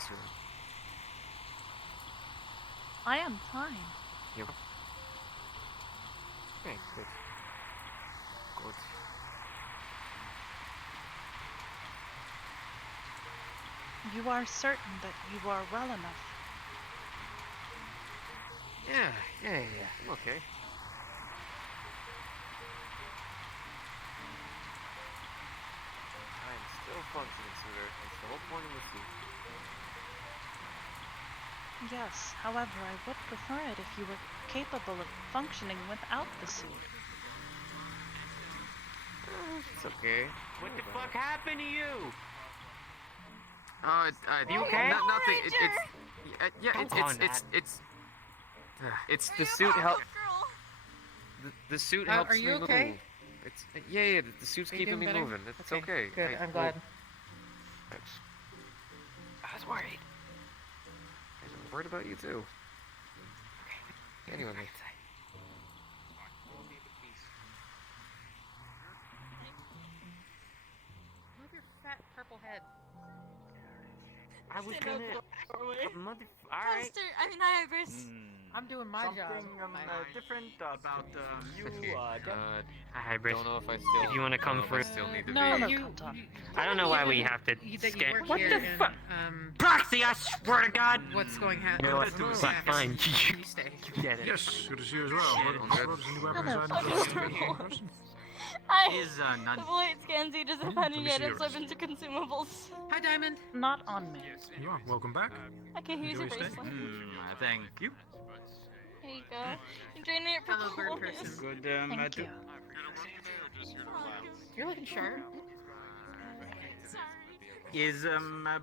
yesterday? I am fine. You? Okay, good. Good. You are certain that you are well enough. Yeah. I'm okay. I am still functioning, sweetheart. That's the whole point of the suit. Yes, however, I would prefer it if you were capable of functioning without the suit. It's okay. What the fuck happened to you? You okay? Nothing. It's the suit help. The suit helps are you me okay? move. It's yeah. The suit's keeping me better? moving. It's okay. Good. I'm glad. I was worried. I'm worried about you too. Okay. Anyway. Move your fat purple head. I was gonna. Alright. Hybris. I'm doing my job. Different about you. Hybris. Don't know if I still. If you want to come through. Still need to No, be. no, come talk. I don't know why we have to That you work What here the and, fuck? Proxy, I swear to God. what's going You know what? Fine. You stay. Get it. Yes, good to see you as well. The void scans you just haven't yet slip into consumables. Hi, Diamond. Not on me. You are. Welcome back. Okay, here's your Enjoy your stay. bracelet. Thank you. Here you go. You're draining it for Hello, bird coolness. person. Good. Thank you. You're looking sharp. Is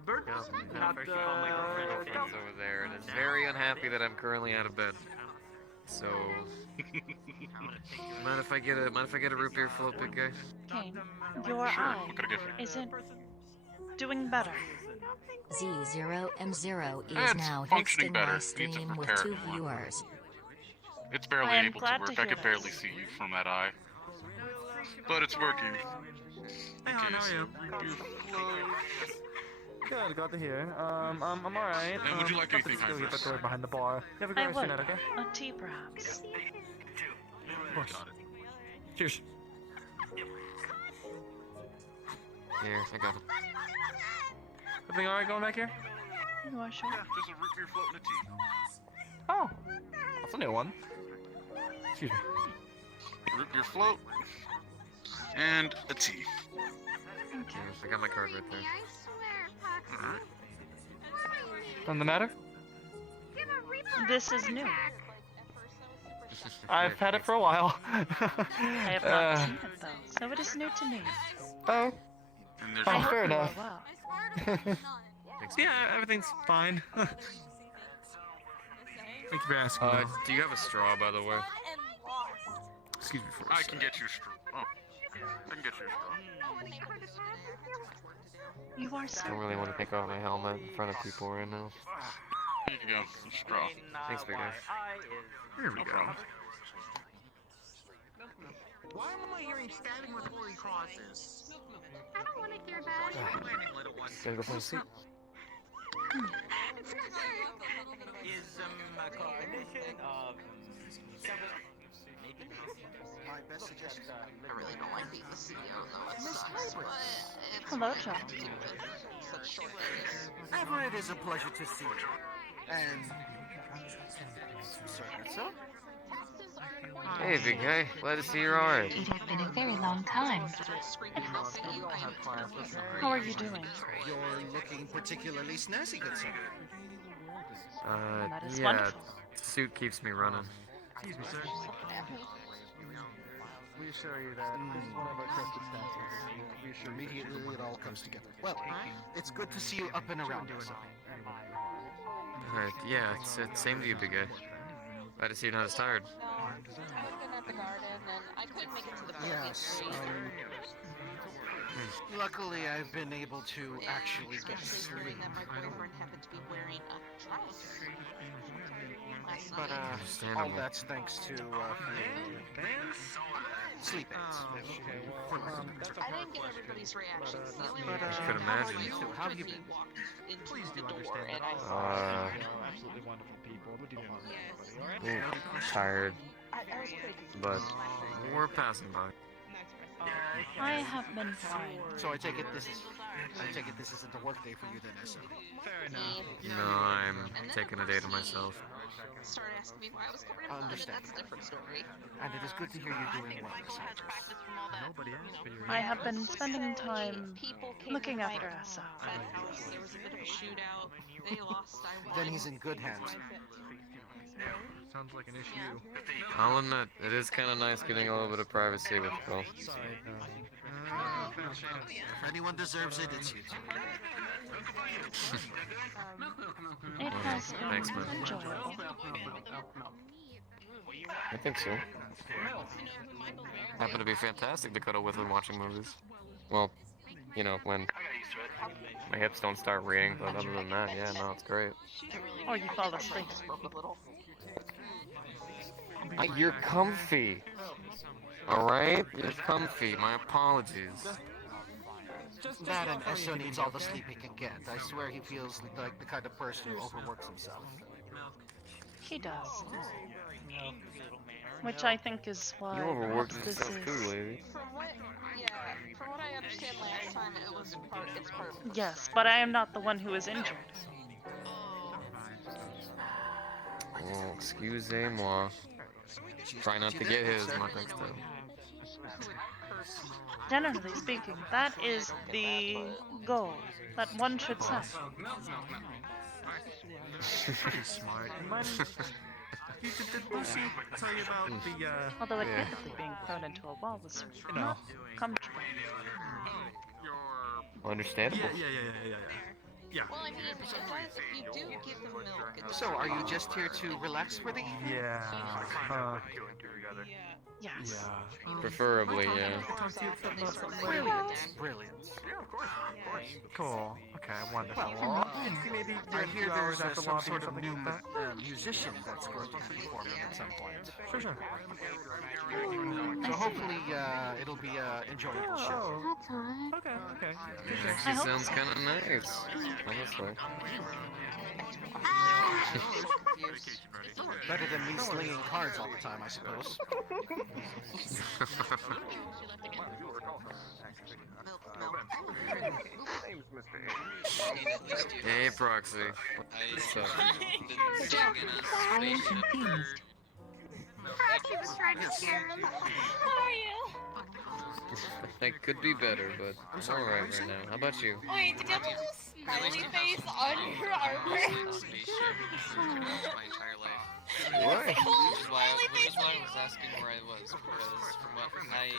Bert not Friends over there, and is very unhappy that I'm currently out of bed. So, mind if I get a root beer float, big guy? Kane, your eye isn't doing better. Z0M0 is It's now functioning hosting better. my Needs to stream with prepare 2 it more. viewers. It's barely I am able to glad work. to I hear could barely this. see you from that eye. But it's working. Hey, how are you? Good, glad to hear. I'm alright. And would you like anything, Still get Hybris? the way behind the bar. You have a I great would. night, okay? A tea, perhaps. Of course. Got it. Cheers. Here, I got him. Everything alright going back here? You are sure? Yeah, just a root beer float and a tea. Oh, that's a new one. Excuse me. Root beer float and a tea. Thank you. I got my card right there. Nothing the matter? This is new. I've had it for a while. I have not seen it though, so it is new to me. Oh, And there's Oh, I a hope fair you are enough. well. yeah, everything's fine. Thank you for asking. though. Do you have a straw, by the way? Excuse me for a I sec. can get you a straw. Oh, I can get you a straw. You are I so don't really want to take off my helmet in front of people right now. Here you go, a straw. Thanks, big guy. Here we No go. problem. Why am I hearing stabbing with holy crosses? I don't want to hear that. Gotta go find a seat. Is a combination of My best suggestion. I really don't like being the CEO though. It Miss sucks, Hybris. but Hello, John. such short days. Ever, it is a pleasure to see you. And so? Hey, big guy. Glad to see you're alright. It has been a very long time. How are you doing? You're looking particularly snazzy, good sir. That is Yeah. wonderful. Suit keeps me running. Excuse me, sir. We assure you that this is one of our trusted staffers. We assure you that Immediately it all comes together. Well, it's good to see you up and around us. Alright, yeah, it's same to you, big guy. Glad to see you're not as tired. I've been at the garden and I couldn't make it to the Yes. Luckily, I've been able to actually get sleep. that my boyfriend happened to be wearing a dress. Last But night. all Understandable. that's thanks to Sleep aids. I didn't get everybody's reactions. The only reaction could I got imagine. was How have you when he been? walked into Please the do door understand and that I all saw of you are absolutely wonderful people. But do Ooh, tired, I was pretty but We're passing by. I have been fine. So I take it this isn't a work day for you then, Essa. Fair enough. No, I'm taking a day to myself. Started asking me why I was covered in I blood, and understand. that's a different story. And it is good to hear you doing well, Miss Hybris. Nobody asked for your I have been spending time People came looking to my after Essa. But there was a bit of a shootout. They lost. I won. Then he's in good hands. Sounds like an issue. I'll admit, it is kind of nice getting a little bit of privacy with Phil. If anyone deserves it, it's you two. It has been Thanks, man. enjoyable. I think so. Happened to be fantastic to cuddle with when watching movies. Well, you know, when my hips don't start reading, but other than that, yeah, no, it's great. Or you fall asleep. You're comfy. Alright? You're comfy. My apologies. That and Essa needs all the sleep he can get. I swear he feels like the kind of person who overworks himself. He does. Which I think is why You overworked this yourself too, is... lady. From what I understand last time, it's part of it. Yes, but I am not the one who is injured. Oh, excusez-moi. Try not to get his next time. Generally speaking, that is the goal that one should set. Pretty smart. Did Lucy tell you about the, Although Yeah. admittedly being thrown into a wall was not comfortable. Understandable. Yeah. Well, I mean, you do give them milk. And So, are you just here to relax for the evening? Yes. Preferably, yeah. Brilliant. Brilliant. Cool. Okay, wonderful. Well, Maybe I hear there's at the some lobby sort or of something new like that. musician that's going to be performing at some point. Sure. So hopefully it'll be an enjoyable show. Okay. I She hope sounds so. kind of nice, honestly. Better than me slinging cards all the time, I suppose. Hey, Proxy. What's up? I am confused. I could be better, but I'm alright right now. How about you? Wait, did you have a little smiley face on your artwork? What? Which is why I was asking where I was, because from what I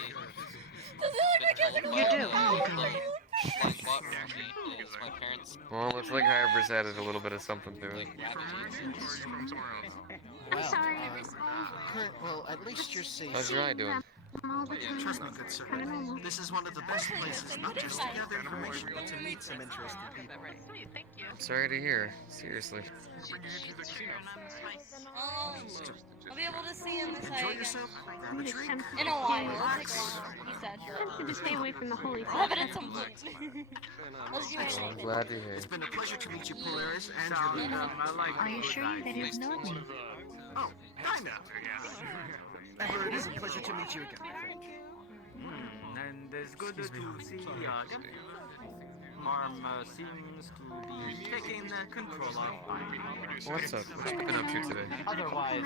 Does it look like been you told You do. by the blind bot machine is my parents Well, looks like Hybris added a little bit of something to it. like ravaging. Well, well, at least you're safe. How's your eye doing? Trust me, good sir. This is one of the best places, not just to gather information, but to meet some interesting people. I'm sorry to hear. Seriously. I'll be able to see him this Enjoy way yourself, grab a drink. in a while. It'll take a while, he said. Tempted to stay away from the holy Evidence of Let's do I'm it. glad to hear. It's been a pleasure to meet you, Polaris and Juliet. Are you sure you that is not me? Oh, kinda. Ever, it is a pleasure to meet you again, my friend. And it's good to see Marm seems to be taking control of. What's up? What you been up to today? Otherwise,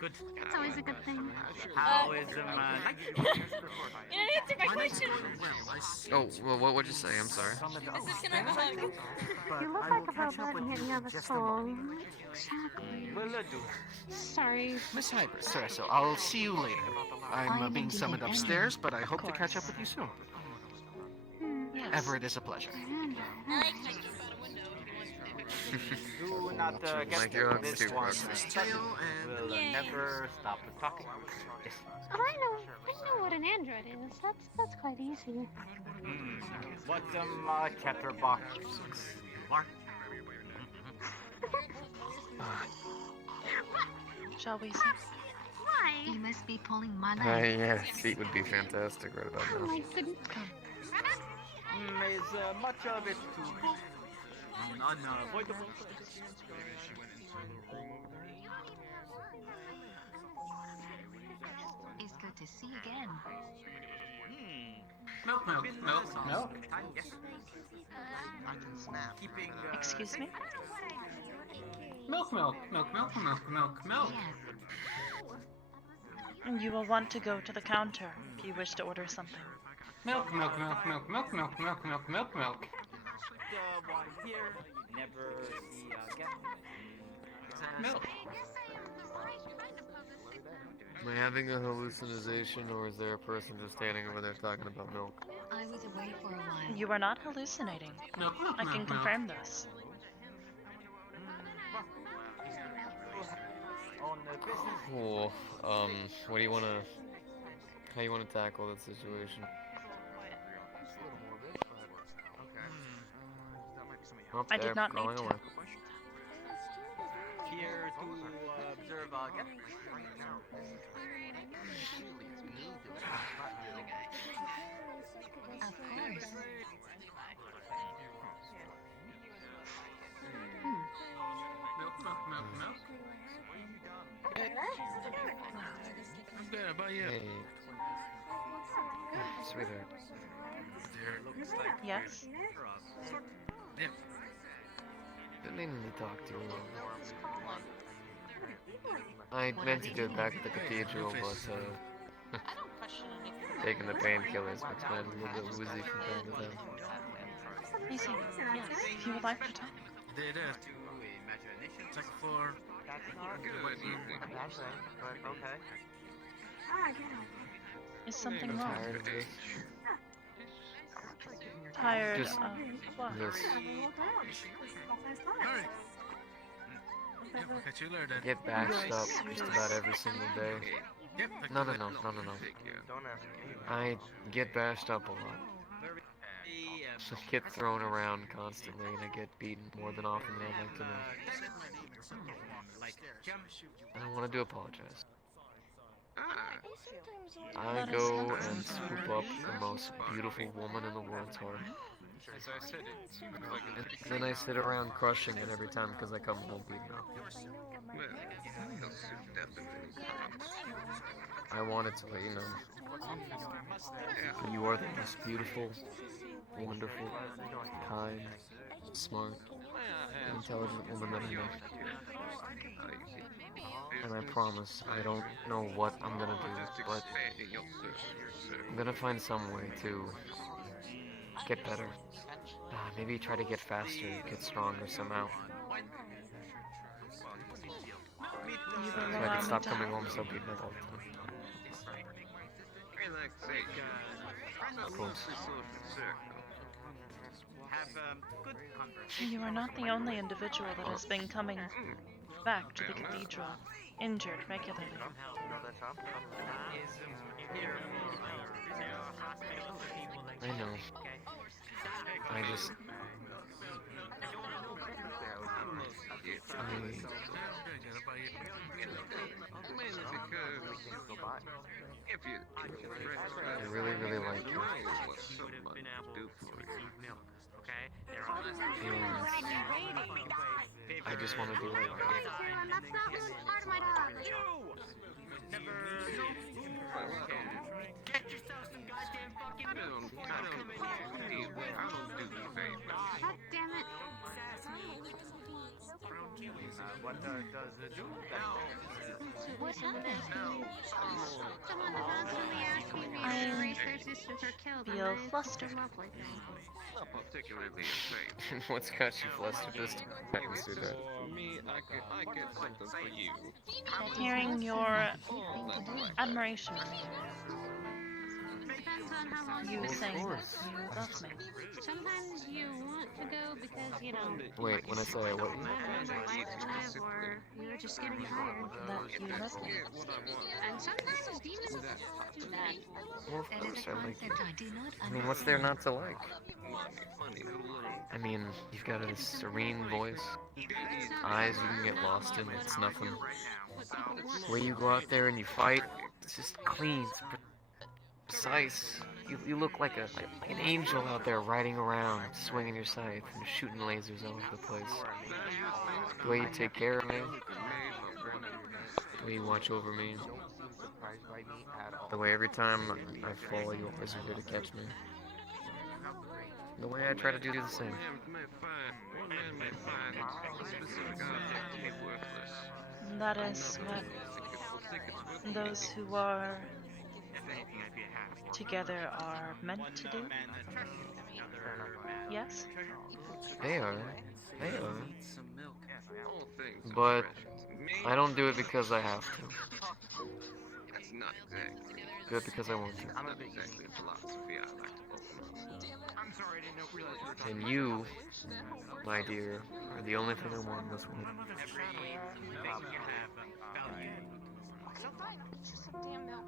good. It's always a good thing. How is life? You didn't answer my question. Oh, well, what'd you say? I'm sorry. I said, can I have a hug? You look like a robot and yet you have a soul. Exactly. Will do. Sorry. Miss Hybris, sir, so I'll see you later. I'm being indeed summoned Andrew, upstairs, but I hope to course. catch up with you soon. Yes. Everett is a pleasure. I like how you jump out a window if you want to. Do not get Like your this cute one. brothers. Will Yay. never stop talking. Yes. Oh, I know what an android is. That's quite easy. What chatterbox? Mark? Shall we see? Why? You must be pulling my leg. Yeah, seat would be fantastic right about Oh now. my goodness. Is much of it too unavoidable? It's good to see you again. Milk. Yes. I can snap. Keeping. Excuse me? Milk. Yes. You will want to go to the counter if you wish to order something. Milk. One here, never see again. Milk. Am I having a hallucination, or is there a person just standing over there talking about milk? I was away for a while. You are not hallucinating. I can confirm this. Cool. What do you wanna... How you wanna tackle that situation? Up I there, did not going need to. away. Here to observe again. Of course. Milk. I'm good. How about you? Hey. Sweetheart. Yes? Been meaning to talk to you. I meant to do it back at the cathedral, but I don't question anything. taking the painkillers makes me a little bit woozy from time to time. Easy. Yes, if you would like to talk. Did it. Check for. Is something I'm wrong? tired of this. Tired Just of what? this. Yep, I'll catch you later then. Get bashed up just about every single day. Yep, No. I get bashed up a lot. I get thrown around constantly, and I get beaten more than often than I'd like to know. And I wanted to apologize. I go and swoop up the most beautiful woman in the world's heart. As I said, it looks like And then I sit around crushing it every time because I come home beaten up. I wanted to let you know that you are the most beautiful, wonderful, kind, smart, and intelligent woman that I know. And I promise I don't know what I'm gonna do, but I'm gonna find some way to get better. Maybe try to get faster, get stronger somehow. So I can stop coming home so beaten up all the time. Of course. You are not the only individual that has been coming back to the cathedral, injured regularly. I know. I just... I really, really like you. And I just want to do right by you. That's not part of my dog. Get yourself some goddamn fucking milk. God damn it. What does it do? What happened? Someone was constantly asking me to research sisters are killed. Feel and I flustered. came up with it. Not particularly insane. What's got you flustered this time, sweetheart? For me, I get something for you. Hearing your admiration. depends on how long You you've been saying that course. you love me. Sometimes you want to go because, you know, Wait, when I say I what? you have another life to live, or you're just getting tired. That you love me. And sometimes demons do that. Well, of That is course a I like you. concept I do not I mean, what's there not to like? Funny. I mean, you've got a serene voice, eyes you can get lost in, it's nothing. The way you go out there and you fight, it's just clean, it's precise. You look like an angel out there riding around, swinging your scythe and shooting lasers all over the place. The way you take care of me, the way you watch over me, the way every time I fall you always are here to catch me. The way I try to do the same. That is what those who are together are meant to do? Yes? They are. They are. But I don't do it because I have to. That's not exactly. Do it because I want to. Not exactly a philosophy I like to I'm sorry, I didn't realize you were And you, my dear, are the only thing I want in this world. It's just a damn milk.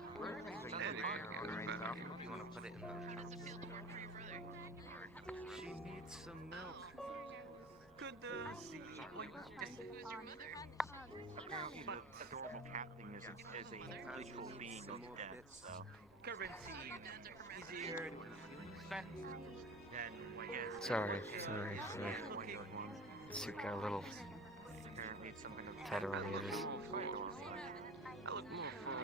She needs some milk. Good see you. adorable cat thing is a visual being of death, so. Currency easier to spend than when you're Sorry. Suit got a little tighter on the edges. I look more for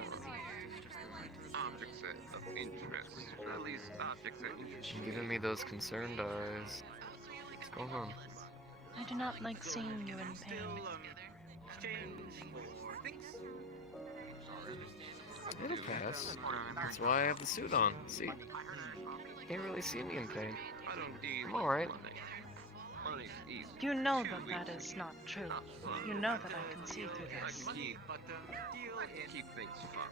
objects of interest, or at least objects that interest You're giving me those concerned eyes. What's going on? I do not like seeing you in pain. exchange for things. It'll pass. That's why I have the suit on. See? Can't really see me in pain. I don't need I'm alright. money's easy. You know that that is not true. You know that I can see through this. Keep things fun.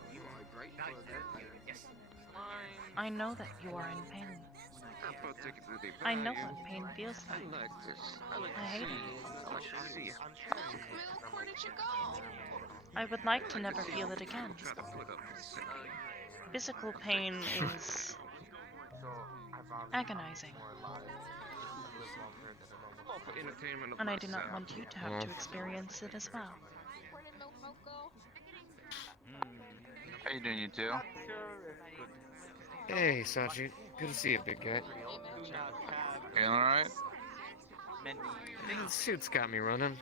I know that you are in pain. I know what pain feels like. I hate it. Where did you go? I would like to never feel it again. Physical pain is agonizing, and I do not want you to have to experience it as well. Where did milk go? How you doing, you two? Hey, Sachi. Good to see you, big guy. Feeling alright? The suit's got me running.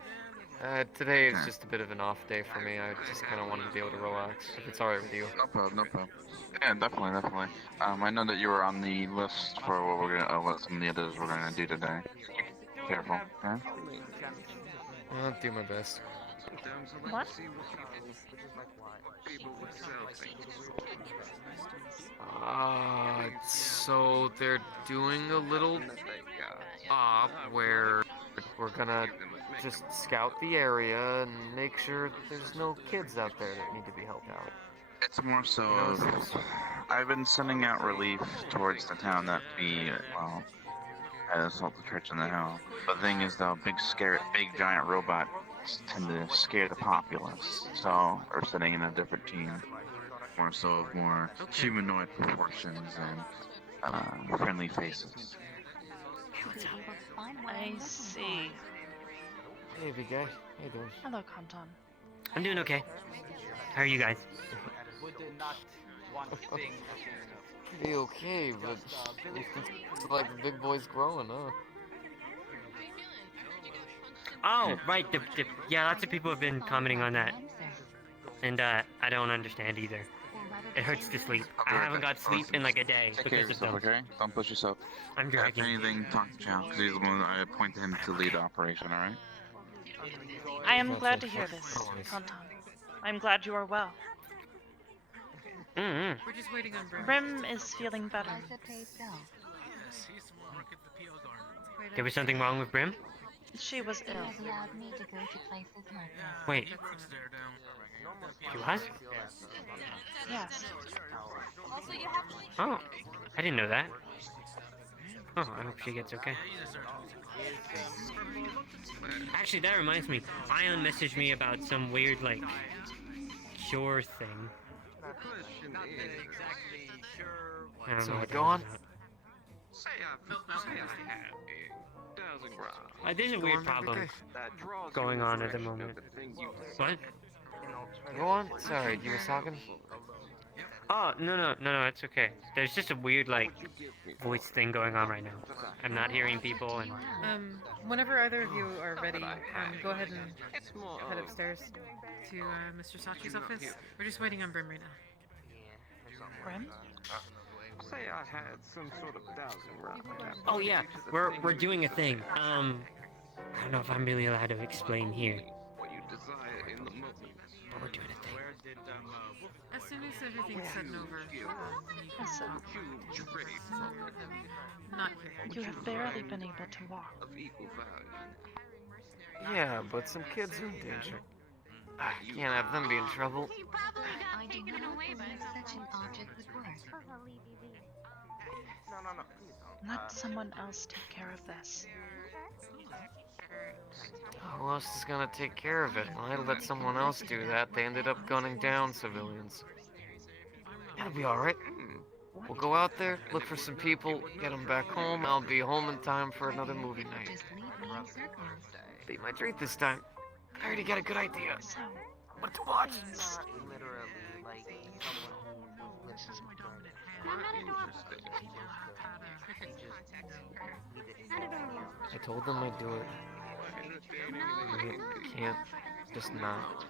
Today is just a bit of an off day for me. I just kind of wanted to be able to relax. If it's alright with you. No problem. Yeah, definitely. I know that you were on the list for what we're gonna, what some of the others we're gonna do today. Careful, okay? I'll do my best. What? So they're doing a little op where we're gonna just scout the area and make sure that there's no kids out there that need to be helped out. It's more so of, I've been sending out relief towards the town that we, well, had assault the church in the hell. But the thing is though, big giant robots tend to scare the populace. So we're sending in a different team. More so of more humanoid proportions and friendly faces. I see. Hey, big guy. How you doing? Hello, Kanton. I'm doing okay. How are you guys? Pretty okay, but it's like the big boy's growing, huh? Oh, right. Yeah, lots of people have been commenting on that. And I don't understand either. It hurts to sleep. I haven't got sleep in like a day Take care of because of yourself, them. okay? Don't push yourself. I'm If dragging. anything, talk to Chow, because he's the one that I appointed him to lead the operation, alright? I am glad to hear this, Kanton. I'm glad you are well. Mm-hmm. We're just waiting on Brim. Brim is feeling better. There was something wrong with Brim? She was ill. allowed me to go to places like this. Wait. She was? Yes. Also, you have to. Oh, I didn't know that. Oh, I hope she gets okay. Actually, that reminds me. Ion messaged me about some weird, like, cure thing. I don't know what that go was on. about. Say I had a 1,000 grand. There's a Go weird on, problem okay. That draws going you a on at the fraction of moment. the thing you What? Go on. Sorry, you were talking? Oh, no, it's okay. There's just a weird, like, voice thing going on right now. I'm not hearing people, and... Whenever either of you are ready, go ahead and head upstairs to Mr. Sachi's office. We're just waiting on Brim right now. Brim? say I had some sort of 1,000 round. Oh yeah, we're doing a thing. I don't know if I'm really allowed to explain here. What you desire in the moment. But we're doing a thing. As soon as everything's set over, Listen, not here. you have barely been able to walk. Of equal value. Yeah, but some kids are in danger. I can't have them be in trouble. I do not believe such an object would work. No, Let someone else take care of this. Who else is gonna take care of it? Well, I let someone else do that. They ended up gunning down civilians. It'll be alright. We'll go out there, look for some people, get them back home. I'll be home in time for another movie night. Just lead me in circles. Beat my treat this time. I already got a good idea. So, What to watch? I told them I'd do it. I can't just not.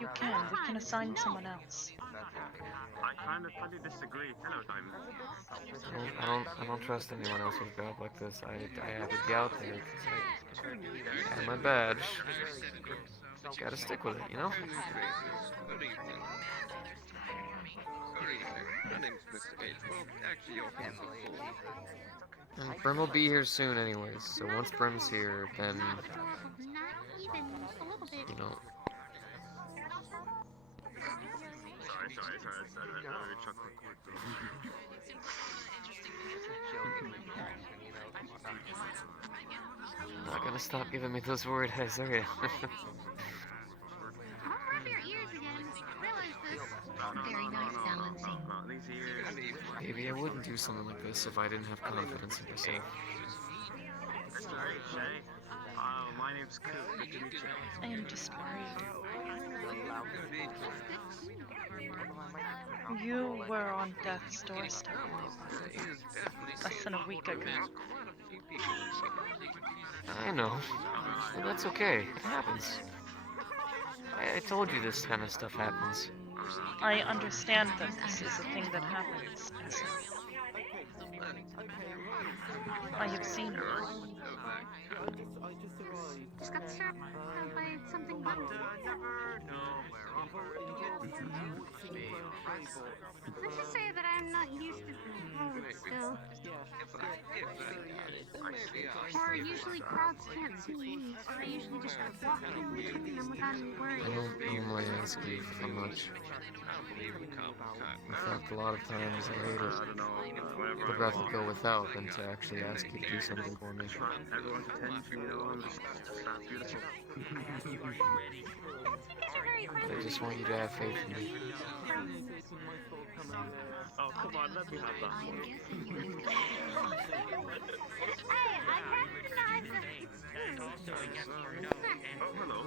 you can. We can assign someone else. I kind of fully disagree. Hello, Diamond. I don't trust anyone else with a job like this. I had to be out there because I had my badge. Gotta stick with it, you know? Good evening. My name's Mr. H. Well, actually, your hands are full. And Brim will be here soon anyways, so once Brim's here, then, you know... Not gonna stop giving me those word eyes, are you? Very nice balancing. Maybe I wouldn't do something like this if I didn't have confidence in myself. My name's Coop. Good to meet you. I am just worried. You were on death's doorstep less than a week ago. I know. And that's okay. It happens. I told you this kind of stuff happens. I understand that this is a thing that happens, Essa. I have seen it. Just got struck by something bad. Let's just say that I'm not used to crowds still. Or usually crowds can't see me, so I usually just walk in between them without any I worries. don't normally ask you for much. In fact, a lot of times I hate it. I'd rather go without than to actually ask you to do something for me. Everyone pretends you know I'm just not beautiful. That's because you're very But I friendly. just want you to have faith in me. Oh, come on, let me have that. I am guessing you would Hey, I recognize that. Oh, hello.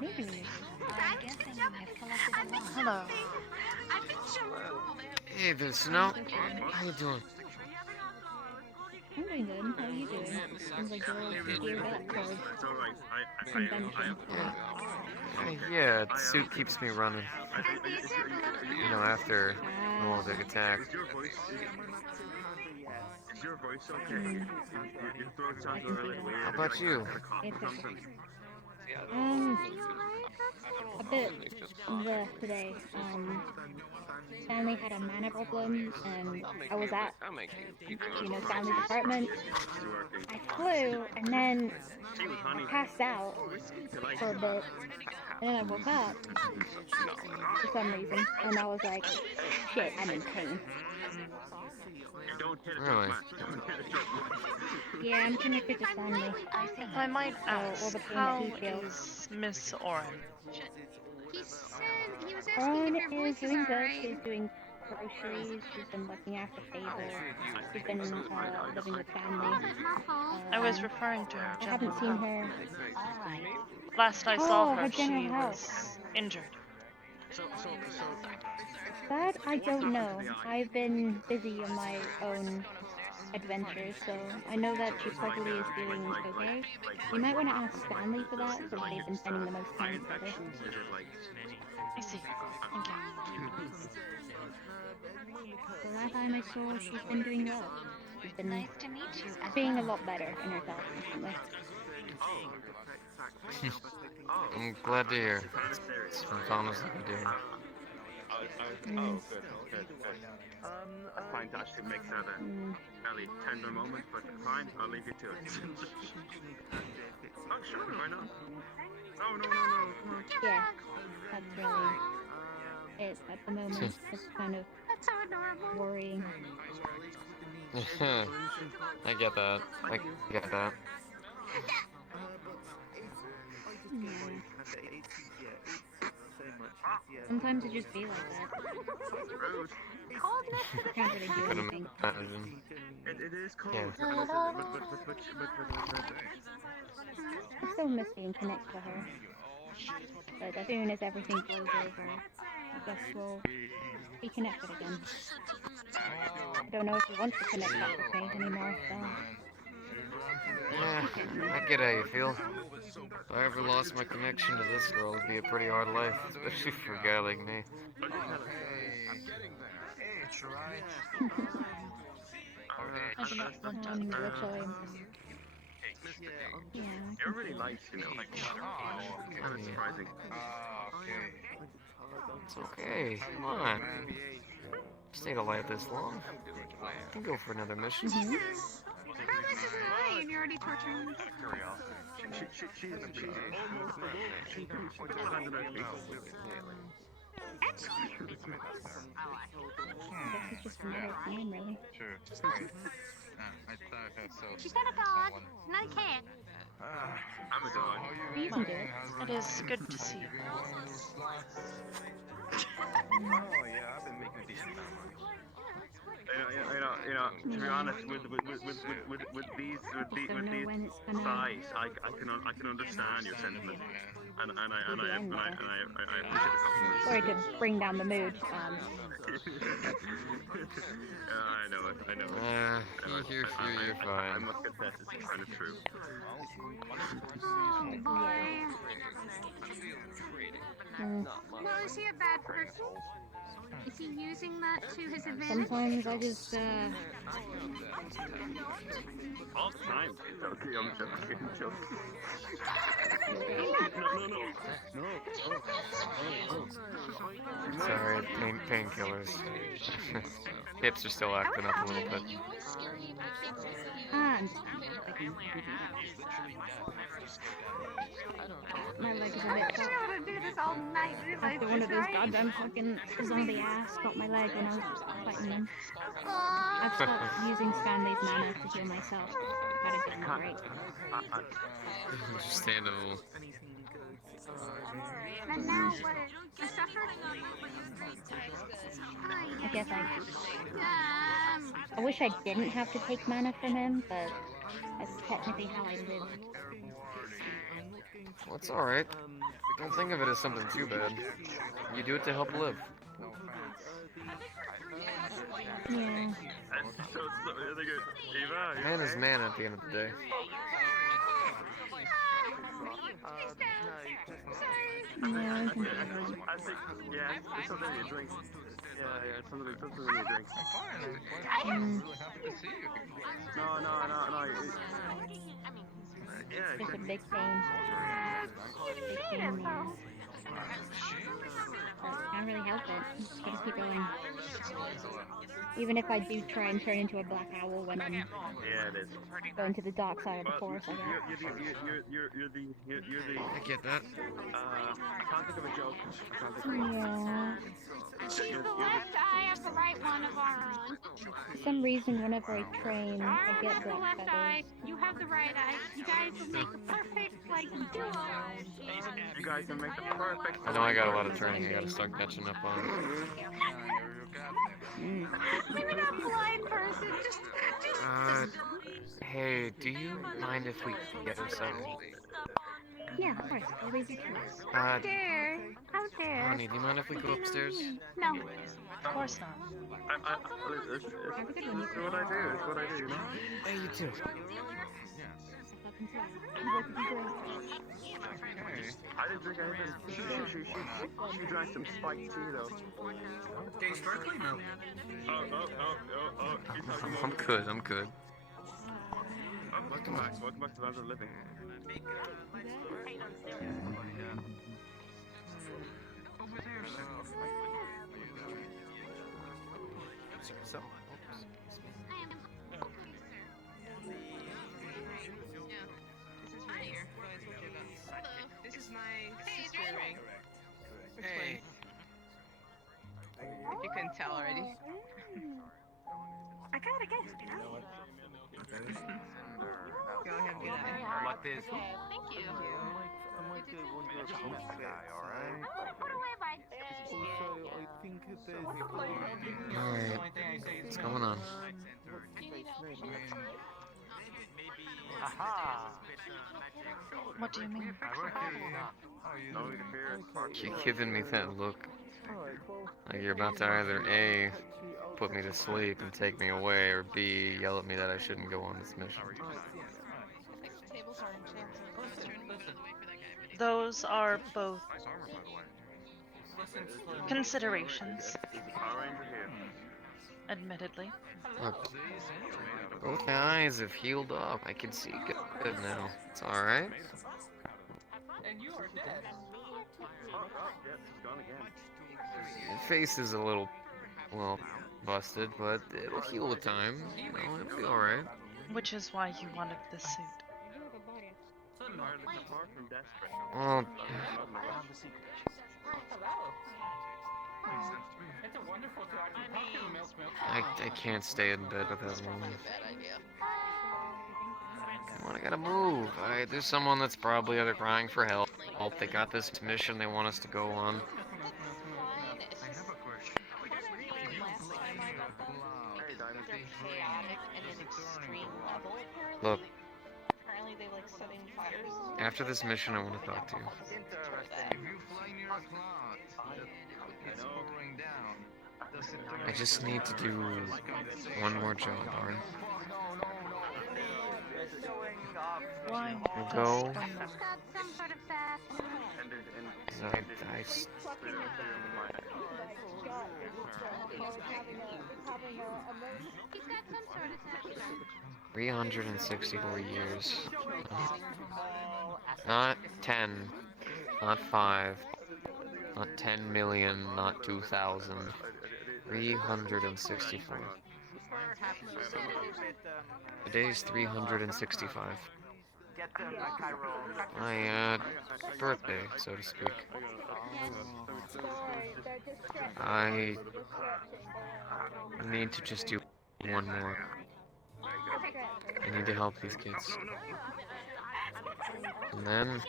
Maybe. I'm guessing you have collected a lot. Hello. I've been jumping. Hey there, Snow. How you doing? I'm doing good. How are you doing? Seems like you're all geared up for It's alright. convention. Yeah, the suit keeps me running. You know, after the whole big attack. Is your voice okay? Your throat sounds a little weird. How about you? It's okay. a bit today. Stanley had a mana problem, and I was at, Stanley's apartment. I flew, and then I passed out for a bit, and then I woke up for some reason, and I was like, shit, I'm in pain. Really? Yeah, I'm connected to Stanley. If I might ask, all the pain how that he feels. is Miss Oren? He said he was asking if your Oren is voice is doing good. alright. She's doing groceries. She's been looking after Fable. She's been living with family. I was referring to her I general haven't seen health. her. Last I saw her, her she general health. was injured. That I don't know. I've been busy on my own adventures, so I know that she probably is doing okay. You might want to ask Stanley for that, because they've been spending the most time together. I see. Thank you. The last time I saw her, she's been doing well. She's been being a lot better in herself recently. I'm glad to hear. It's honestly good to hear. I find that actually makes that a fairly tender moment, but fine, I'll leave you to it. Oh, sure, why not? No. Yeah, that's really it at the moment. It's kind of worrying. I get that. I get that. Yeah. Sometimes it just be like that. I can't really do Couldn't anything. imagine. It is cold. Yeah. I still miss being connected to her. But as soon as everything blows over, I guess we'll be connected again. I don't know if he wants to connect back with me anymore, so... Yeah, I get how you feel. If I ever lost my connection to this girl, it'd be a pretty hard life, especially for a guy like me. I do not want to Literally. Yeah. You're really light, kind of surprising. It's okay, come on. Stayed alive this long. I can go for another mission. Bro, this is mine. You're already torturing me. This is just another time, really. She's not a dog, not a cat. I'm a dog. You can do it. It is good to see you. Oh yeah, I've been making a decent amount of money. To be honest, with these size, I can understand your sentiment, and I appreciate the compliment. Sorry to bring down the mood. I know it. You're fine. I must confess, it's kind of true. Well, is he a bad person? Is he using that to his advantage? Sometimes I just, All the time. Okay, I'm joking. No. Sorry, painkillers. Hips are still acting up a little bit. My leg is a bit sore. After one of those goddamn fucking zombie ass got my leg when I was fighting them. I've stopped using Stanley's mana to heal myself. Got a good break. Understandable. And now what? He suffered? I guess I wish I didn't have to take mana from him, but that's technically how I live. Well, it's alright. Don't think of it as something too bad. You do it to help live. Yeah. Man is man at the end of the day. Yeah, I can do I think, yeah, it's something you drink. Yeah, it's something you drink. No. Just a big pain. Big pain. Can't really help it. Just gotta keep going. Even if I do try and turn into a black owl when I'm Yeah, it is. going to the dark side of the forest, I guess. You're the. I get that. I can't think of a joke. I can't think of one. Yeah. She's the left eye of the right one of our own. For some reason, whenever I train, I I get have the black left feathers. eye. You have the right eye. You guys will make the perfect like duo. You guys can make the perfect. I know I got a lot of training I gotta start catching up on. Maybe not blind person. Just. Hey, do you mind if we get a second? Yeah, of course. I'll leave you to it. How dare? How dare? Honey, do you mind if we go upstairs? No. Of course not. It's what I do. It's what I do. You know. Hey, you too. I didn't drink anything. She drank some spiked tea though. Taste directly milk. I'm good, I'm good. Welcome back. Welcome back to Lands of the Living. So, This is my sister ring. hey. If you couldn't tell already. I gotta guess, you know? Go ahead and do that. Like this. Thank you. Put away my. Alright, what's going on? What do you mean? You're giving me that look. Like you're about to either A, put me to sleep and take me away, or B, yell at me that I shouldn't go on this mission. Those are both considerations. Admittedly. Look, both my eyes have healed up. I can see good now. It's alright. Your face is a little, well, busted, but it'll heal with time. You know, it'll be alright. Which is why you wanted this suit. Well, I can't stay in bed with that woman. Come on, I gotta move. There's someone that's probably either crying for help. They got this mission they want us to go on. Look, after this mission, I want to talk to you. I just need to do one more job, alright? Why? We'll go. Some sort of fast. I 364 years. Not 10, not 5, not 10 million, not 2,000. 364. Today's 365. My, birthday, so to speak. I need to just do one more. I need to help these kids. And then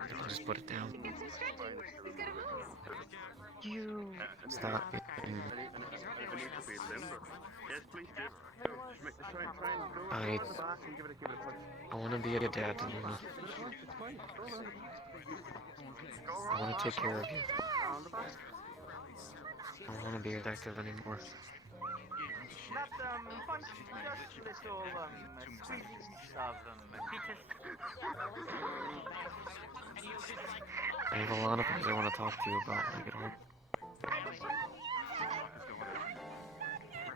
I can just put it down. You Stop being... I want to be a dad to Luna. I want to take care of you. I don't want to be a detective anymore. I have a lot of things I want to talk to you about when I get home.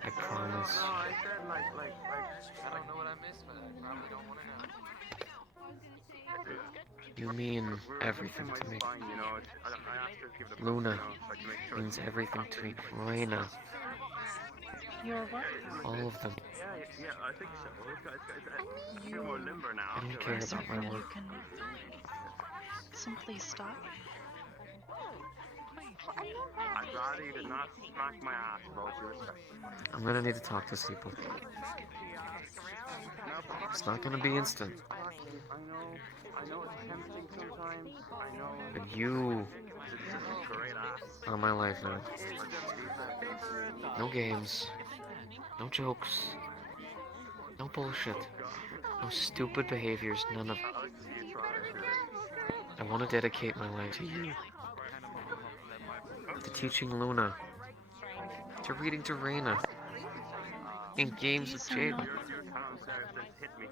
I promise. I don't know what I missed, but I probably don't want to know. You mean everything to me. Luna means everything to me. Reina, You're what? all of them. Yeah, I think so. It's more limber now. I don't care Is there about my any you work. can simply stop? I'd rather you did not smack my ass with all due respect. I'm gonna need to talk to people. It's not gonna be instant. I know it's tempting sometimes. I know. But you It's a great ass. are my life now. No games. No jokes. No bullshit. No stupid behaviors. None of it. I want to dedicate my life to you. To teaching Luna. To reading to Reina. In games with These are Jade.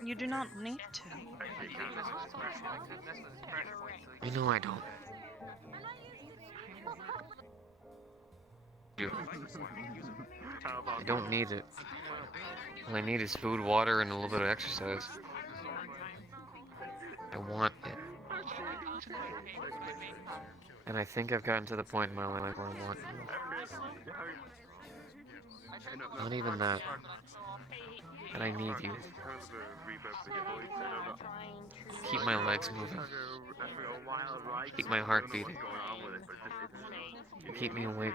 You do not need to. I know I don't. You. I don't need it. All I need is food, water, and a little bit of exercise. I want it. And I think I've gotten to the point in my life where I want you. Not even that. And I need you. Keep my legs moving. Keep my heart beating. You keep me awake.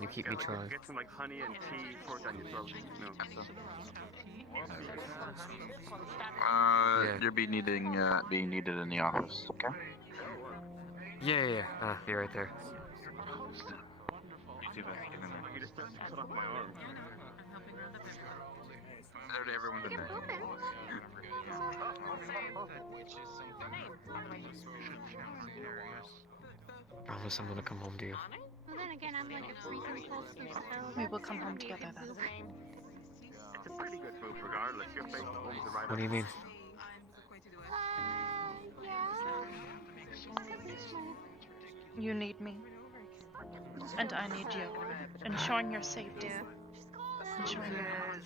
You keep me trying. Get some like honey and tea, pour it down your throat. You're being needed in the office, okay? Yeah. Ah, be right there. You too, man. Get in there. You just cut off my arm. Everyone's in there. Promise I'm gonna come home to you. Well, then again, I'm like a freaking cluster, so... We will come home together then. It's a pretty good move regardless. Your face owns the right. What do you mean? You need me. And I need you. Ensuring your safety. Ensuring your health.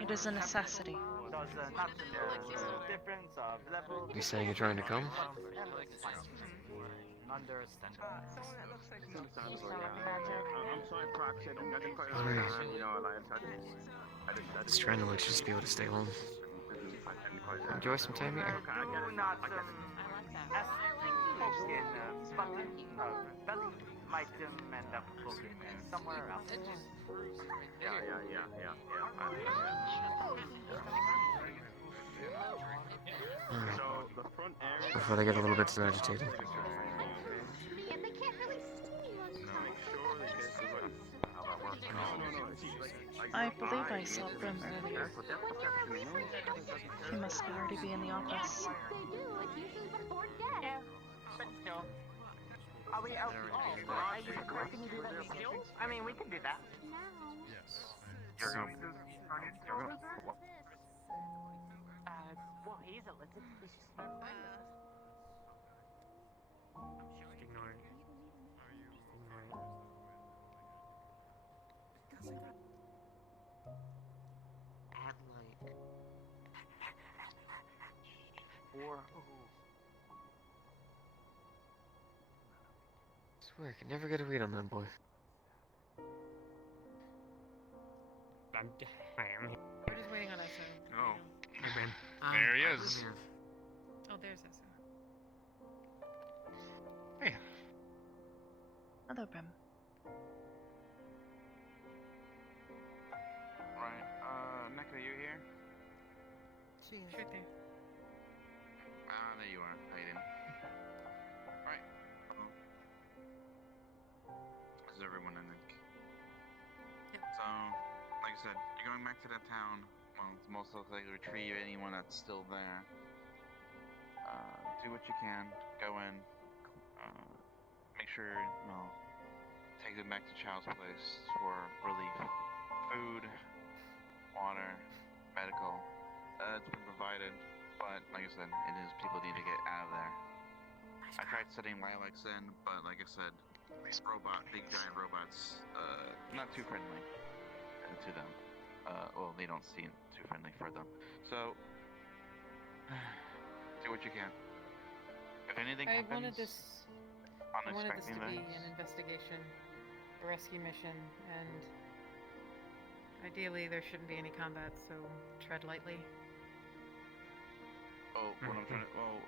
It is a necessity. You saying you're trying to come? I'm sorry, Proxy. I didn't quite understand. You know, I Just trying to let you just be able to stay home. Enjoy some time here. Might end up looking somewhere else. Alright. Before they get a little bit too agitated. I believe I saw Brim earlier. He must already be in the office. Are we out? Can you do that with skills? I mean, we can do that. Yes. Well, he's a little. Just ignore it. At like 4. I swear, I can never get a read on that boy. We're just waiting on Esso. Oh. Hey, Ben. There he is. Oh, there's Esso. Hey. Hello, Brim. Right, Neko, you here? She's right there. There you are. How you doing? Right. This is everyone, I think. Yep. So, like I said, you're going back to that town. Well, it's most likely to retrieve anyone that's still there. Do what you can. Go in. Make sure, take them back to Child's place for relief. Food, water, medical. It's been provided, but like I said, people need to get out of there. I tried setting Lilacs in, but like I said, big giant robots, not too friendly to them. Well, they don't seem too friendly for them. So, what you can. If anything I happens, wanted this to unexpected be things. an investigation, a rescue mission, and ideally there shouldn't be any combat, so tread lightly. Oh, what I'm trying to. Well,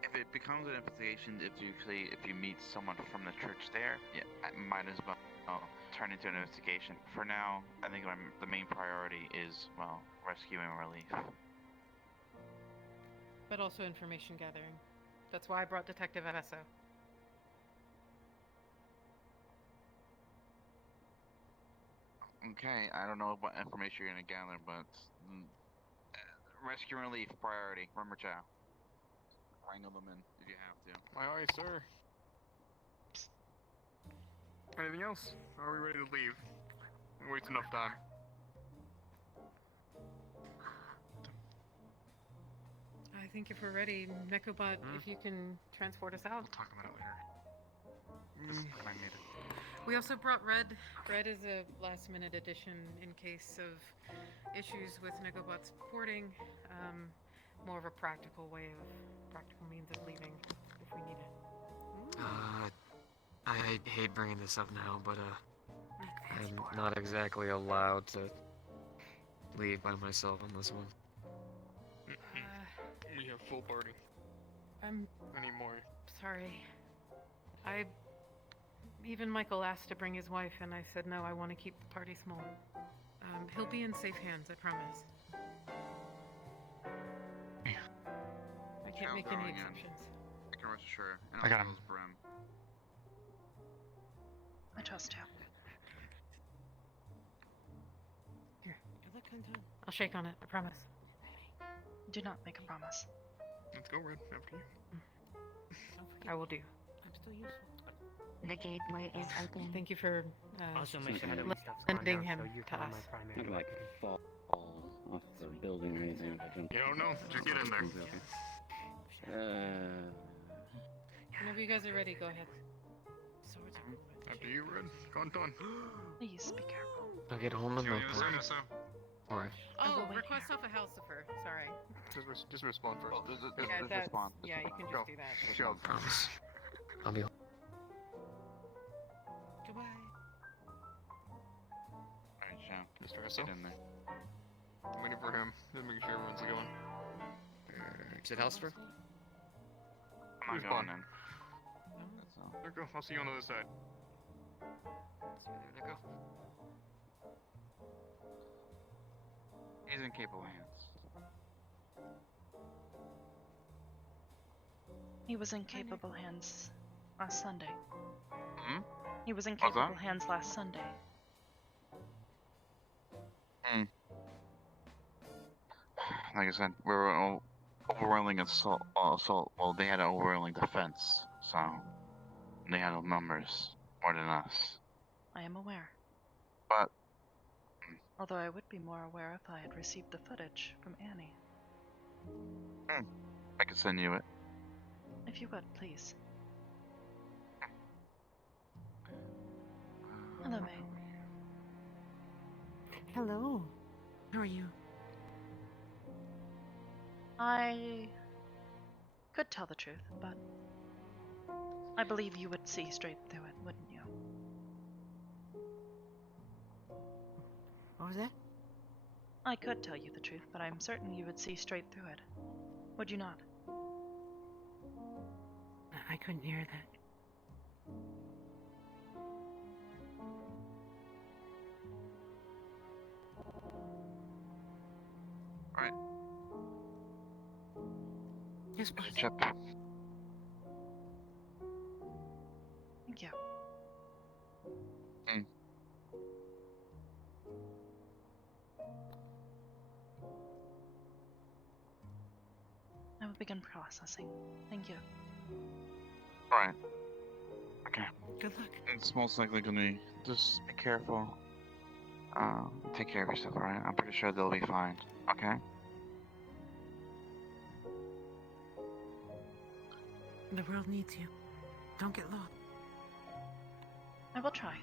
if it becomes an investigation, if you meet someone from the church there, yeah, I might as well turn into an investigation. For now, I think the main priority is rescue and relief. But also information gathering. That's why I brought Detective Esso. Okay, I don't know what information you're gonna gather, but rescue and relief priority. Remember, Chow. Wrangle them in if you have to. Aye, aye, sir. Anything else? Are we ready to leave? We waste enough time. I think if we're ready, Nekobot, if you can transport us out. We'll talk about it later. This is my native. We also brought Red. Red is a last-minute addition in case of issues with Nekobot's porting. More of a practical means of leaving if we need it. I hate bringing this up now, but I'm not exactly allowed to leave by myself on this one. We have full party. I'm Anymore. sorry. Even Michael asked to bring his wife, and I said no, I want to keep the party small. He'll be in safe hands, I promise. I can't make any exceptions. I can rest assured. And I got also him. Brim. I trust you. Here. I'll shake on it, I promise. Do not make a promise. Let's go, Red. After you. I will do. I'm still useful. The gateway is open. Thank you for Also, make sure that stuff's gone lending down, him so you to can us. my Not primary. like fall off the building or anything. You don't know. Just get in there. Whenever you guys are ready, go ahead. After you, Red. Conton. Please be careful. I'll get home in the Alright. Oh, wait request off a Halcifer. Sorry. Just respond first. Yeah, that's, respond. yeah, you can Go. just do that. Go. Promise. I'll be home. Goodbye. Alright, Chow. Mr. Esso. Get in there. I'm waiting for him. Just making sure everyone's going. Is it Halster? I'm not Respond. going in. That's all. There you go. I'll see you on the other side. See you there, Nico. He's in capable hands. He was in capable hands last Sunday. Hmm? He was in What's that? capable hands last Sunday. Like I said, we were overwhelming assault. Well, they had an overwhelming defense, so they had numbers more than us. I am aware. But Although I would be more aware if I had received the footage from Annie. I could send you it. If you would, please. Hello, May. Hello. How are you? I could tell the truth, but I believe you would see straight through it, wouldn't you? What was that? I could tell you the truth, but I'm certain you would see straight through it. Would you not? I couldn't hear that. Alright. Yes, please. Chip. Thank you. I will begin processing. Thank you. Alright. Okay. Good luck. It's most likely gonna be. Just be careful. Take care of yourself, alright? I'm pretty sure they'll be fine. Okay? The world needs you. Don't get lost. I will try.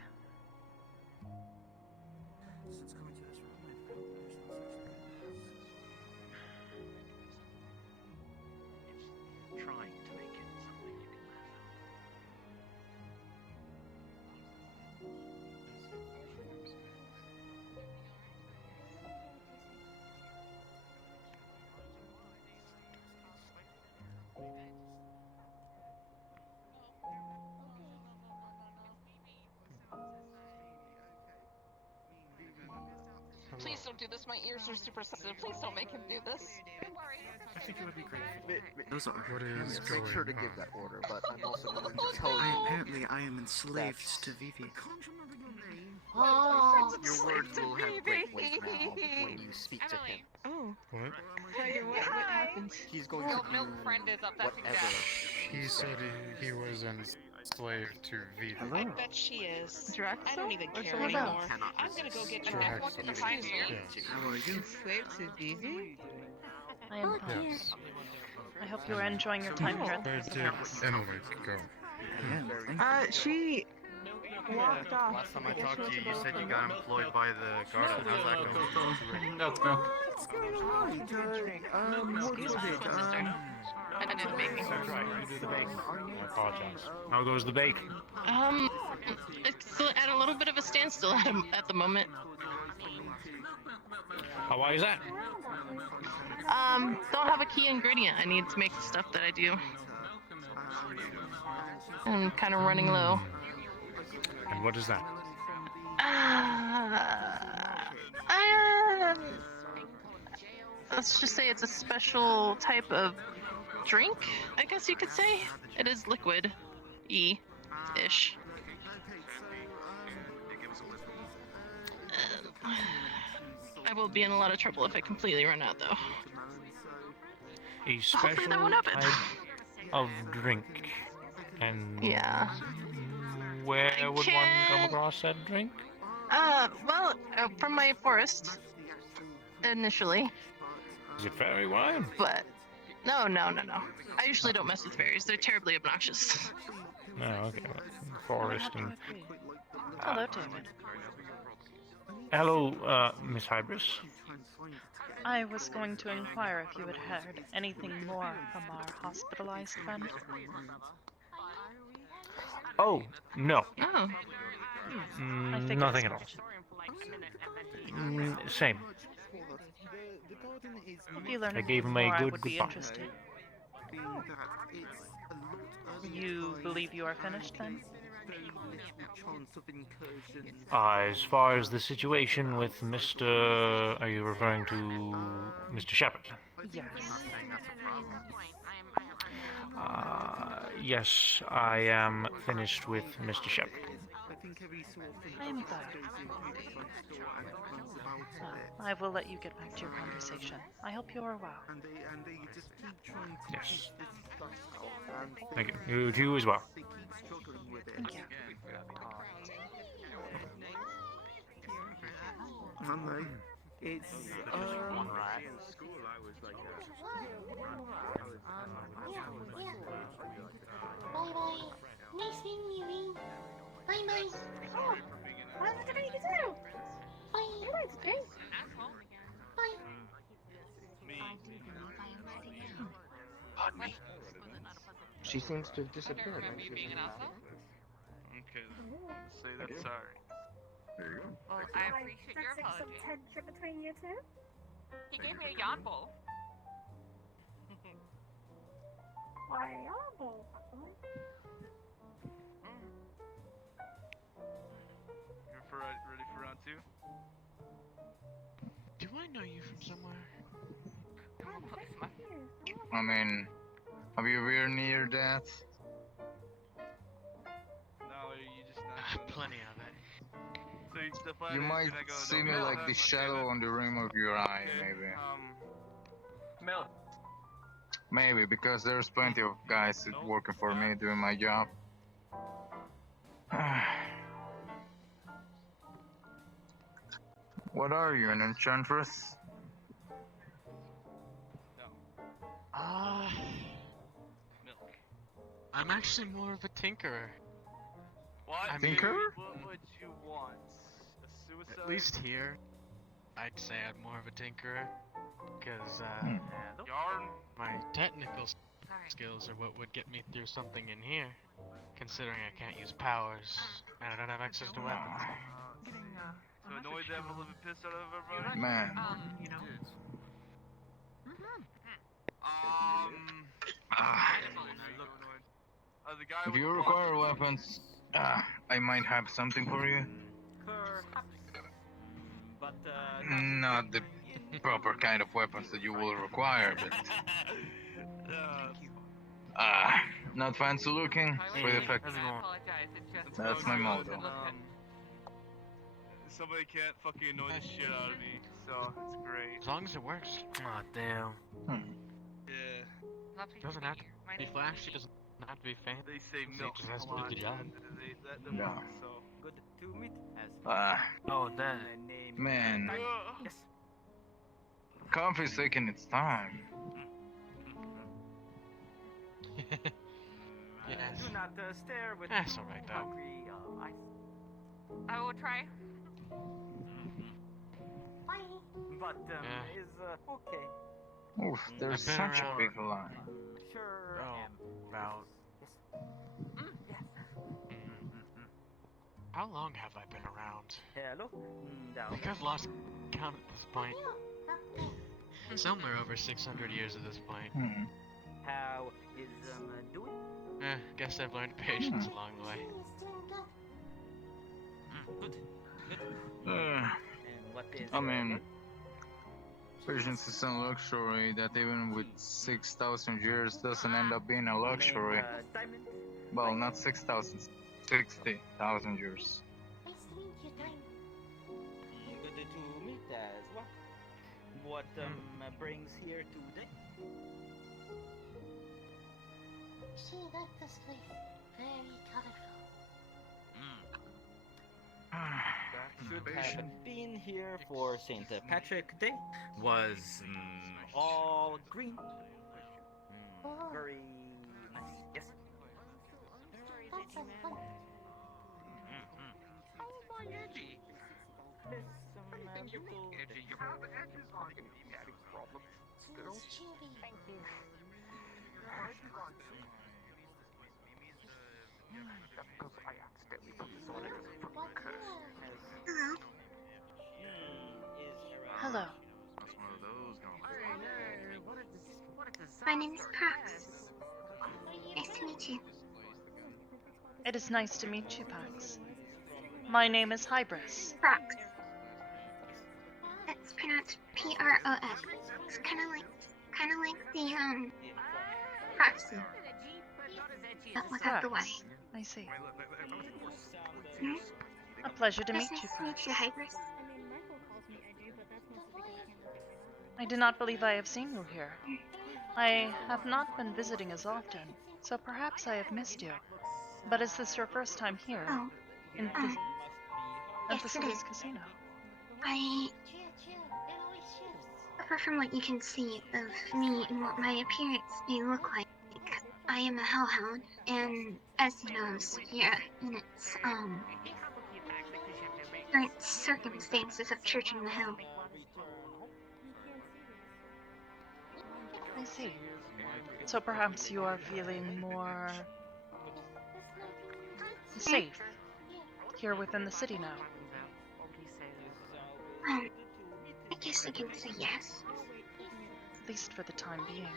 worse. My ears are super sensitive. Please don't make him do this. Don't worry. I think it would be great. What is going Make sure to on? give that order, but I'm also going to tell you. Apparently, I am enslaved to Vivi. Oh, Your words will have great weight now when you speak to him. Oh. What? What happened? He's going Your to milk do friend is up. That's whatever. exactly. He said he was enslaved to Vivi. I bet she is. Draxel? I don't even Or care someone anymore. else? I'm gonna go get Draxel. Excuse me. How are you? Enslaved to Vivi? I am Yes. I hope you are enjoying your time here at the I did. palace. Anyway, go. She walked off. Last time I talked to you, you said you got employed by the Garda. How's that going? Let's go. What's going on? What was it? I didn't make it. That's right. You do the bake. I apologize. How goes the bake? It's still at a little bit of a standstill at the moment. Why is that? Don't have a key ingredient. I need to make the stuff that I do. I'm kind of running low. And what is that? Let's just say it's a special type of drink, I guess you could say. It is liquid-y-ish. I will be in a lot of trouble if I completely run out, though. A special that won't happen. type of drink. And Yeah. where I would one come across that drink? Well, from my forest, initially. Is it fairy wine? But, no. I usually don't mess with fairies. They're terribly obnoxious. No, okay. Forest and... Hello, David. Hello, Miss Hybris. I was going to inquire if you had heard anything more from our hospitalized friend. Oh, no. Oh. I figured Nothing as at all. much. Same. If you learn I gave him more, a I good would be goodbye. interested. You believe you are finished then? As far as the situation with Mr... Are you referring to Mr. Shepard? Yes. Yes, I am finished with Mr. Shepard. I am glad. I will let you get back to your conversation. I hope you are well. Yes. Thank you. You too as well. Thank you. It's in school I was like Bye bye. Nice meeting you. Bye bye. Oh, nice to meet you too. Bye. That's great. Bye. Pardon me. She seems to have disappeared. Okay, say that sorry. There you go. Well, I appreciate your apology. Some tension between you two? He gave me a yawn bowl. Why, y'all Ready for round two? Do I know you from somewhere? I mean, have you ever near death? No, you just not. Plenty of it. So the plan You is might gonna go see no me milk. like the shadow on the rim of your eye, maybe. Milk. Maybe, because there's plenty of guys working for me doing my job. What are you, an enchantress? I'm actually more of a tinkerer. What? I mean, Tinker? What would you want? A suicide? at least here, I'd say I'm more of a tinkerer. Because, Yarn? my technical skills are what would get me through something in here. Considering I can't use powers, and I don't have access to weapons. So annoy the living piss out of everybody? Man. The guy If with you the require weapons, I might have something for you. But Not the proper kind of weapons that you will require, but not fancy looking, with effective. That's my motto. Somebody can't fucking annoy the shit out of me, so it's great. As long as it works. Aw, damn. Yeah. Doesn't have to be flashy, doesn't have to be fancy. They say It milk just has a to do lot. the job. No. So Good to meet as Oh, that. Man. Coffee's taking its time. Yes. Do not stare with That's alright though. hungry eyes. I will try. Bye. But Yeah. is okay. Oof, there's I've been such a around. big line. Sure. About. Yes. How long have I been around? Hello. I think I've lost count at this point. Somewhere over 600 years at this point. How is doing? Guess I've learned patience along the way. Good. Uh, And what is? I mean, patience is a luxury that even with 6,000 years doesn't end up being a luxury. Diamond. Well, not 6,000, 60,000 years. Nice to meet you, Time. Good to meet as well. What brings here today? See that this place very colorful. Should have been here for St. Patrick Day. Was all green. Very nice. Yes. That's some fun. Oh, my edgy. There's Anything you little make edgy, you have edges on it. You have a problem. It's chewy. Thank you. Because I accidentally put this on it as a fucking curse. Hello. My name is Prax. Nice to meet you. It is nice to meet you, Pax. My name is Hybris. Prax. It's pronounced P-R-O-X. It's kind of like the proxy, but without the Y. I see. Hmm? A pleasure to meet Nice you, to meet Pax. you, Hybris. I do not believe I have seen you here. I have not been visiting as often, so perhaps I have missed you. But is this your first time here? Oh, In the, yes, at the it city's is. casino? Apart from what you can see of me and what my appearance may look like, I am a hellhound, and as you know, Sophia, in its current circumstances of Church in the Hill. I see. So perhaps you are feeling more safe here within the city now. I guess I can say yes. At least for the time being.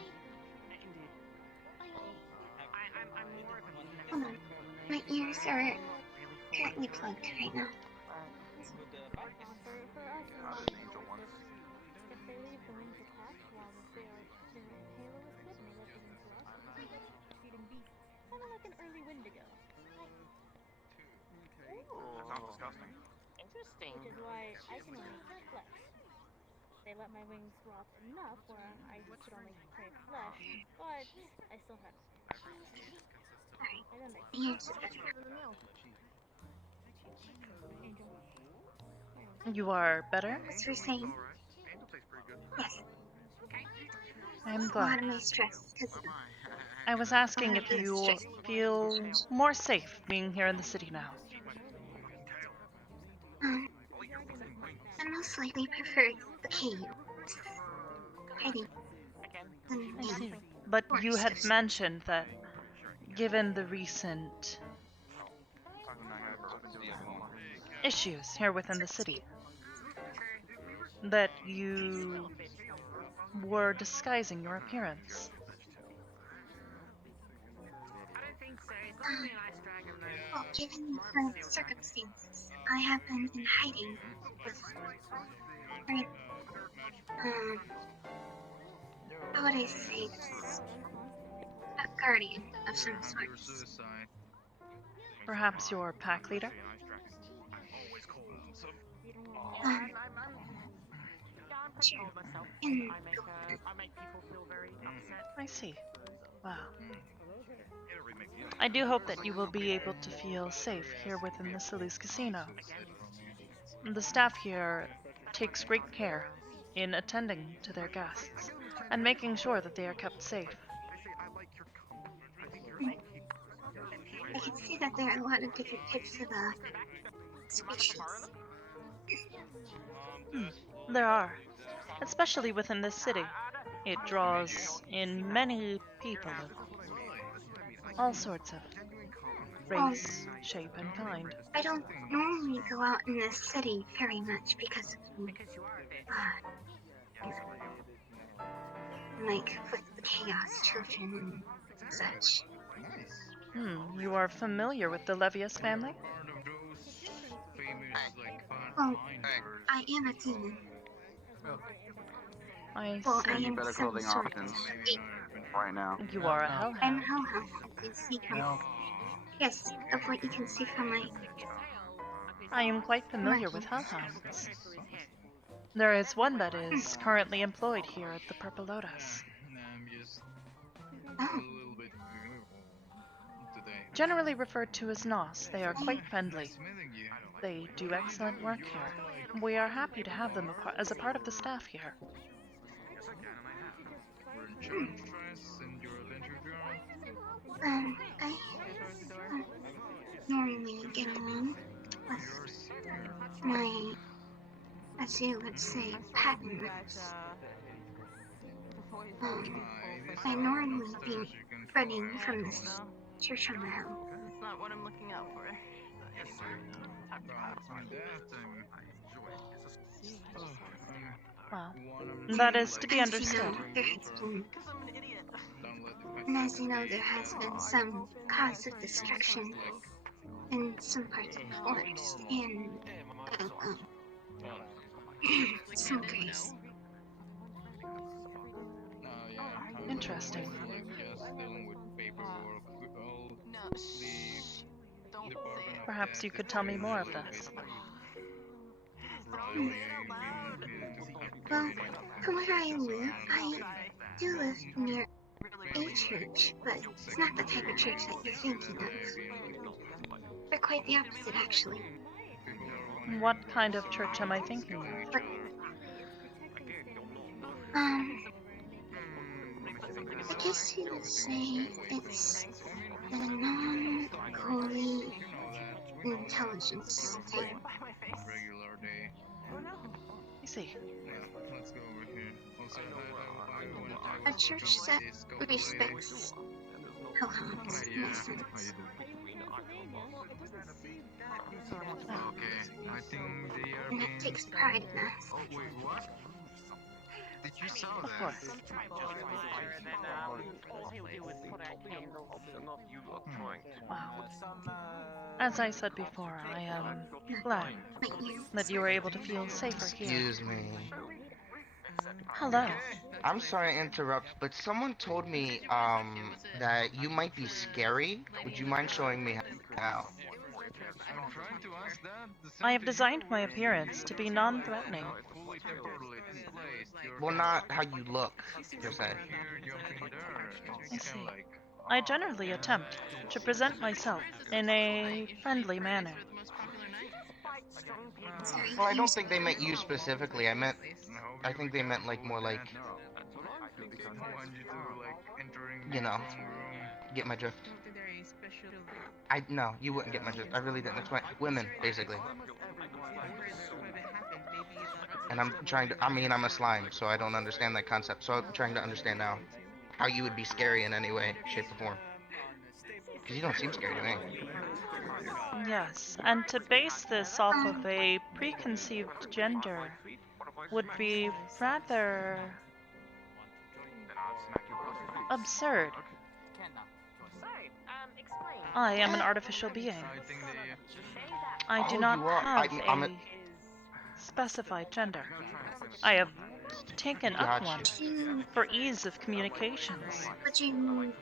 Hold on. My ears are currently plugged right now. Sounds disgusting. Interesting. Which is why I can only eat flesh. They let my wings rot enough where I could only crave flesh, but I still have. And then they Yes. You are better? As we're saying, yes. I'm A lot glad. of my stress because of I was asking if you feel more safe being here in the city now. I most likely prefer the cave. Hiding. I see. But you had mentioned that, given the recent issues here within the city, that you were disguising your appearance. Well, given the current circumstances, I have been in hiding with current how would I say this? A guardian of some sort. Perhaps your pack leader? Sure. In I see. Wow. I do hope that you will be able to feel safe here within the Silly's Casino. The staff here takes great care in attending to their guests and making sure that they are kept safe. I can see that there are a lot of different types of species. There are, especially within this city. It draws in many people of all sorts of race, shape, and kind. I don't normally go out in the city very much because of like with the chaos children and such. You are familiar with the Levius family? Well, I am a demon. I Well, see. I You am better some clothing sort options of right now. You are a hellhound. I'm a hellhound. You see from yes, of what you can see from my. I am quite familiar with hellhounds. There is one that is currently employed here at the Purple Lotus. Oh, Generally referred to as Nos, they are quite friendly. They do excellent work here. We are happy to have them as a part of the staff here. I normally get along with my, as you would say, patents. I normally be running from this church on the hill. That's not what I'm looking out for. Well, that is to be As you understood. know, there has been, and as you know, there has been some cause of destruction in some parts of the forest, and some grace. Interesting. Perhaps you could tell me more of this. Well, from where I live, I do live near a church, but it's not the type of church that you're thinking of. They're quite the opposite, actually. What kind of church am I thinking of? I guess you would say it's the non-holy intelligence type. I see. A church that respects hellhounds, in a sense. I think they are And it takes pride in us. Oh, wait, what? Did you saw Of that? course. Wow. As I said before, I am glad that you were able to feel safer here. Excuse me. Hello. I'm sorry to interrupt, but someone told me that you might be scary. Would you mind showing me how? I'm trying to ask that. I have designed my appearance to be non-threatening. Fully temporarily displaced. Well, not how you look, per se. I see. I generally attempt to present myself in a friendly manner. Well, I don't think they meant you specifically. I think they meant like more like, you know, get my drift. No, you wouldn't get my drift. I really didn't explain. Women, basically. And I'm trying to, I'm a slime, so I don't understand that concept. So I'm trying to understand now how you would be scary in any way, shape, or form. Because you don't seem scary to me. Yes, and to base this off of a preconceived gender would be rather absurd. I am an artificial being. I do not have a specified gender. I have taken up one for ease of communications. Would you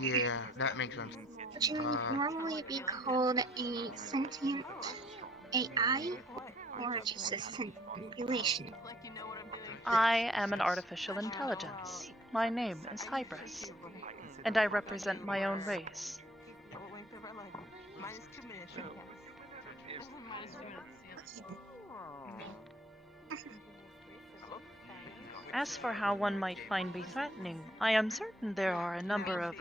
Yeah, that makes sense. would you normally be called a sentient AI or just a sentient relation? I am an artificial intelligence. My name is Hybris, and I represent my own race. As for how one might find me threatening, I am certain there are a number of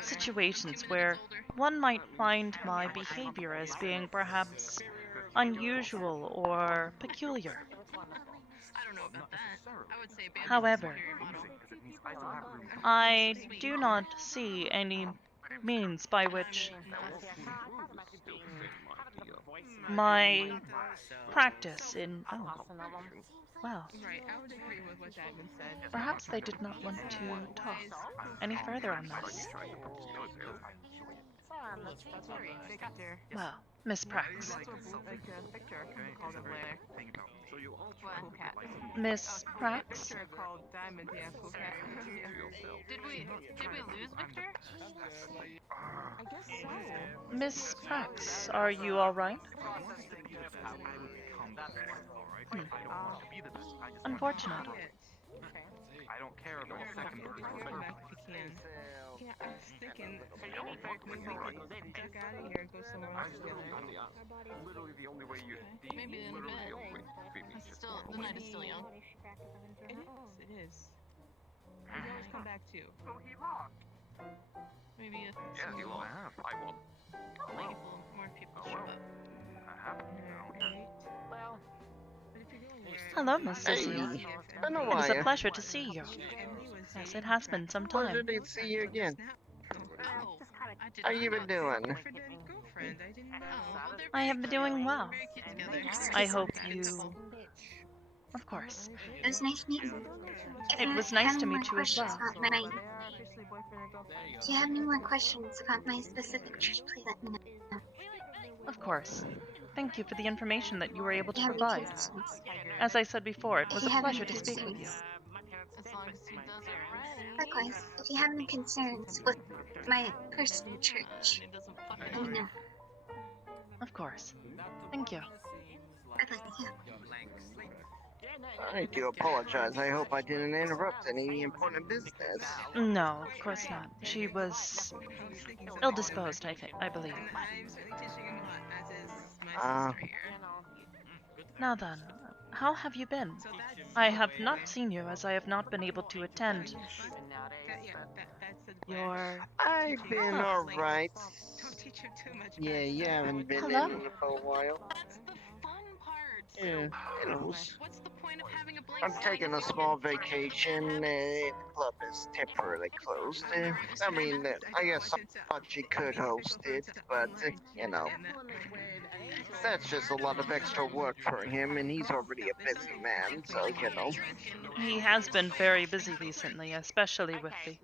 situations where one might find my behavior as being perhaps unusual or peculiar. I don't know about that. I would say abandoned However, security model. I do not see any means by which my practice in well, Right, I would agree with what Diamond said. perhaps they did not want to talk any further on this. Victor. Well, Miss Prax. That's what Victor called him later. Cool cat. Miss Prax? Victor called Diamond, yeah, cool cat. Did we lose Victor? I guess so. Miss Prax, are you alright? Unfortunate. I don't care about second Going back if you can. Yeah, I was thinking, maybe we could duck out of here and go somewhere else together. Literally the only way you. Maybe in Literally bed. the only way to beat me. It's still, the night is still young. It is. We can always come back too. Maybe if Yeah, you lost. I won. more people show up. Well, Hello, Miss Cecilia. Been a It is a while. pleasure to see you. Yes, it has been some Pleasure time. to see you again. Oh, I did How you been doing? girlfriend, I didn't know. Oh, well, they're I have been doing well. very cute together. I hope you... Of course. It was nice meeting you. It was nice to meet you as well. If you have any more questions about my specific church, please let me know. Of course. Thank you for the information that you were able to If you have any provide. concerns- As I said before, it if was you a have any pleasure to speak with you. concerns- As long as he does it right. Likewise, if you have any concerns with my personal church, let me know. Of course. Thank you. I'd like to hear. I do apologize. I hope I didn't interrupt any important business. No, of course not. She was ill-disposed, I believe. Now then, how have you been? I have not seen you as I have not been able to attend your... I've been alright. Yeah, you haven't been Hello? in for a while. Yeah, it knows. What's the point of having a blank I'm taking a small vacation. The club is temporarily closed. I mean, I guess I thought she could host it, but, you know. That's just a lot of extra work for him, and he's already a busy man, so, you know. He has been very busy recently, especially with the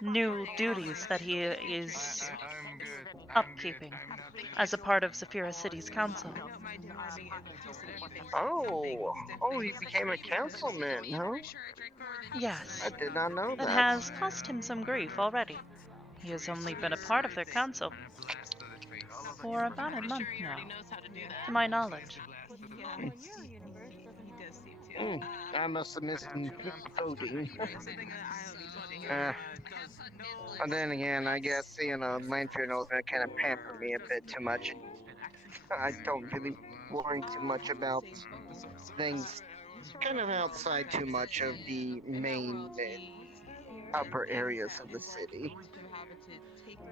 new duties that he is upkeeping as a part of Zafira City's council. Oh, he became a councilman, huh? Yes. I did not know It that. has cost him some grief already. He has only been a part of their council for about a month now, to my knowledge. I must have missed voting. And then again, I guess, you know, Lantern knows that kind of pamper me a bit too much. I don't really worry too much about things kind of outside too much of the main upper areas of the city.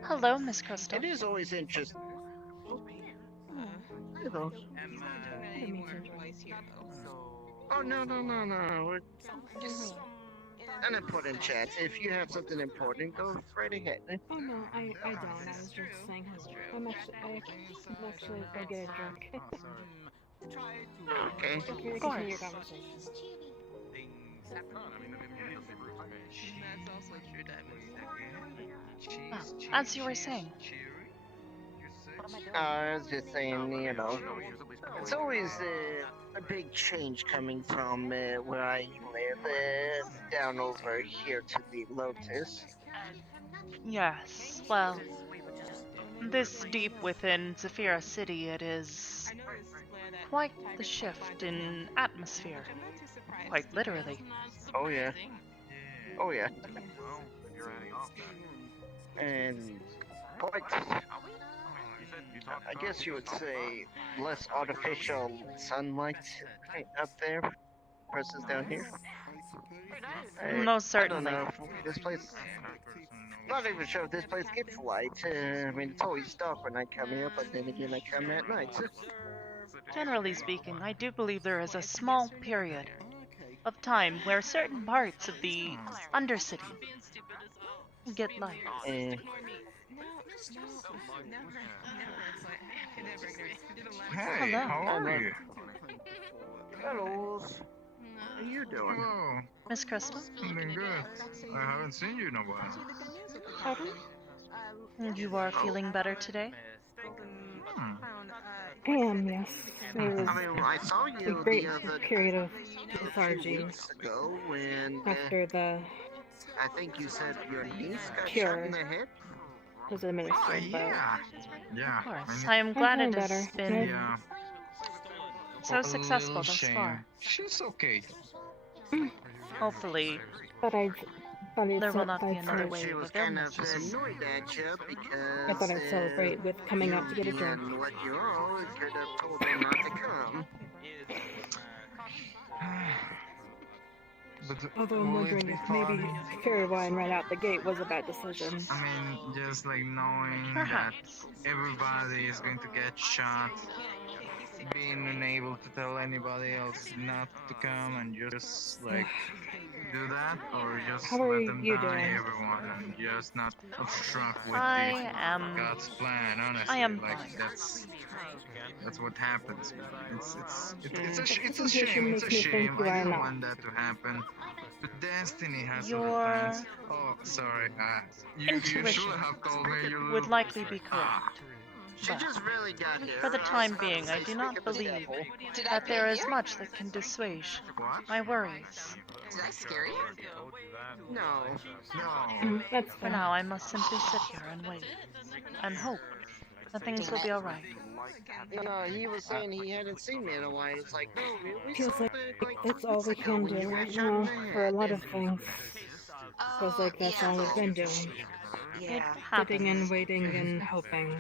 Hello, Miss Crystal. It is always interesting. You know. Oh, no. We're just unimportant chat. If you have something important, go right ahead. Oh no, I don't. I was just saying. I'm actually go get a drink. Okay. Continue Of course. your conversation. That's also true, Diamond. As you were saying, I was just saying, you know, it's always a big change coming from where I live down over here to the Lotus. Yes, well, this deep within Zephyra City, it is quite the shift in atmosphere. Quite literally. Oh yeah. Oh yeah. And quite, I guess you would say, less artificial sunlight up there versus down here. Most certainly. I don't know if this place. Not even sure if this place gets light. I mean, it's always dark when I come here, but then again, I come at night. Generally speaking, I do believe there is a small period of time where certain parts of the Undercity get light. Hey, Hello. how are you? Hello. How you doing? Hello. Miss Crystal? I'm doing good. I haven't seen you in a while. Pardon? You are feeling better today? I am, yes. There was I mean, I saw a you great the other period of few lethargy weeks ago when after the I think you said your niece got shot cure in the head. was administered, but Yeah. Of course. I am glad feeling it has better. been Yeah. so A successful little thus shame. far. She's okay. Hopefully, but I thought there will I'd, not be I'd another cel- wave of Kind of illnesses. annoyed at you because I thought I'd celebrate with coming out to get a you drink. being what you are could have told her not to come. But Although I'm will it wondering be if maybe fun? fairy wine right out the gate was a bad decision. I mean, just like knowing Perhaps. that everybody is going to get shot, being unable to tell anybody else not to come and just like do that, or just How are let them you die, doing? everyone, and just not obstruct with I am. God's plan. Honestly, I am like fine. that's what happens. Man. It's a Presentation shame. It's a makes me think shame. you I are didn't not. want that to happen. But destiny has other Your plans. Oh, sorry. You should intuition have told me you would likely be correct. She But just really got here. for the I was time about to being, say, I do speak not of the believe devil. that there is much that can dissuage my worries. Did I scare you? No. That's For fine. now, I must simply sit here and wait. And hope that things will be alright. No, he was saying he hadn't seen me in a while. It's like, no, we Feels saw like that that's all we can do right now for a lot of things. Feels like that's all we've been doing. It Sitting and happens. waiting and hoping.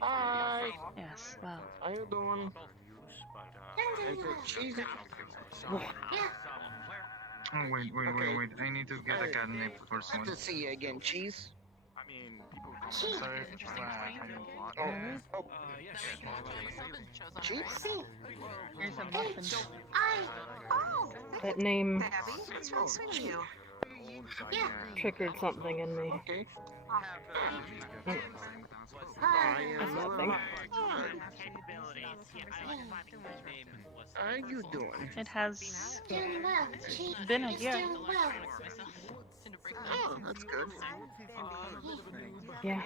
Hi. Yes, well. How you doing? Cheese. Oh wait. I need to get a catnip for Good someone. to see you again, Cheese. Sorry. Oh. Cheese? Here's a muffin. That name What's wrong with you? triggered something in me. That's nothing. How you doing? It has been a year. Oh, that's good. Yeah.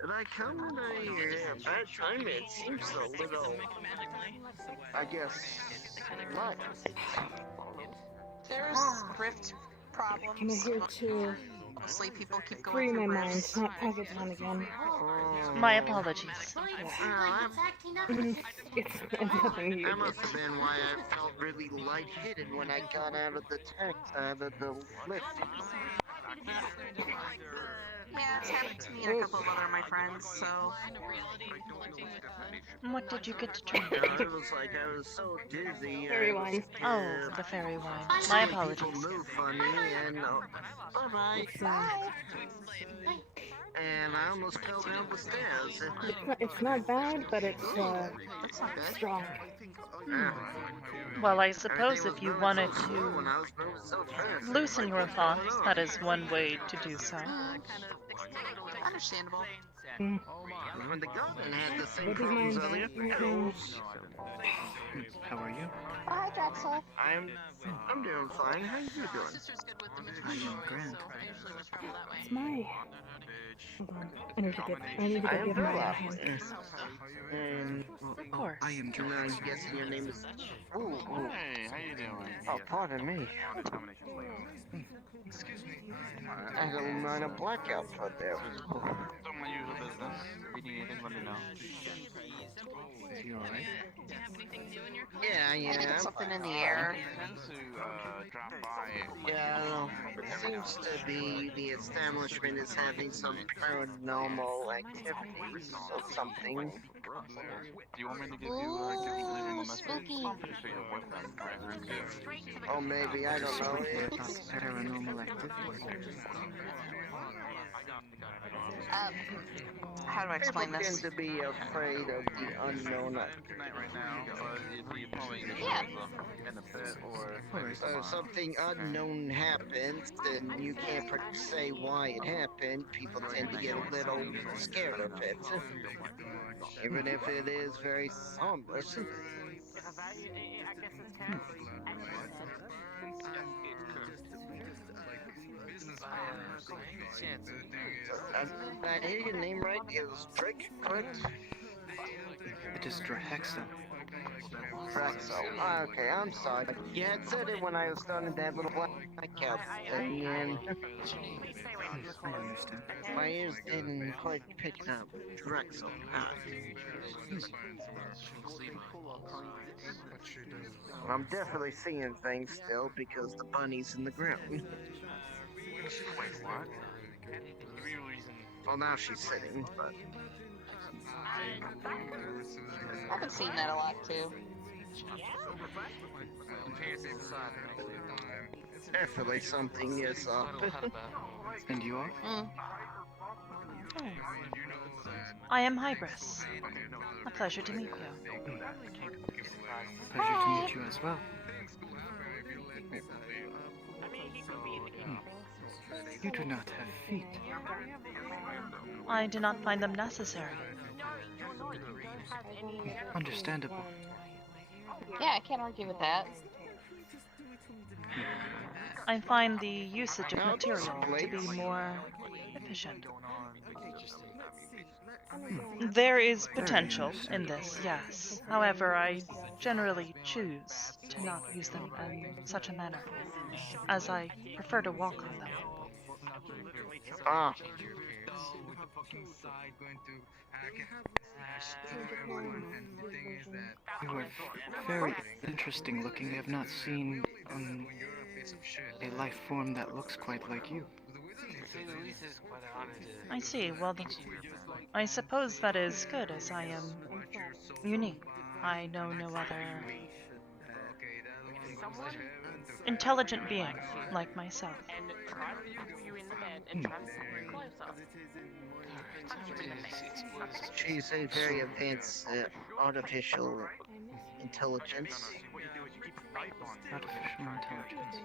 Did I come at a bad time? It seems a little, I guess, light. There's rift problems. I'm here to Mostly people keep going free my through mind, rifts. not pocket down again. My apologies. It's nothing you That must have been why I felt really lightheaded when I got out of the lift. Yeah, it's happened to me and a couple of other of my friends, so. What did you get to drink? It was like I was so dizzy. Fairy wine. Oh, the fairy wine. My apologies. People move funny and bye-bye. And I almost fell down the stairs. It's not bad, but it's strong. Well, I suppose if you wanted to loosen your thoughts, that is one way to do so. Understandable. When the government had the same Wouldn't problems mind earlier. that right now. How are you? Oh, hi, Drexel. I'm doing fine. How you doing? I am grand. It's my. Hold on. I need to I go am give my Bella. hand. And Of course. I am now George. I'm guessing your name is. Ooh, ooh. Hey, how you doing? Oh, pardon me. I had a minor blackout for there. Don't my usual business. If you need anything, let me know. You alright? Yeah, I think yeah. it's something in the air. Tend to drop by. Yeah, it seems to be the establishment is having some paranormal activities or something. Do you want me to give you leave them a message? Spooky. I'm pretty sure you're with them, right? Oh, maybe, I don't know. About paranormal activity. How do I explain People this? tend to be afraid of the unknown. Tonight right now, you probably Yeah. in a bit or So if something unknown happens, then you can't say why it happened. People tend to get a little scared of it. Even if it is very somber. I hear your name right? It was Drake, correct? It is Drahexel. Drexel. Okay, I'm sorry. You had said it when I was starting that little blackout thing, and I understand. my ears didn't quite pick it up. Drexel. I'm definitely seeing things still because the bunny's in the ground. Wait, what? Well, now she's sitting, but I've been seeing that a lot too. definitely something is up. And you are? I am Hybris. A pleasure to meet you. Pleasure to meet you as well. You do not have feet. I do not find them necessary. Understandable. Yeah, I can't argue with that. I find the usage of material to be more efficient. There is potential in this, yes. However, I generally choose to not use them in such a manner, as I prefer to walk on them. Ah. You are very interesting looking. I have not seen a life form that looks quite like you. I see. Well, I suppose that is good, as I am unique. I know no other intelligent being like myself. She's a very advanced artificial intelligence. Artificial intelligence.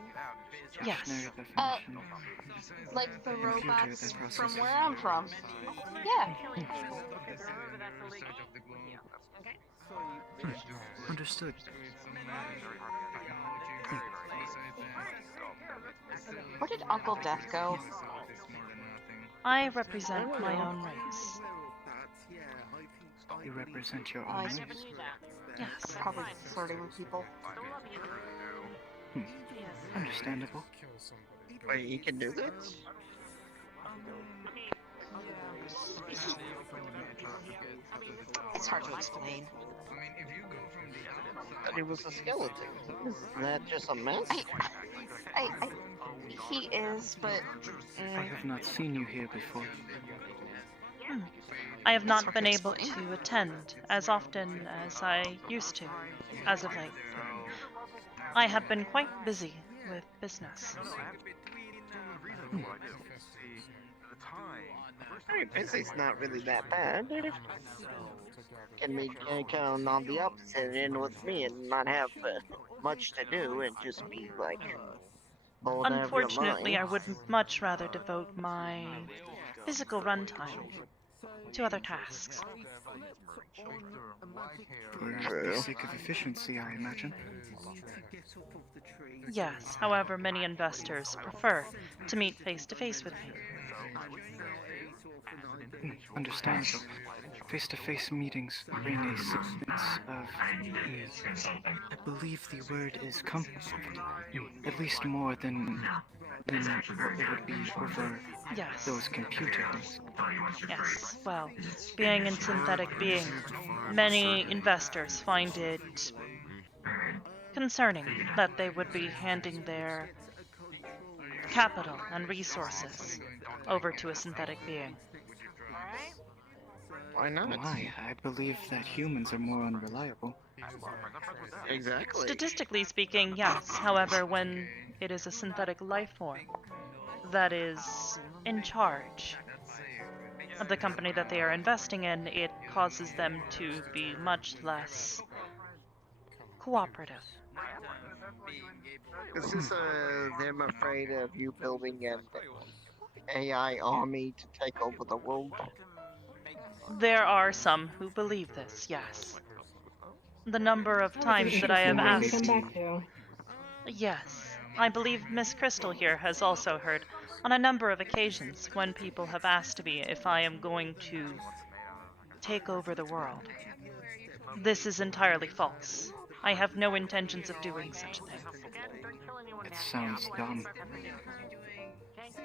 Yes. Dictionary definition. Like the Computer robots that from processes where I'm from. Yeah. Understood. Where did Uncle Death go? I represent my own race. You represent your I own race. Yes. Probably flirting with people. Understandable. Wait, you can do this? It's hard to explain. But he was a skeleton. Isn't that just a mess? He is, but I have not seen you here before. I have not been able to attend as often as I used to, as of late. I have been quite busy with business. Very busy's not really that bad. Can be kind of on the opposite end with me and not have much to do and just be like bored out of your Unfortunately, I mind. would much rather devote my physical runtime to other tasks. For the sake of efficiency, I imagine. Yes, however, many investors prefer to meet face to face with me. Understandable. Face-to-face meetings bring a sense of ease. I believe the word is comfort. At least more than what it would be over Yes. those computer things. Yes, well, being a synthetic being, many investors find it concerning that they would be handing their capital and resources over to a synthetic being. Why not? Why? I believe that humans are more unreliable. Exactly. Statistically speaking, yes. However, when it is a synthetic life form that is in charge of the company that they are investing in, it causes them to be much less cooperative. Is this them afraid of you building an AI army to take over the world? There are some who believe this, yes. The number of times that I have Interesting one to asked. come back to. Yes, I believe Miss Crystal here has also heard on a number of occasions when people have asked me if I am going to take over the world. This is entirely false. I have no intentions of doing such a thing. It sounds dumb.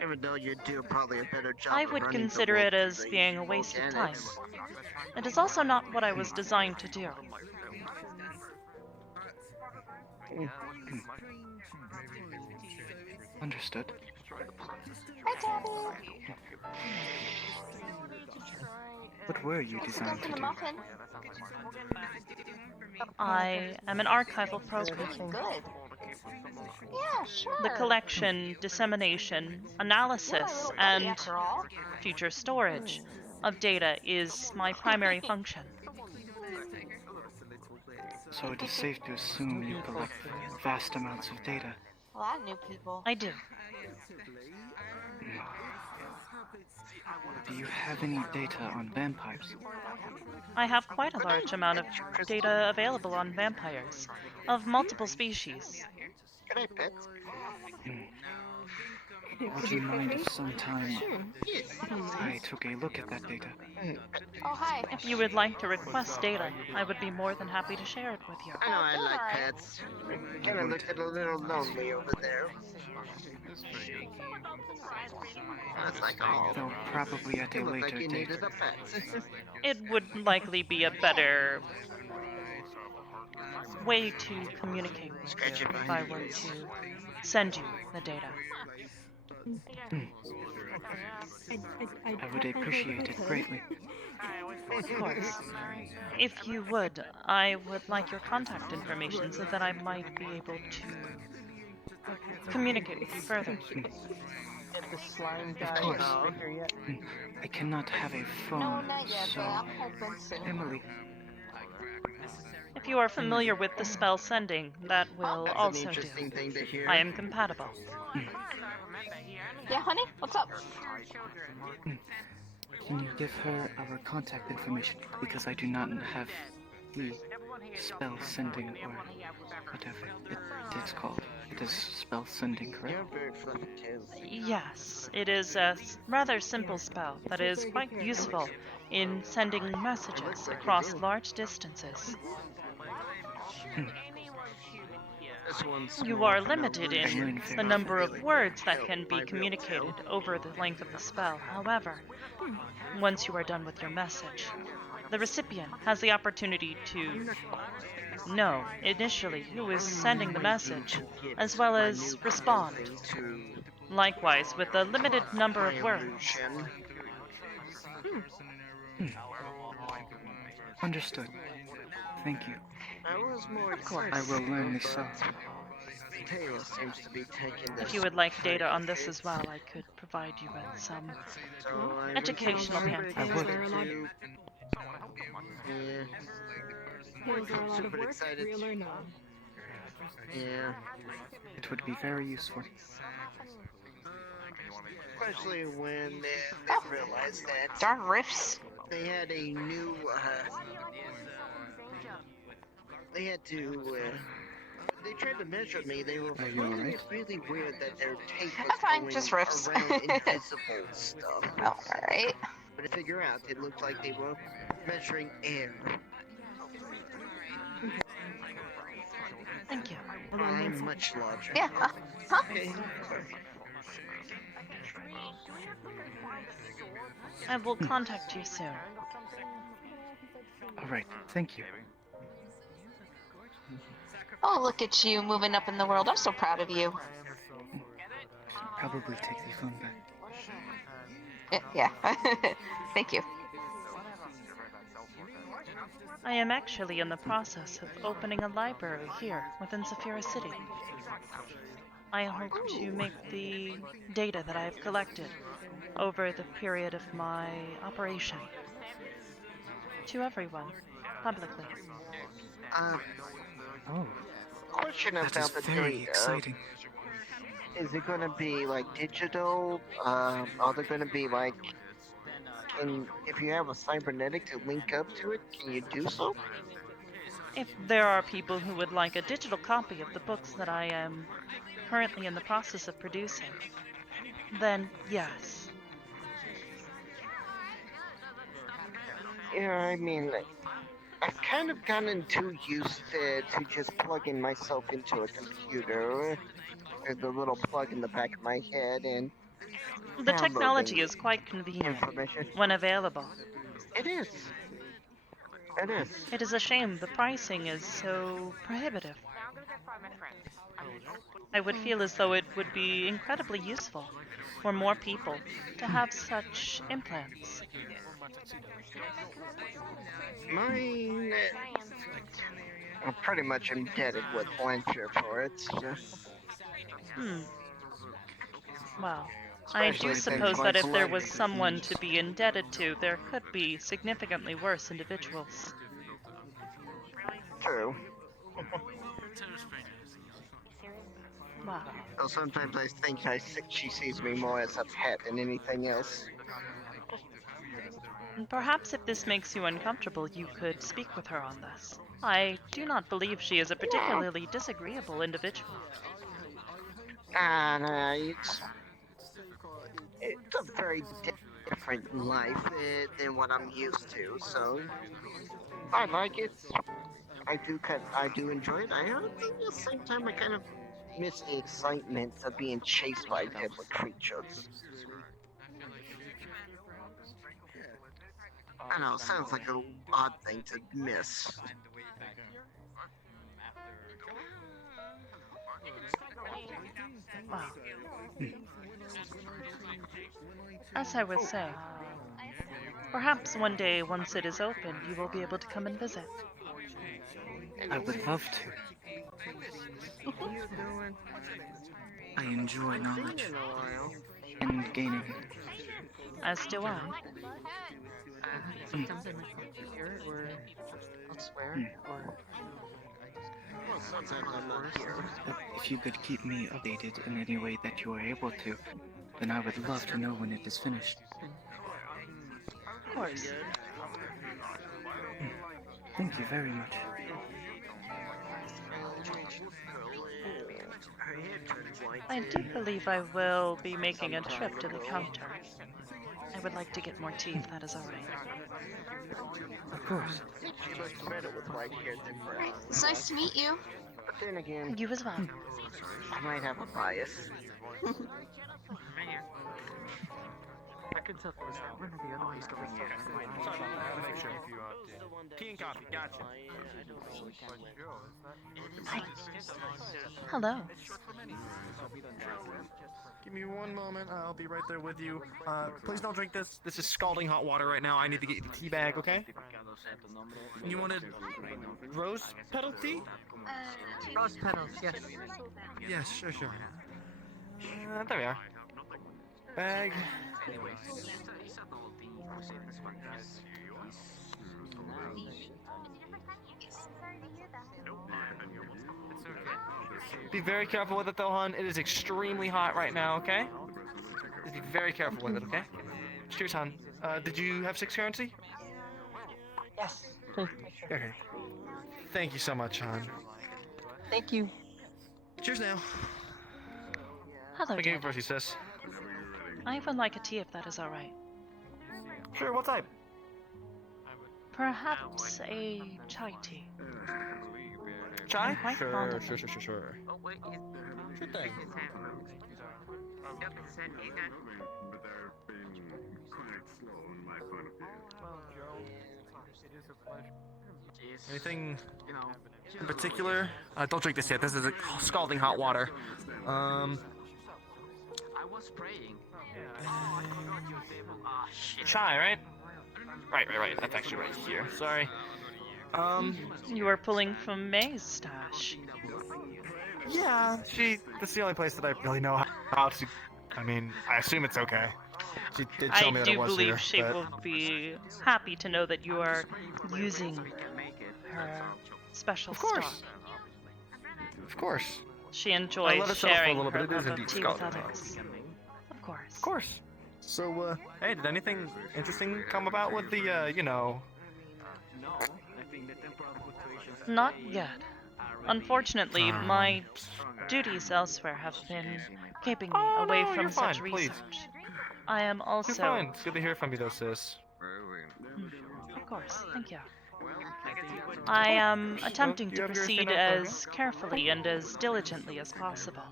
Even though you do probably a better job I of would running the consider world it as through the being a waste of time. organics. It is also not what I was designed to do. Understood. What were you designed to do? I am an archival program. Yeah, sure. The collection, dissemination, analysis, and future storage of data is my primary function. So it is safe to assume you collect vast amounts of data. A lot of new people. I do. Do you have any data on vampires? I have quite a large amount of data available on vampires, of multiple species. Can I pet? Would you mind if sometime Sure. I took a look at that data? Oh, hi. If you would like to request data, I would be more than happy to share it with you. I know I like pets. Kinda looked a little lonely over there. That's like, oh, Though probably at a you look like later you date. needed a pet. It would likely be a better way to communicate with Scratch you it if I behind were the ears. to send you the data. I would appreciate it greatly. Of course. If you would, I would like your contact information so that I might be able to communicate with you further. Of course. I cannot have a phone, not yet, so but I'm hoping soon. Emily. If you are familiar with the spell sending, that will That's an also interesting do. thing to hear. I am compatible. Yeah, honey? What's up? Can you give her our contact information? Because I do not have the spell sending or whatever it is called. It is spell sending, correct? You're very fluffy too. Yes, it is a rather simple spell that is quite useful in sending messages across large distances. This one's You more are of an limited in illusion. the number of words that can be communicated over the length of the spell. However, once you are done with your message, the recipient has the opportunity to know initially who is sending the message, as well as respond. Likewise, with a limited number of words. Understood. Thank you. I was more Of course. I will learn this but out. Taylor seems to be taking this. If you would like data on this as well, I could provide you with some educational pamphlets. I would. Yeah. Was there a lot of Super work, excited. real or no? Yeah. It would be very useful. Especially when they realized that Darn rifts. they had a new, they had to, they tried to measure me. They were Are you finding alright? it really weird that their tape was I'm fine, going just rifts. around invisible stuff. Oh, alright. But to figure out, it looked like they were measuring air. Thank you. I'm much larger. Yeah. Okay. I will contact you soon. Alright, thank you. Oh, look at you moving up in the world. I'm so proud of you. Probably take the phone back. Yeah. Thank you. I am actually in the process of opening a library here within Saphira City. I hope to make the data that I have collected over the period of my operation to everyone, publicly. Oh, Question that is about the very data. exciting. Is it gonna be like digital? Are there gonna be like, if you have a cybernetic to link up to it, can you do so? If there are people who would like a digital copy of the books that I am currently in the process of producing, then yes. Yeah, I mean, I've kind of gotten too used to just plugging myself into a computer. There's a little plug in the back of my head and The technology is quite convenient when available. It is. It is. It is a shame the pricing is so prohibitive. I would feel as though it would be incredibly useful for more people to have such implants. Mine, I'm pretty much indebted with Blanchard for it. Well, I do Especially suppose since my that if there blood was is someone to be indebted to, there could be significantly worse individuals. True. Wow. So sometimes I think she sees me more as a pet than anything else. Perhaps if this makes you uncomfortable, you could speak with her on this. I do not believe she is a particularly disagreeable individual. It's a very different life than what I'm used to, so I like it. I do enjoy it. At the same time, I kind of miss the excitement of being chased by deadly creatures. I know, it sounds like an odd thing to miss. Wow. As I was saying, perhaps one day, once it is open, you will be able to come and visit. I would love to. I enjoy knowledge and gaining it. As do I. Sometimes I might here or elsewhere, or well, sometimes I'm not here. If you could keep me updated in any way that you are able to, then I would love to know when it is finished. Of course. Thank you very much. I do believe I will be making a trip to the counter. I would like to get more tea if that is alright. Of course. She looks better with white hair than brown. It's nice to meet you. But then again, You as well. I might have a bias. I can tell from one of the other ones over here. Sorry about that. I'll make sure if you tea and coffee. Gotcha. Hi. Hello. Give me one moment. I'll be right there with you. Please don't drink this. This is scalding hot water right now. I need to get you the tea bag, okay? You wanted rose petal tea? Rose petals, yes. Yes, sure. There we are. Bag. Be very careful with it though, hon. It is extremely hot right now, okay? be very careful with it, okay? Cheers, hon. Did you have 6 currency? Yes. Okay. Thank you so much, hon. Thank you. Cheers now. Hello, Thank you Dad. first, sis. I would like a tea if that is alright. Sure, what type? Perhaps a chai tea. Chai? I'm quite fond of them. Sure. Oh, wait, he's... Sure thing. Yep, he said he's not... But they're being quite slow in my point of view. Anything in particular? Don't drink this yet. This is scalding hot water. I was praying. Oh, I forgot your table. Ah, shit. Chai, right? Right. That's actually right here. Sorry. You are pulling from May's stash. Yeah, that's the only place that I really know how to. I mean, I assume it's okay. She did show me I that it do was believe here, she but... will be happy to know that you are using her special stuff. Of course. She I let enjoys it settle for a sharing little her bit. It is love of indeed tea with scalding hot. others. Of course. Of course. So, hey, did anything interesting come about with the, Not yet. Unfortunately, my duties elsewhere have been keeping me away no, from you're such fine, please. research. I am also... You're fine. It's good to hear from you, though, sis. Of course, thank you. I am attempting you to have your proceed thing out there, as carefully and as diligently as possible.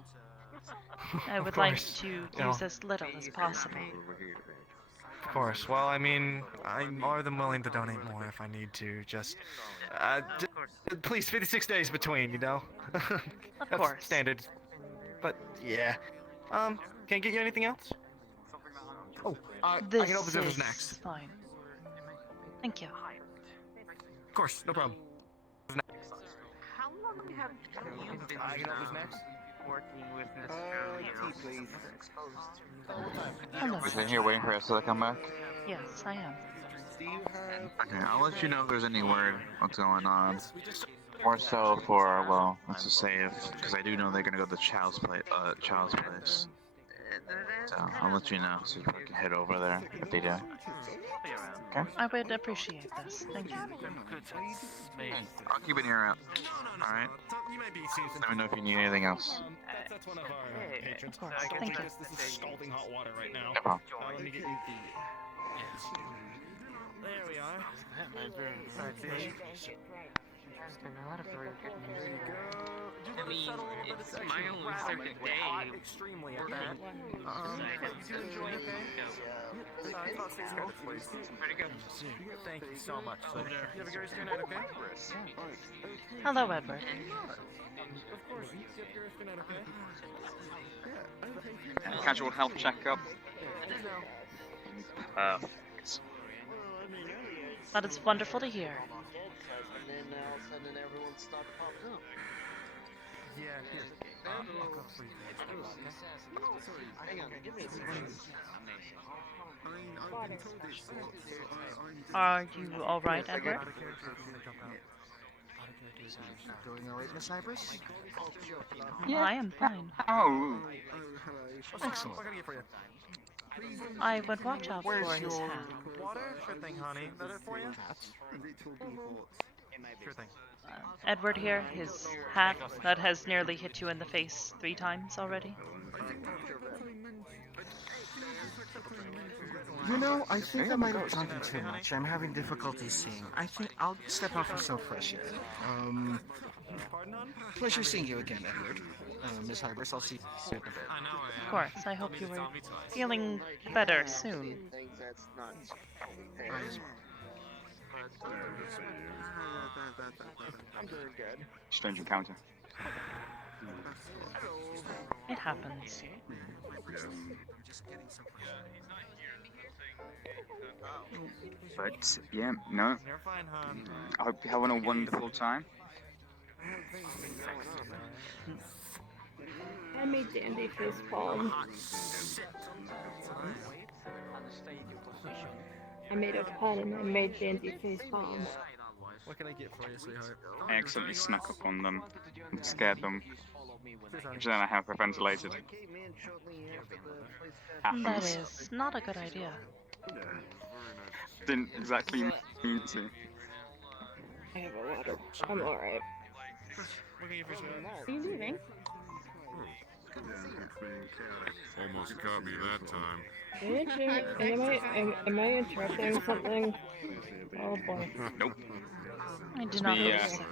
I would Of like course. to You know. use as little as possible. Of course. Well, I mean, I'm more than willing to donate more if I need to. Just, please, 56 days between, you know? Of That's course. standard. But, yeah. Can I get you anything else? Oh, I can open This zippers is next. fine. Thank you. Of course, no problem. How long have you been I can open next. working with Miss Shirley? Tea, please. Hello. Is in here waiting for us to come back? Yes, I am. Okay, I'll let you know if there's any word what's going on. More so for, well, let's just say because I do know they're gonna go to Child's place. So I'll let you know so you can head over there if they do. Okay? I would appreciate this. Thank you. I'll keep an ear out. Alright? Let me know if you need anything else. That's one of our patrons. Of course, thank you. This is scalding hot water right now. No problem. Let me get you the... There we are. There's been a lot of very good news. I mean, it's my only second day. Extremely working. You enjoy it, okay? Pretty good. Thank you so much. So, you have a great night, okay? Hello, Edward. Of course. You have a great night, okay? Casual health checkup. That is wonderful to hear. And then all of a sudden everyone stopped popping up. Yeah, here. I'll go for you. Hang on, give me a second. Are you alright, Edward? Doing alright, Miss Hybris? Yeah, I am fine. Oh. Excellent. What can I get for you? I would watch out for Where's his your hat. Water? Sure thing, honey. That it for you? Sure thing. Edward here, his hat that has nearly hit you in the face 3 times already. You know, I think I might have drinking too much. I'm having difficulty seeing. I think I'll step off for so fresh here. Pleasure seeing you again, Edward. Miss Hybris, I'll see you in a bit. Of course, I hope you were feeling better soon. That's not I'm doing good. Strange encounter. It happens. But yeah, no. You're fine, hon. I hope you're having a wonderful time. I made Dandy face palm. I made a pun and I made Dandy face palm. What can I get for you, sweetheart? I accidentally snuck up on them and scared them. which then I have ventilated. That Happens. is not a good idea. Didn't exactly mean to. I have a water. I'm alright. We're gonna get first What are you doing? Almost caught me that time. Am I interrupting something? Oh boy. Nope. I do not believe so.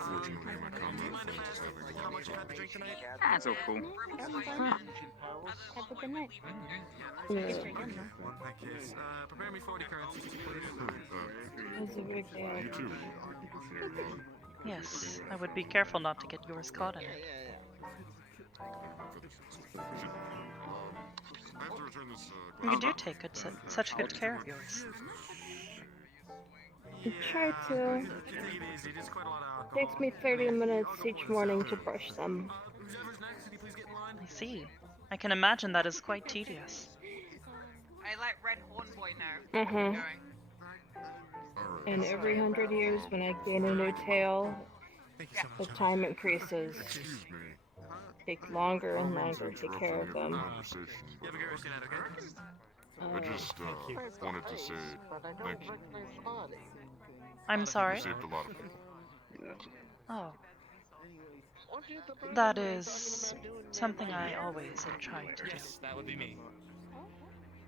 Unfortunately, my combat friend is having a lot of trouble. That's all cool. Have a good night. Yeah. In that case, prepare me 40 currency, please. That's a big deal. You too. Yes, I would be careful not to get yours caught in it. I have to return this. You do take such good care of yours. I try to. Takes me 30 minutes each morning to brush them. I see. I can imagine that is quite tedious. I let Red Horn Boy know. Mm-hmm. And every 100 years when I gain a new tail, the time increases. Take longer and longer to take care of them. I just wanted to say thank you. I'm sorry? You saved a lot of them. Oh. That is something I always have tried to do. That would be me.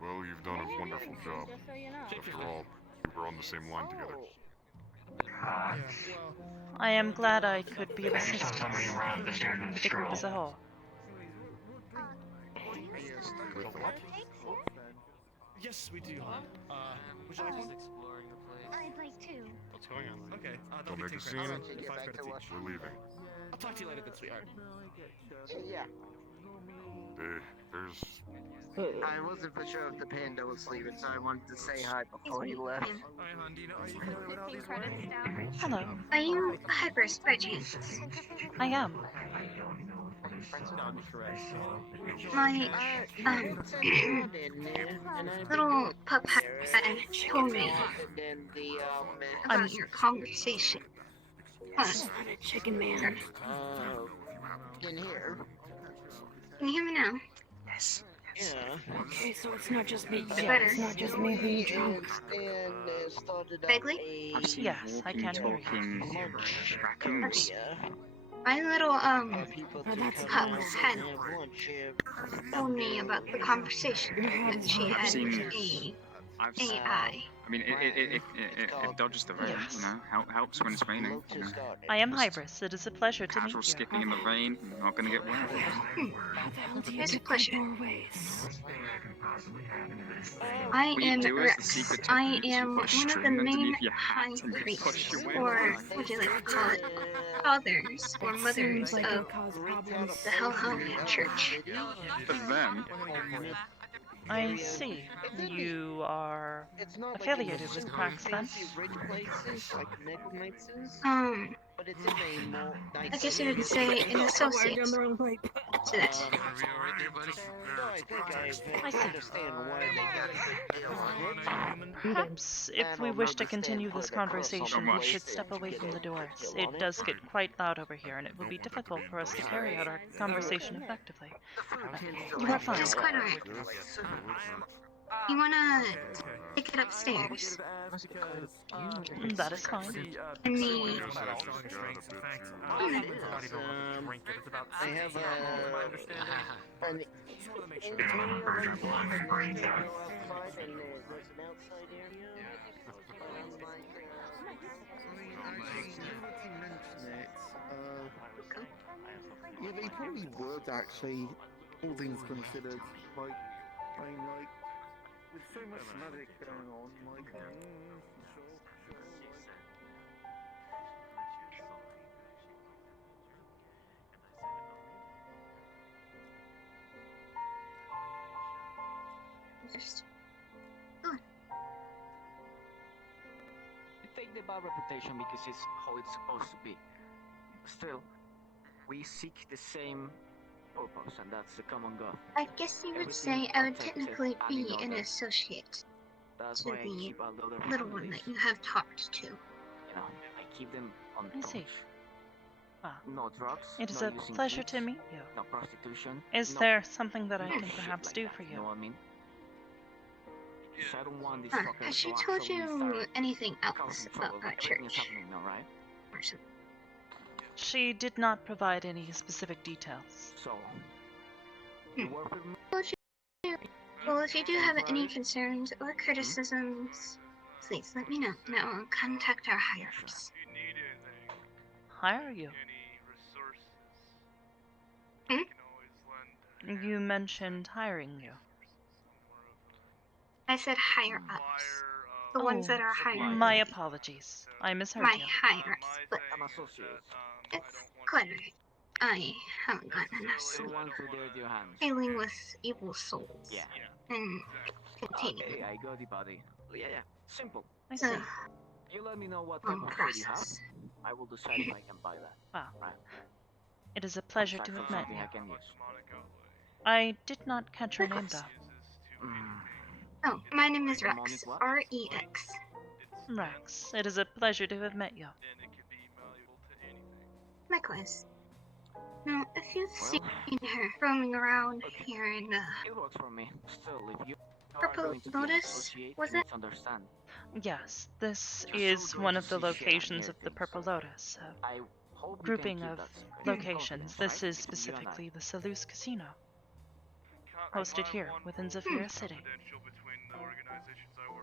Well, you've done a wonderful job. After all, we were on the same line together. I am glad I could be of assistance to the group as a whole. With what? Yes, we do. Would you like to exploring the place? I'd like to. What's going on? Okay. Don't make a scene. We're leaving. I'll talk to you later, then, sweetheart. Yeah. There's. I wasn't for sure if the panda was leaving, so I wanted to say hi before he left. Hi, hon. Do you know are you familiar with all these words? Hello. Are you Hybris by chance? I am. My little pup had told me about your conversation. Chicken man. In here. Can you hear me now? Yes. Yeah. Okay, so it's not just me. Better. It's not just me being drunk. Vaguely? Yes, I can hear you. Raccoons. My little pup had told me about the conversation that she had with AI. I mean, it dodges the rain, you know, helps when it's raining. You know. I am Hybris. It is a pleasure to meet Casual you. skipping in the rain, not gonna get wet. It's a pleasure. What you do is the secret I technique, you am put a one of the string main underneath your hat high and you push priests, your way. or would you like to call it fathers or mothers of the Hellhound Church. For them, I see. You are affiliated with Prax then? I guess you would say an associate to that. I see. Perhaps if we wish to continue this conversation, we should step away from the doors. It does get quite loud over here, and it will be difficult for us to carry out our conversation effectively. You are fine. That's quite alright. You wanna take it upstairs? That is fine. In the... I have an yeah, they probably would actually, all things considered. Like, I mean, like, with so much magic going on, like, sure. Just... We take the bad reputation because it's how it's supposed to be. Still, we seek the same purpose, and that's the common goal. I guess you would say I would technically be an associate That's to why I the keep all the other little one that you have talked to. You know, I keep them on I see. touch. No drugs. It is no a using pleasure kids, to meet you. No prostitution. Is no, there something that I no can shit perhaps like do that, for You you? know what I mean? Because I don't want these Has fuckers she to told actually you start anything else causing about trouble. our Everything is church? happening now, right? She did not provide any specific details. So, you work with me? Well, if you do have any concerns or criticisms, please let me know, and I will contact our hires. Hire you? You mentioned hiring you. I said higher ups. The ones that are hiring My me. apologies. I misheard My you. higher ups, but I'm associate. it's quite alright. I haven't gotten enough You sleep. don't want to dirty your hands. Dealing with evil souls. Yeah. And containing Okay, them. I got it, buddy. Yeah. Simple. I see. You let me know what type Long of food you have. process. I will decide if I can buy that. Wow. Right. It is a pleasure Aside to from have met something you. I can use. I did not catch your name, though. Oh, my name is Rex. Demonic what? R-E-X. Rex, it is a pleasure to have met you. Likewise. Now, if you've seen her roaming around here in It works for me. Still, if you are Purple going to be an Lotus, associate, was you it? need to understand. Yes, this You're is still one going of to the see shit and locations hear of the things. Purple Lotus. I hope you Grouping can keep of that secret. locations. Confidence, This right? is Between you and I. specifically the Salus Casino. Hosted here within Zafira City.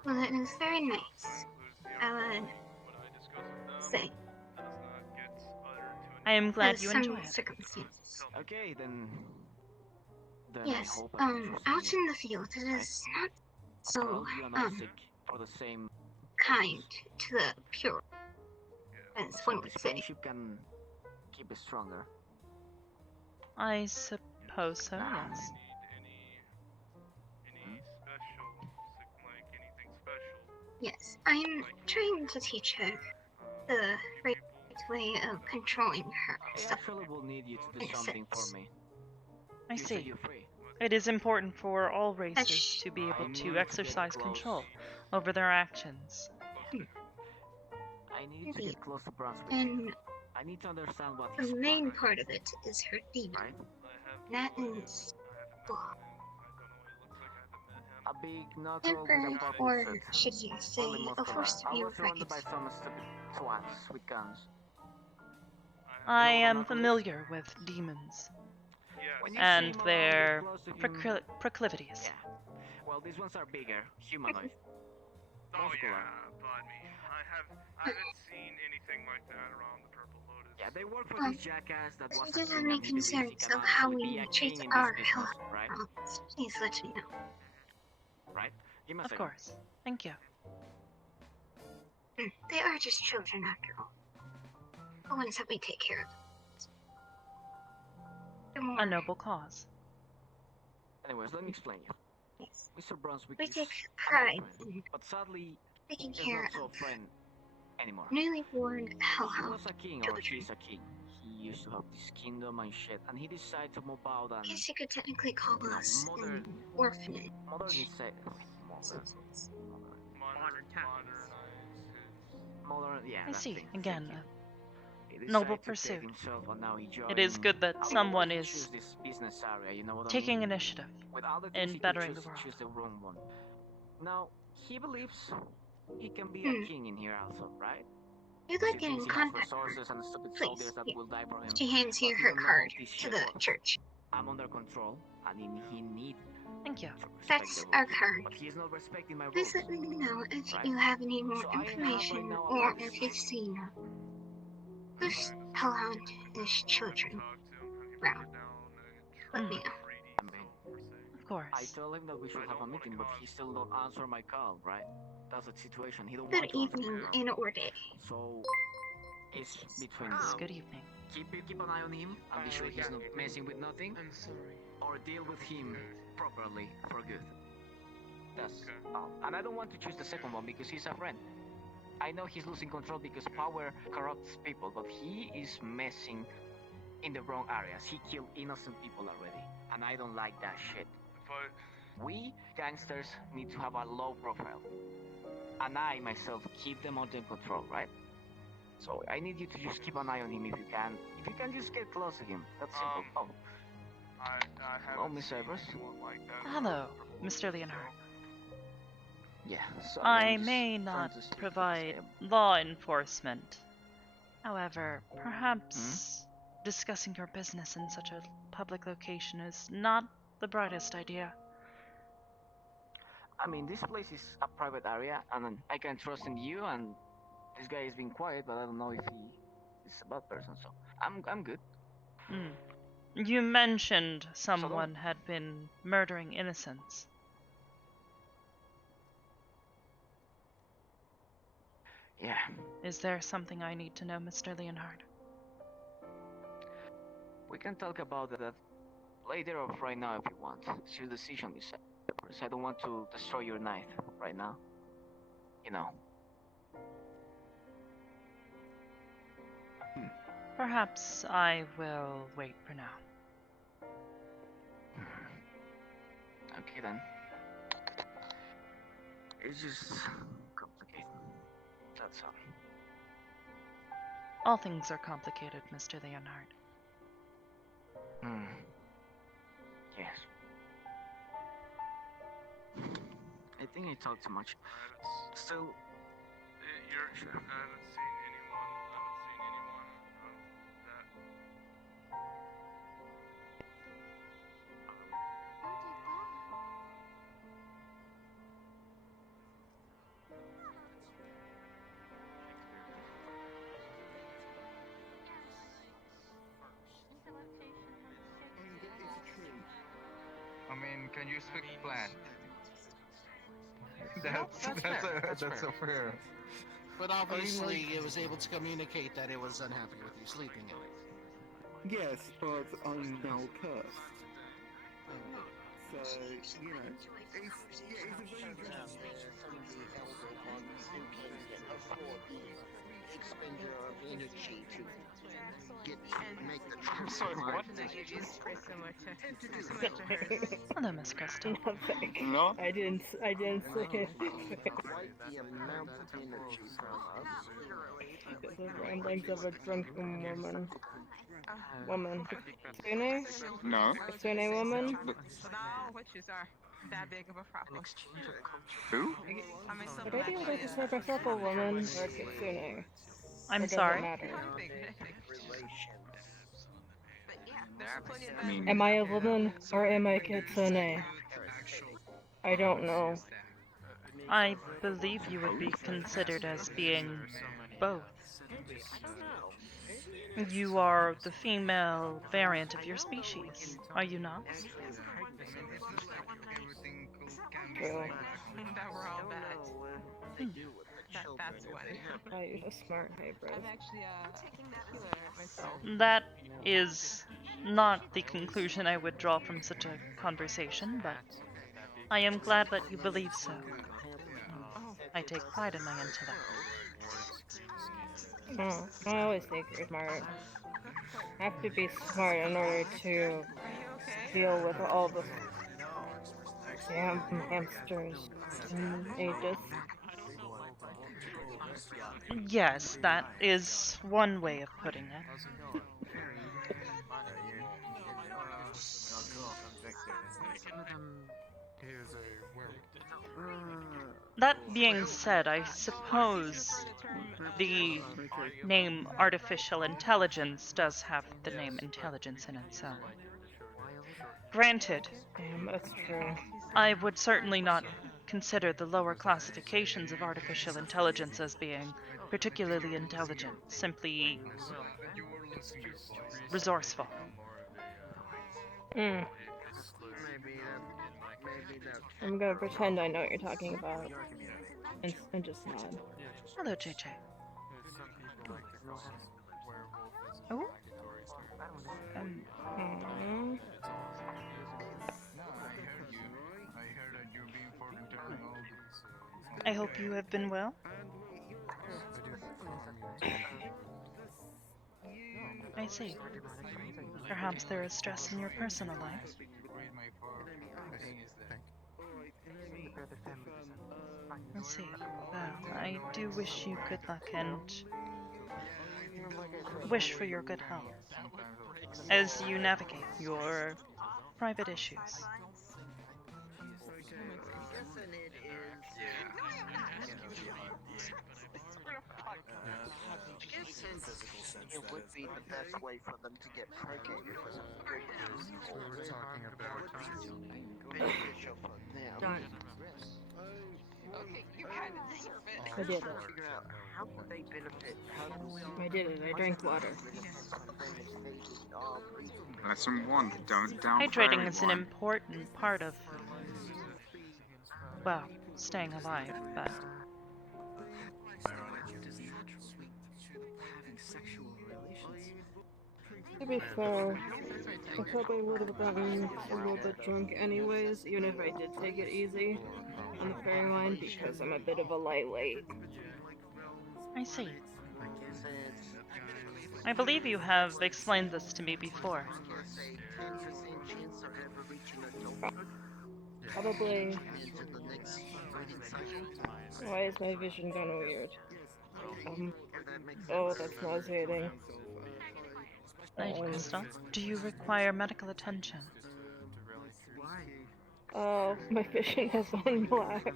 well, it is very nice. I would say. I am glad Under you some enjoy it. circumstances. Okay, then Yes, I hope I can trust out you. in the field, it is not so, Well, you and I seek for the same kind to the pure, as so one would this say. friendship can keep it stronger. I suppose so, yes. Yes, I'm trying to teach her the right way of controlling her I stuff. actually will need you to do In a something for sense. me. I You said see. you're free. It is important for all races Sh- to be I able need to to exercise get close. control over their actions. I need to get close to Brunswick. And I need to understand what the he's main planning, part of it is her demon. right? That is, well, A big knuckle with temper, a purple or suit. should you say, Really a muscular. force to I be was surrounded by reckoned. some stupid twats with guns. I You know what a am knuckle is? familiar with demons When you and see 'em around, their get close to him- proclivities. Yeah. Well, these ones are bigger, humanoid. Oh Muscular. yeah, pardon me. I haven't seen anything like that around the Purple Lotus. Yeah, they work for Well, this jackass that If was you a do have king any and he believes he concerns can of how actually be we a treat king in this our business, right? hellhounds, please let me know. Right? Give me a Of second. course. Thank you. They are just children after all. The ones that we take care of. They're more- A noble cause. Anyways, let me explain you. Yes. Mr. Brunswick We is take another pride friend, in but sadly, taking he's care not so of friend anymore. newly born He hellhound was a king, or he's a king. He used to have this kingdom and shit, and he decided to move out I and guess you could technically call us modern, an orphanage. modernize, modern, yeah. I that see. thing. Again, Thank you. He noble decided to pursuit. save himself, and now he It is joined- good that I would someone always is choose this business area, you know what I taking mean? initiative With all the things in he could bettering choose, the world. choose the wrong one. Now he believes he can be a king in here also, right? You'd Because like he get thinks in he has contact with her. resources and stupid Please, soldiers that here. will die for him. She hands you But he her don't know card how this to shit the works. church. I'm under control, and he needs Thank you. to respect That's the our rules. card. But he's not respecting my rules. Please let me know if right? you have any more So I have right information now a or policy. if you've seen her. This hellhound is children around. Let me know. Of course. I told him that we should have a meeting, but he still don't answer my call, right? That's the situation. He don't Good want to answer evening my call. in or day. So it's between It's good evening. keep an eye on him and be sure he's not messing with nothing. I'm sorry. Or deal with him properly for good. That's all. And I don't want to choose the second one because he's a friend. I know he's losing control because power corrupts people, but he is messing in the wrong areas. He killed innocent people already, and I don't like that shit. We gangsters need to have a low profile, and I myself keep them under control, right? So I need you to just keep an eye on him if you can. If you can, just get close to him. That's simple. Oh, I hello, haven't Miss seen Hybris. anyone like that. Hello, Mr. Leonard. Yeah, sorry. I I'm just may trying not to speak provide to law enforcement. However, perhaps discussing your business in such a public location is not the brightest idea. I mean, this place is a private area, and I can trust in you. And this guy is being quiet, but I don't know if he is a bad person. So I'm good. Hmm. You mentioned someone had been murdering innocents. Yeah. Is there something I need to know, Mr. Leonhard? We can talk about that later or right now if you want. It's your decision, Miss Hybris. I don't want to destroy your night right now. You know. Perhaps I will wait for now. Okay then. It's just complicated. That's all. All things are complicated, Mr. Leonhard. Yes. I think I talked too much. Still, Sure. I haven't seen anyone. That. I mean, can you speak flat? That's fair. But obviously, it was able to communicate that it was unhappy with you sleeping in it. Yes, but I'm now cursed. So, you know, it's a very expenditure of energy to make the I'm sorry, what? Hello, Miss Kristen. Nothing. No? I didn't say anything. quite the amount of energy from us. The ramblings of a drunken woman. Woman. Kitsune? No. Kitsune woman? So now, what you are that big of a problem? Who? Would I be able to describe myself a woman or a kitsune? I'm Or does it sorry. matter? I mean, Am I a woman or am I a kitsune? I don't know. I believe you would be considered as being both. You are the female variant of your species, are you not? True. That we're all bad. That's funny. Oh, you're a smart hybrid. I'm actually a healer myself. That is not the conclusion I would draw from such a conversation, but I am glad that you believe so. I take pride in my intellect. Oh, I always think you're smart. I have to be smart in order to deal with all the damn hamsters and ages. Yes, that is one way of putting it. That being said, I suppose the name artificial intelligence does have the name intelligence in itself. Granted, That's true. I would certainly not consider the lower classifications of artificial intelligence as being particularly intelligent, simply resourceful. I'm gonna pretend I know what you're talking about. And just nod. Hello, JJ. Oh? I hope you have been well. I see. Perhaps there is stress in your personal life. I see. Well, I do wish you good luck, and wish for your good health as you navigate your private issues. It would be the best way for them to get purgated for some good news. Beneficial for them. Okay, you kind of deserve it. I did it. Figure out how would they benefit others. I did it. I drank water. Lesson 1, don't down Hydrating is an important part of, well, staying alive, but to be fair, I probably would have gotten a little bit drunk anyways, even if I did take it easy on the ferry line, because I'm a bit of a lightweight. I see. I believe you have explained this to me before. Probably. Why is my vision gone weird? Oh, that's nauseating. Night, Crystal. Do you require medical attention? Oh, my vision has gone black.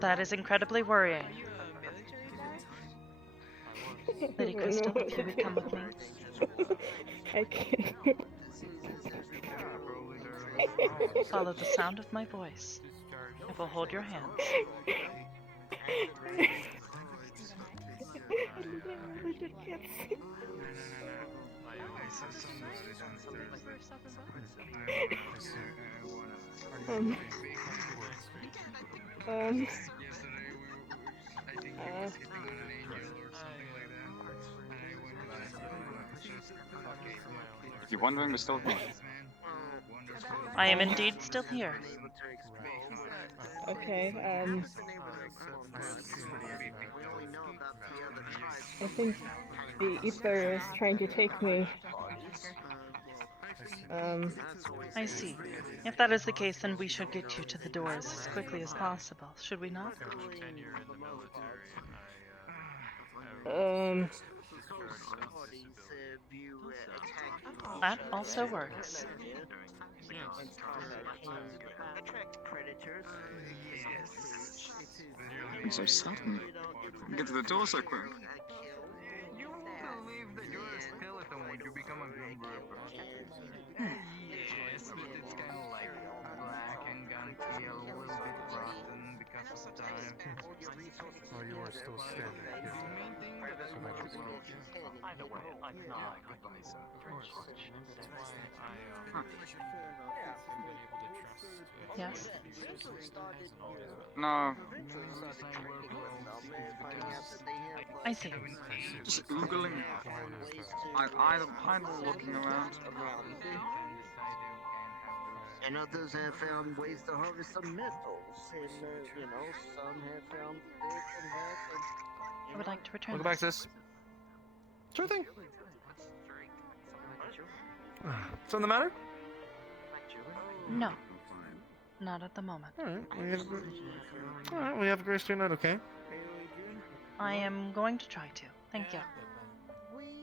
That is incredibly worrying. Lady Crystal, if you would come with me. I can't. Follow the sound of my voice. I will hold your hands. If you're wondering, we're still here. I am indeed still here. Okay, I think the ether is trying to take me. I see. If that is the case, then we should get you to the doors as quickly as possible, should we not? That also works. I'm so sudden. Get to the door so quick. You won't believe that you're a skeleton when you become a member. Yes, but it's kind of like black and gunky, a little bit rotten because of the time. Oh, you are still standing here. So that is Either way, I cannot goodbye, sir. Yes? No. I see. Just Googling. I'm looking around. And others have found ways to harvest some metals, and some have found this and that. I would like to return. Welcome back to this. Sure thing. Something the matter? No. Not at the moment. Alright, we have a great night, okay? I am going to try to. Thank you.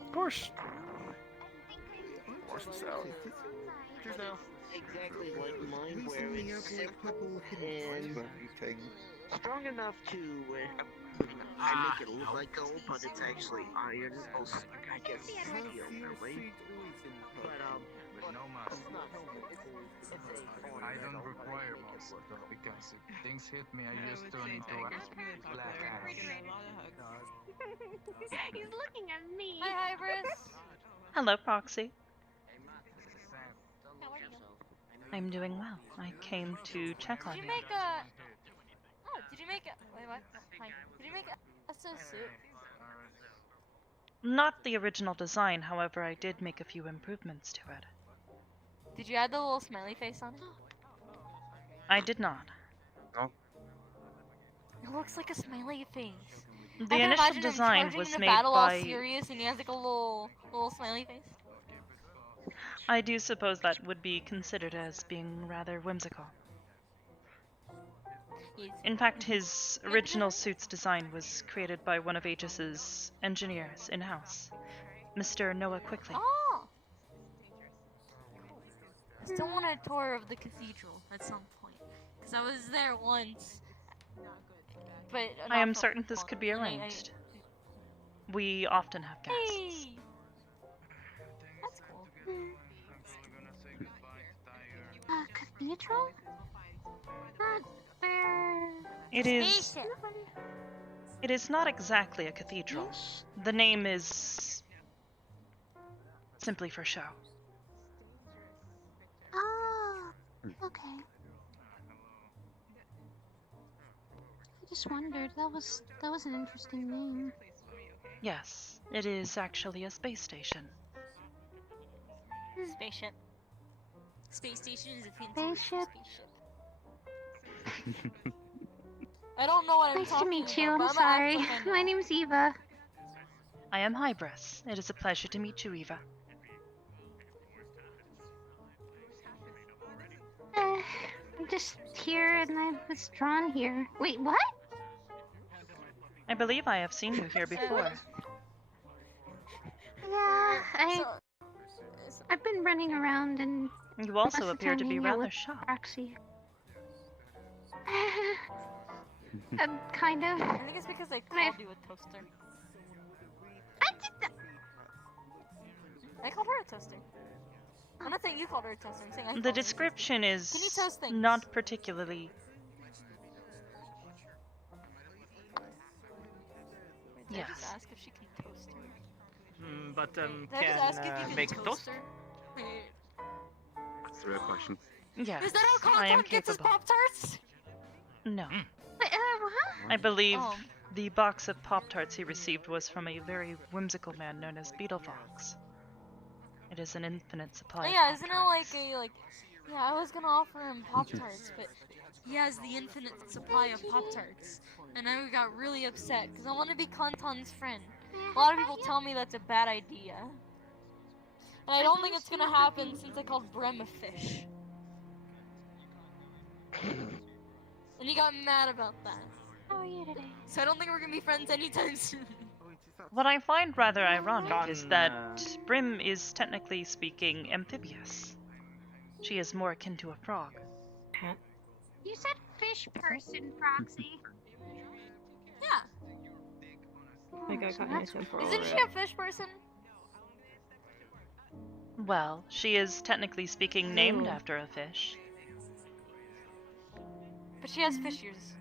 Of course. Cheers now. Exactly like mine, where it's simple and strong enough to, I make it look like gold, but it's actually iron, I guess steel, really. But, no must. I don't require most though, because if things hit me, I just turn into a black ass. He's looking at me. Hi, Hybris. Hello, Proxy. How are you? I'm doing well. I came to check on Did you. you make a... Oh, did you make a... Wait, what? Hi. Did you make a suit? Not the original design, however, I did make a few improvements to it. Did you add the little smiley face on it? I did not. No. It looks like a smiley face. The initial design was made by... all serious and he has like a little smiley face. I do suppose that would be considered as being rather whimsical. In fact, his original suit's design was created by one of Aegis's engineers in-house, Mr. Noah Quickly. Oh! I still want a tour of the cathedral at some point, because I was there once. But I am certain this could be arranged. We often have guests. Hey! That's cool. Cathedral? Not where... It is not exactly a cathedral. The name is simply for show. Oh, okay. I just wondered. That was an interesting name. Yes, it is actually a space station. Spaceship. Space station is a fancy word for spaceship. I don't know what I'm Nice to talking meet you. about, I'm but sorry. gonna act like I My know. name's Eva. I am Hybris. It is a pleasure to meet you, Eva. I'm just here and I was drawn here. Wait, what? I believe I have seen you here before. Yeah, I've been running around and You also most of the appear to time be hanging out rather with shocked. Roxy. Kind of. I think it's because I called you a toaster. I did that. I called her a toaster. I'm not saying you called her a toaster. I'm saying I called The her a description Can you is toast things? not particularly. Did I Yes. just ask if she can toast her? But Did I just ask if you can make toast toast? her? Wait. That's the real question. Yes, Is that how I am Conton gets his capable. Pop-Tarts? No. Wait, what? I believe Oh. the box of Pop-Tarts he received was from a very whimsical man known as Beetlefox. It is an infinite supply Oh, of yeah, isn't it Pop-Tarts. like a, yeah, I was gonna offer him Pop-Tarts, but he has the infinite supply of Pop-Tarts. And I got really upset, because I want to be Conton's friend. A lot of people tell me that's a bad idea. And I don't think it's gonna happen since I called Brem a fish. And he got mad about that. How are you today? So I don't think we're gonna be friends anytime soon. What I find rather ironic is that Brim is technically speaking amphibious. She is more akin to a frog. You said fish person, Proxy. Yeah. I got caught in my temporal Isn't she a fish person? Well, she is technically speaking named Ooh. after a fish. But she has fish ears.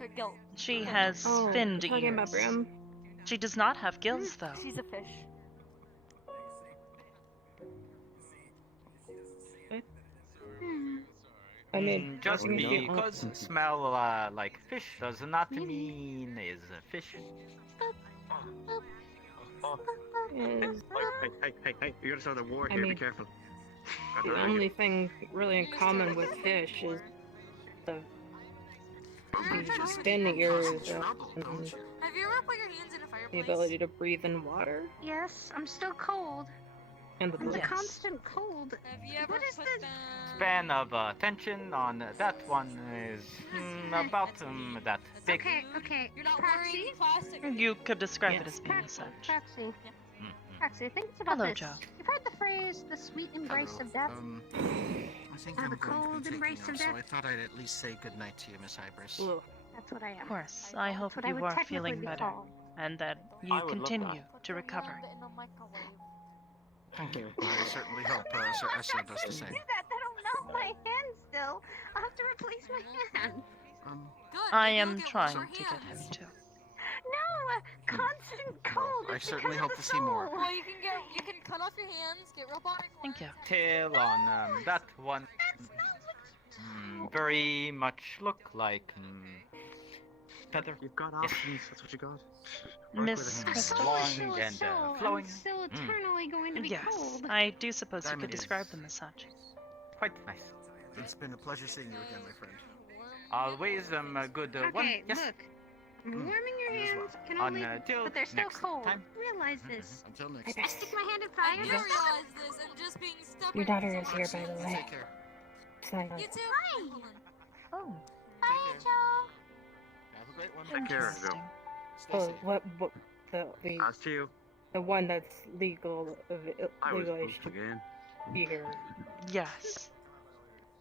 Or gill. She has Oh, finned you're talking ears. about Brim? She does not have gills, though. She's a fish. I mean, just I mean, because smell like fish does not mean is a fish. Hey, you gotta start a war I here, be mean, careful. the only thing really in common with fish is the fin ears and Have you ever put your hands in a fireplace? the ability to breathe in water Yes, I'm still cold. and the I'm the blades. constant cold. Have you ever What is put this? Span of attention on that one is about that big. Okay. You're not Proxy? wearing plastic. You could describe it as being Proxy. such. Proxy. Proxy, think about Hello, this. Joe. You've heard the phrase, the sweet embrace of death? I think Or I'm the going cold to be embrace taking of now, so death? I thought I'd at least say goodnight to you, Miss Hybris. That's what I am. Of course, I hope what I you would are technically feeling be better, called. and that I you would love continue that. to recover. In a microwave. Thank you. I certainly hope Sir Essio does the same. Do that, that'll melt my hand still. I'll have to replace my hand. Good. I maybe am you'll get trying warmer to get him hands. to. No, constant cold. I It's certainly because hope of to the see more. soul. Well, you can cut off your hands, get robotic ones. Thank you. Tail on that one. Very much look like feather. You've got options. That's what you got. Miss A Crystal. soul is still Long a and soul. flowing. It's still eternally going to be Yes, cold. I do suppose you Diamond could is- describe them as such. Quite nice. It's been a pleasure seeing you again, my friend. Always a good one. Okay, Yes. look. Warming your You as well. hands can only, Until but they're still next cold. time. Realize this. Until next I time. stick my hand in I fire. do realize this. I'm just being stubborn. Your daughter is here, by the way. Take care. Sign on. You too. Hi. Oh, Have a great one. Take care, Joe. Interesting. Stay Oh, safe. what the As to you. the one that's legal I was legalized boofed to again. be here. Yes.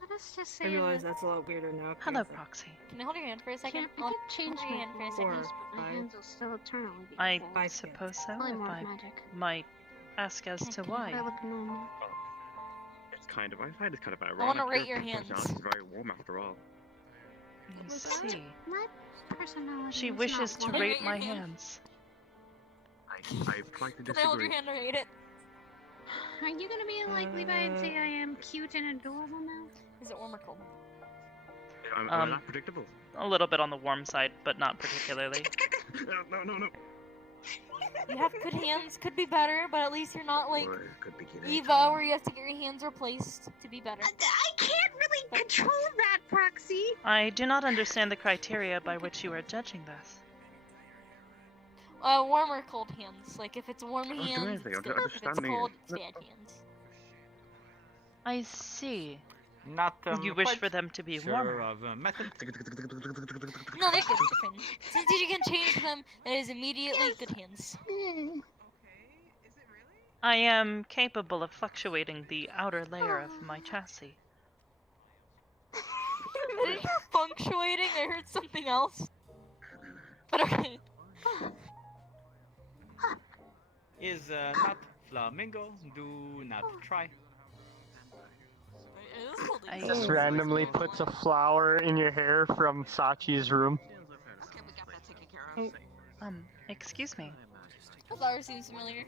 Let us just I say realize that that's a lot weirder now. Hello, Proxy. Can I hold your hand for a second? I could change Hold your my hand for a four, second. but my hands will still eternally be I full. suppose so. Probably If more I magic. might ask as to Can why. I look normal? It's kind of, I find it's kind of ironic. I wanna rate Your your hands. personality is very warm after all. I see. My personality She is wishes not to warm. rate my hands. I politely Can I hold your disagree. hand and rate it? Are you gonna be like Levi and say I am cute and adorable now? Is it warm or cold? I'm not predictable. A little bit on the warm side, but not particularly. No. You have good hands, could be better, but at least you're not like Or it could be good Eva, where you have to get your hands replaced to be better. I can't really control that, Proxy. I do not understand the criteria by which you are judging this. Warm or cold hands. Like if it's warm do hands, anything, it's I'm good. just If it's standing cold, here. it's bad hands. I see. Not You wish quite for them to be sure warmer. of method. No, they're good. They're fine. Since you can change them, it is immediately good hands. I am capable of fluctuating the outer layer of my chassis. Did you hear punctuating? I heard something else. But okay. Is not flamingo. Do not try. Just randomly puts a flower in your hair from Sachi's room. Excuse me. The flower seems familiar.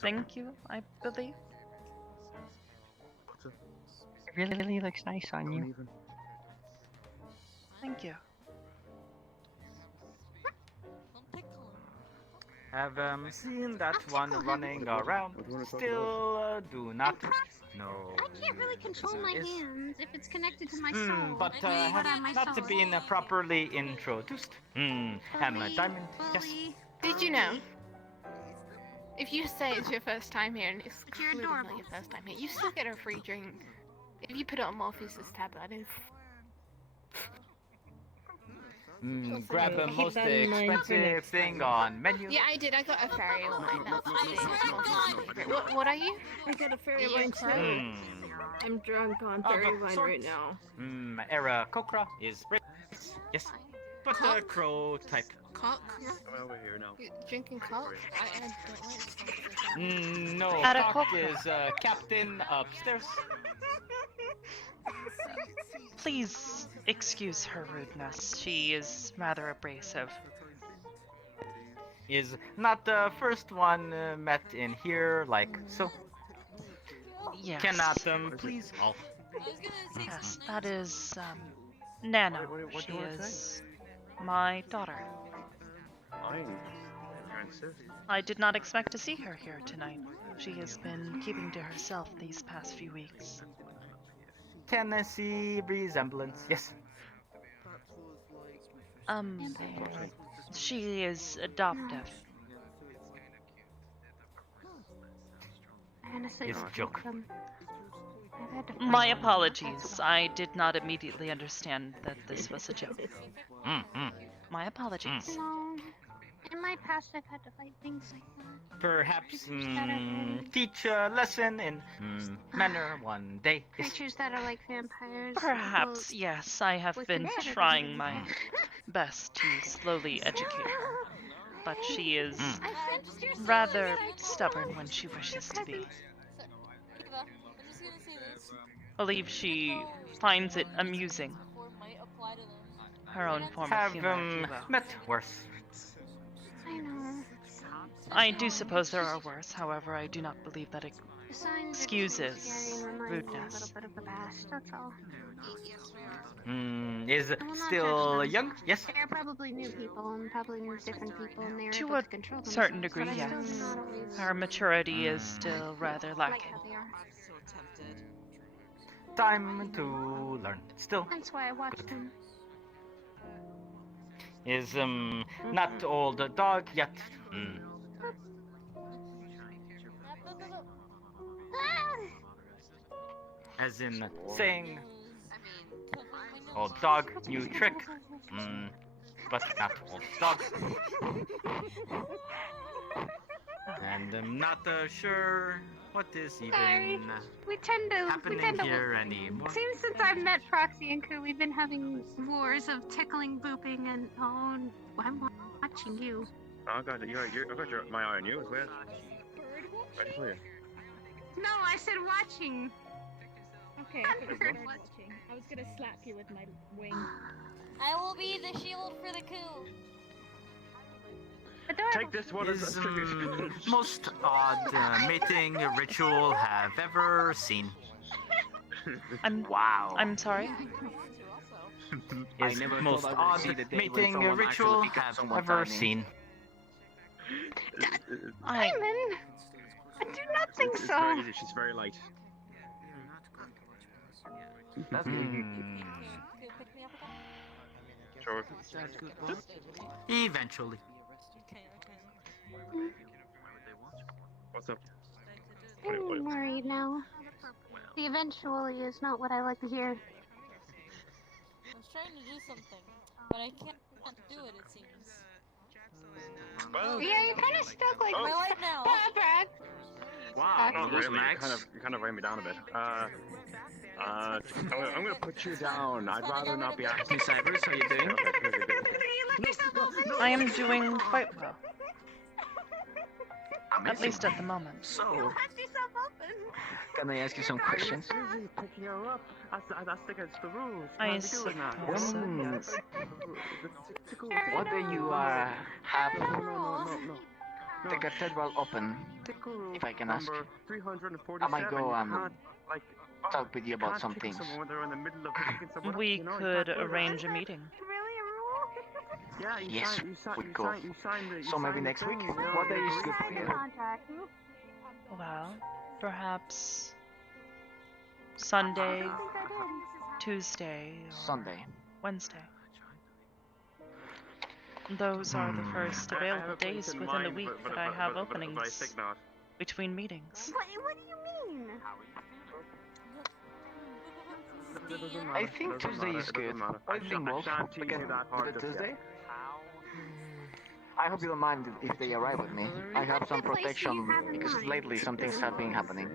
Thank you, I believe. It really looks nice on you. Thank you. Have seen that one running around. Still do not know. I can't really control my Is- hands if it's connected to my soul. But have not been properly introduced. Am a diamond. Yes. Did you know? If you say it's your first time here and it's You're clearly not adorable. your first time here, you still get a free drink. If you put it on Morpheus's tab, that is. Grab the Keep most that in mind for expensive next thing on menu. Yeah, I did. I got a fairy wine. That's Morpheus's favorite. What are you? I got a fairy Yeah, wine crow. too. I'm drunk on Oh, fairy but wine sorry. right now. Era Kokra is Brit. Yes. But crow type. Cock? I'm over here now. You drinking cock? I don't like No, At a Cock Kokra. is captain upstairs. Please excuse her rudeness. She is rather abrasive. Is not the first one met in here like so. Yes. Cannot please all. Yes, that is Nana. What She do you wanna is my daughter. Fine. You're insist. I did not expect to see her here tonight. She has been keeping to herself these past few weeks. Tennessee resemblance. Yes. She is adoptive. Honestly, It's a joke. I've had to fight My them. apologies. I did not immediately understand that this was a joke. My apologies. No. In my past, I've had to fight things like that. Perhaps Creatures that are teach a lesson in manner one day. Yes. creatures that are like vampires. Perhaps, yes, I have with been competitive trying my best to slowly educate her. But she is rather stubborn when she wishes to be. Eva, I'm just gonna say this. Believe she finds it amusing. Might apply to them. Her own form of Have humor, if you will. met worse. I know. I do suppose there are worse, however, I do not believe that it Besides, it's excuses scary and reminds me a rudeness. little bit of the past. That's all. Is I will not still judge them. young? Yes. They're probably new people and probably new different people, and they're To able a to control themselves. certain degree, but I still yes. do not always Her maturity is still rather like lacking. how they are. Time to learn. Still That's why I watch them. is not old dog yet. As in saying, old dog, new trick. But not old dog. And I'm not sure what is even Sorry. We tend happening to. here anymore. Seems since I've met Proxy and Ku, we've been having wars of tickling, booping, and I'm watching you. I got my eye on you as well. Right here. No, I said watching. Okay, I could have watching. I was gonna slap you with my wing. I will be the shield for the coup. Take this one as Is a tribute. most odd mating ritual have ever seen. I'm sorry. I Is never most thought I would see odd the day when mating someone ritual actually picked up have someone ever tiny. seen. Simon, I do not think It's so. very easy. She's very light. That's Sure. Eventually. What's up? I'm worried now. The eventually is not what I like to hear. I was trying to do something, but I can't do it, it seems. Well, Yeah, you're kind of stuck like My light now. Brad. wow, Not really. You kind of ran me down a bit. I'm gonna put you down. I'd rather not be asking. Miss Hybris, how you doing? I am doing quite well. At least at the moment. So, can I ask you some questions? Picking her up. That's against the rules. I suppose so, yes. What do you have the cathedral open, if I can ask? I might go talk with you about some things. We could arrange a meeting. Yes, we could. So maybe next week? What day is good for you? Well, perhaps Sunday, Tuesday, or Sunday. Wednesday. Those are the first available days within the week that I have openings between meetings. What do you mean? I think Tuesday is good. What do you think, Wolf? We can do it Tuesday? I hope you don't mind if they arrive with me. I have some protection because lately some things have been happening.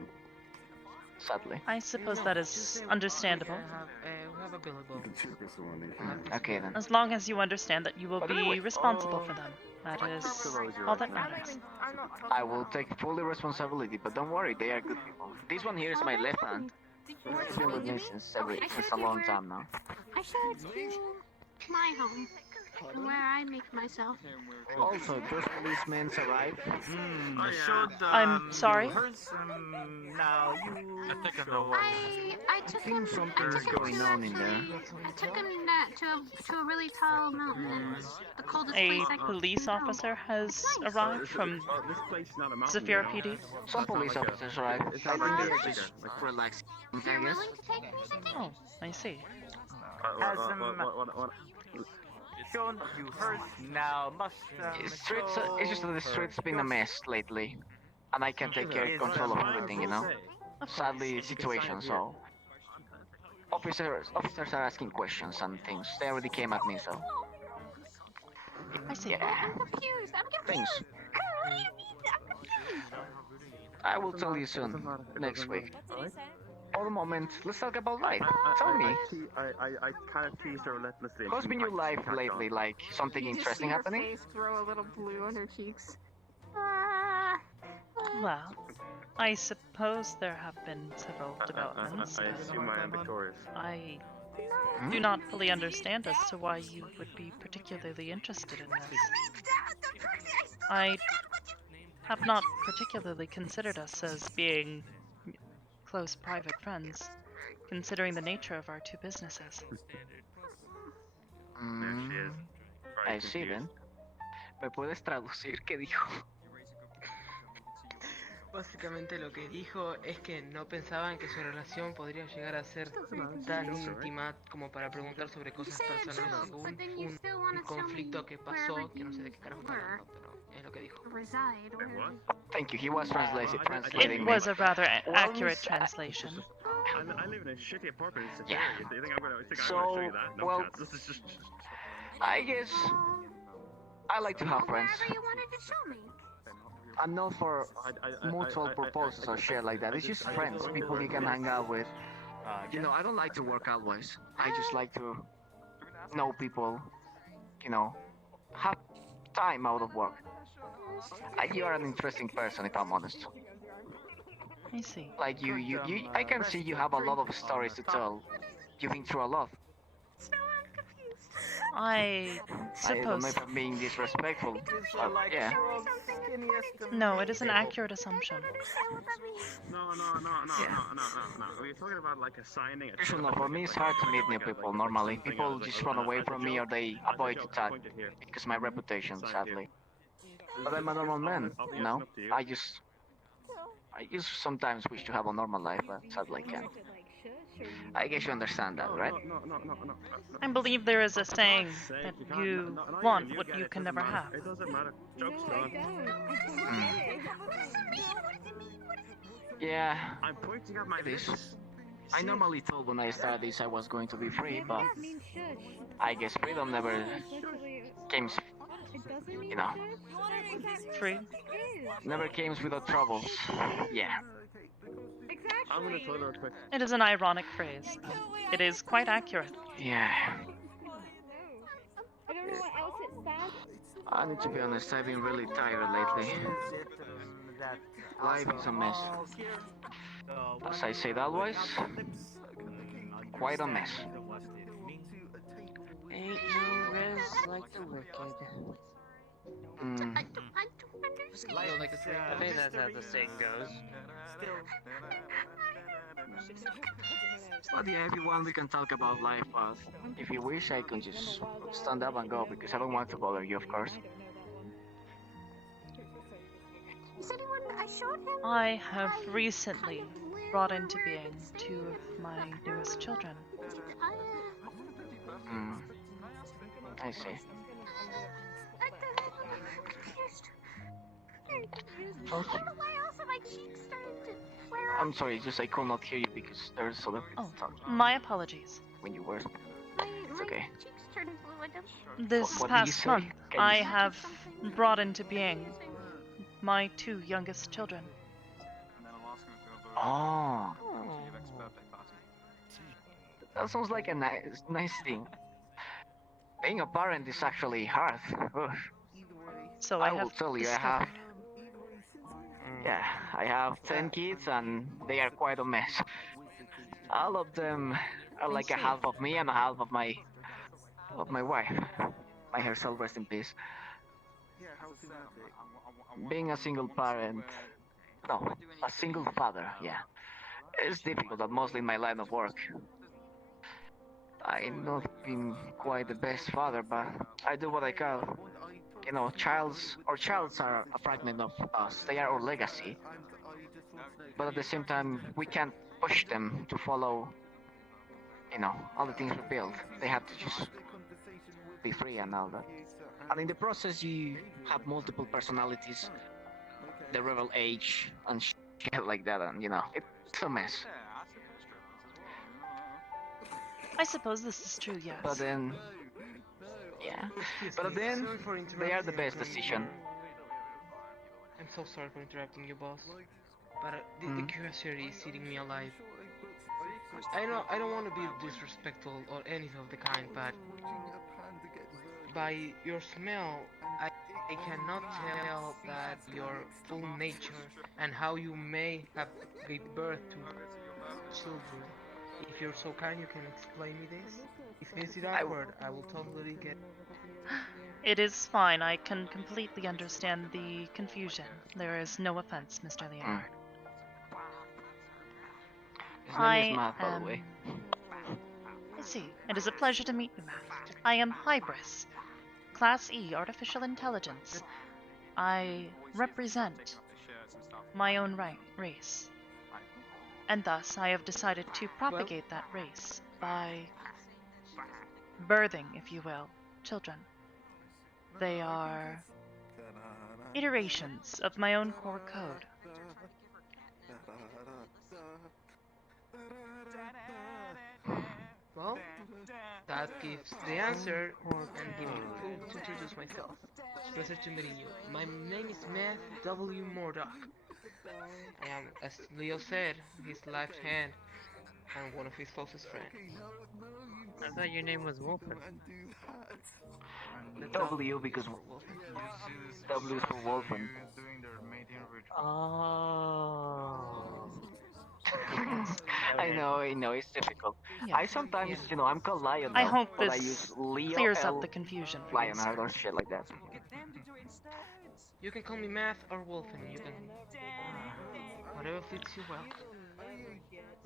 Sadly. I suppose that is understandable. Okay then. As long as you understand that you will be responsible for them. That is all that matters. I will take fully responsibility, but don't worry, they are good people. This one here is my left hand. He's been with me since a long time now. I showed you my home, where I make myself. Also, those policemen arrived. I'm sorry? Now you I took him. Something's going on in there. I took him to a really tall mountain. The coldest A place I could police go. officer has arrived from Zafira PD. Some police officers arrived. I think they're just relaxing, I You're guess. willing to take me? Oh, I see. Shown you heard now must It's just that the street's been a mess lately. And I can take control of everything, you know? Sadly, situation, so... Officers are asking questions and things. They already came at me, so... I see. Yeah. I'm confused. Things. What do you mean? I'm confused. I will tell you soon, next week. For the moment, let's talk about life. Tell me, I kind of teased her relentlessly. how's been your life lately? Like, something You just interesting see her happening? face grow a little blue on her cheeks. Well, I suppose there have been several developments. I assume I am victorious. I do not fully understand as to why you would be particularly interested in this. I have not particularly considered us as being close private friends, considering the nature of our two businesses. I see then. ¿Me puedes traducir qué dijo? Básicamente lo que dijo es que no pensaban que su relación podría llegar a ser tan íntima como para preguntar sobre cosas personales según un conflicto que pasó, que no sé de qué carajo está hablando, pero es lo que dijo. Thank you, he was translating It me. was a rather accurate translation. I live in a shitty apartment in Yeah. Siberia. You think I'm gonna So, show you that? No well, chance. This is just. I guess I like to have friends. Whatever you wanted to show me. I'm not for mutual proposals or shit like that. It's just friends, people you can hang out with. You know, I don't like to work always. I just like to know people, you know, have time out of work. You are an interesting person, if I'm honest. I see. Like I can see you have a lot of stories to tell. You've been through a lot. I I don't know suppose. if I'm being disrespectful, but yeah. No, it is an accurate assumption. No. We're talking about like assigning a. So no, for me it's hard to meet new people normally. People just run away from me or they avoid to talk because my reputation, sadly. But I'm a normal man, you know? I just sometimes wish to have a normal life, but sadly I can't. I guess you understand that, right? No. I believe there is a saying that you want what you can never have. It doesn't matter. Joke's done. Yeah, I'm pointing out my this. I normally thought when I started this I was going to be free, but I guess freedom never came, you know, Free? never came without troubles. Yeah. I'm gonna tell her quick. It is an ironic phrase. It is quite accurate. Yeah. I don't know what else it says. I need to be honest, I've been really tired lately. Life is a mess. As I said always, quite a mess. Ain't no rest like the wicked. I think that's how the saying goes. But yeah, if you want, we can talk about life, but if you wish, I can just stand up and go, because I don't want to bother you, of course. I have recently brought into being 2 of my newest children. I see. I'm sorry, just I could not hear you because there's other people talking. My apologies. When you were speaking. It's okay. This What did you past say? month, Can you I s- have brought into being my 2 youngest children. Oh. That sounds like a nice thing. Being a parent is actually hard. Ugh. So I I will have tell you, I have 10 kids and they are quite a mess. All of them are like a half of me and a half of my wife. May her soul rest in peace. Being a single parent, no, a single father, yeah, it's difficult, but mostly in my line of work. I've not been quite the best father, but I do what I can. You know, childs are a fragment of us. They are our legacy. But at the same time, we can't push them to follow, you know, all the things we built. They have to just be free and all that. And in the process, you have multiple personalities, the rebel age, and shit like that, and you know, it's a mess. I suppose this is true, yes. But then, yeah. But then, they are the best decision. I'm so sorry for interrupting you, boss. But the curiosity is eating me alive. I don't want to be disrespectful or anything of the kind, but by your smell, I cannot tell that your full nature and how you may have gave birth to children. If you're so kind, you can explain me this. If it's awkward, I will totally get. It is fine. I can completely understand the confusion. There is no offense, Mr. Leonard. His name is Matt, by the way. I see. It is a pleasure to meet you, Matt. I am Hybris, Class E, Artificial Intelligence. I represent my own race. And thus, I have decided to propagate that race by birthing, if you will, children. They are iterations of my own core code. That gives the answer and give me food to introduce myself. It's a pleasure to meeting you. My name is Matt W. Murdoch. I am, as Leo said, his left hand and one of his closest friends. I thought your name was Wolfen. W because W is for Wolfen. Oh. I know, it's difficult. Yes. I sometimes, I'm called Lion I though, hope but I this use Leo clears L up the confusion for you, Lionheart or shit like that. You can call me Math or Wolfen. You can. Whatever fits you well.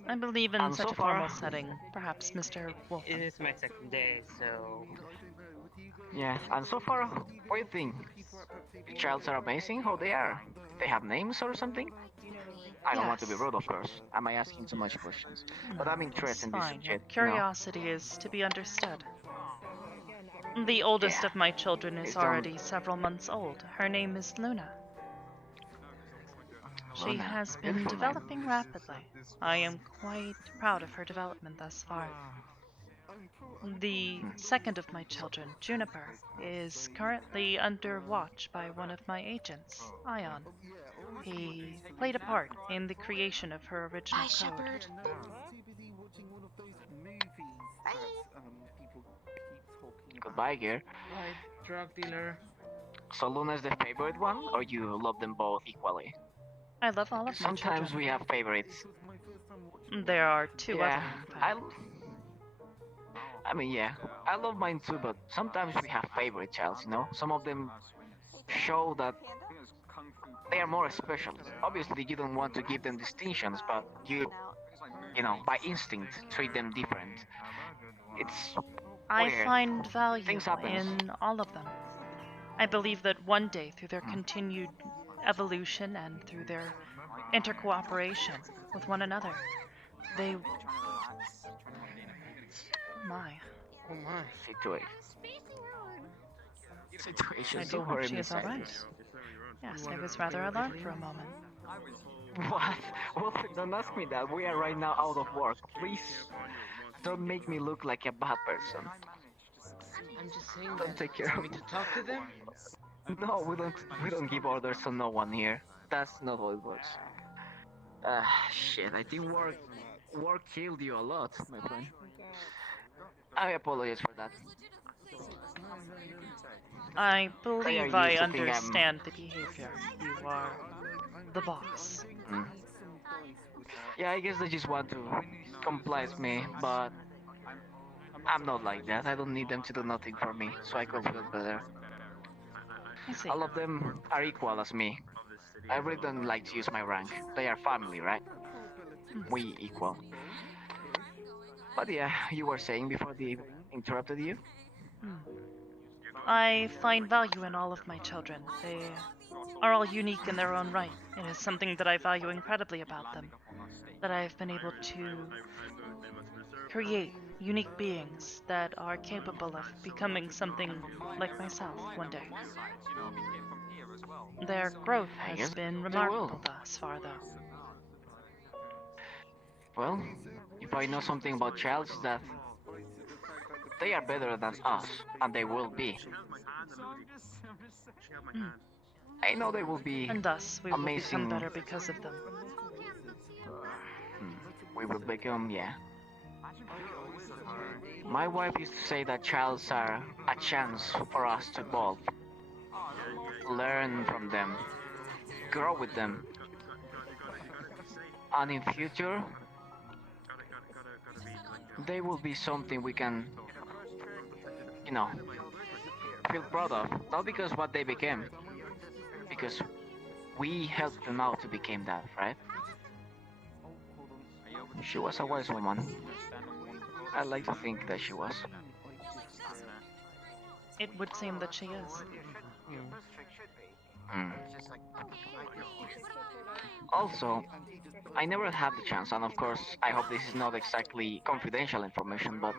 I believe in And such so a formal far- setting, perhaps Mr. Wolf. It is my second day, so Yeah, and so far, what do you think? Childs are amazing, how they are? They have names or something? I don't want to be Yes. rude, of course. Am I asking too much questions? But I'm interested It's in this fine. Your subject, curiosity is to be understood. The oldest Yeah. of my children is It's, already several months old. Her name is Luna. She Luna. has been Beautiful name. developing rapidly. I am quite proud of her development thus far. The second of my children, Juniper, is currently under watch by one of my agents, Ion. He played a part in the creation of her original Bye, code. Shepard. Goodbye, Gear. Right, drug dealer. So Luna is the favorite one, or you love them both equally? I love all of my Sometimes children. we have favorites. There are two Yeah, other, in fact. I mean, yeah, I love mine too, but sometimes we have favorite childs, Some of them show that they are more special. Obviously, you don't want to give them distinctions, but by instinct, treat them different. It's I weird. find value Things happen. in all of them. I believe that one day, through their continued evolution and through their intercooperation with one another, they... My. Oh my. Situation. I do hope she is alright. Yes, I was rather alarmed for a moment. What? Well, don't ask me that. We are right now out of work. Please, don't make me look like a bad person. I'm just saying Don't that. take care Want of me to talk to them? No, we don't give orders to no one here. That's not how it works. Shit, I think work killed you a lot, my friend. I apologize for that. I believe used I to think I'm- understand the behavior. You are the boss. Yeah, I guess they just want to complice me, but I'm not like that. I don't need them to do nothing for me, so I could feel better. I see. All of them are equal as me. I really don't like to use my rank. They are family, right? We equal. But yeah, you were saying before they interrupted you? I find value in all of my children. They are all unique in their own right. It is something that I value incredibly about them. That I've been able to create unique beings that are capable of becoming something like myself one day. Their growth has been remarkable thus far, though. Well, if I know something about childs, that they are better than us, and they will be. I know they will be And thus, we will amazing. become better because of them. We will become, yeah. My wife used to say that childs are a chance for us to evolve. Learn from them. Grow with them. And in future, they will be something we can, feel proud of. Not because what they became, because we helped them out to become that, right? She was a wise woman. I like to think that she was. It would seem that she is. Also, I never had the chance, and of course, I hope this is not exactly confidential information, but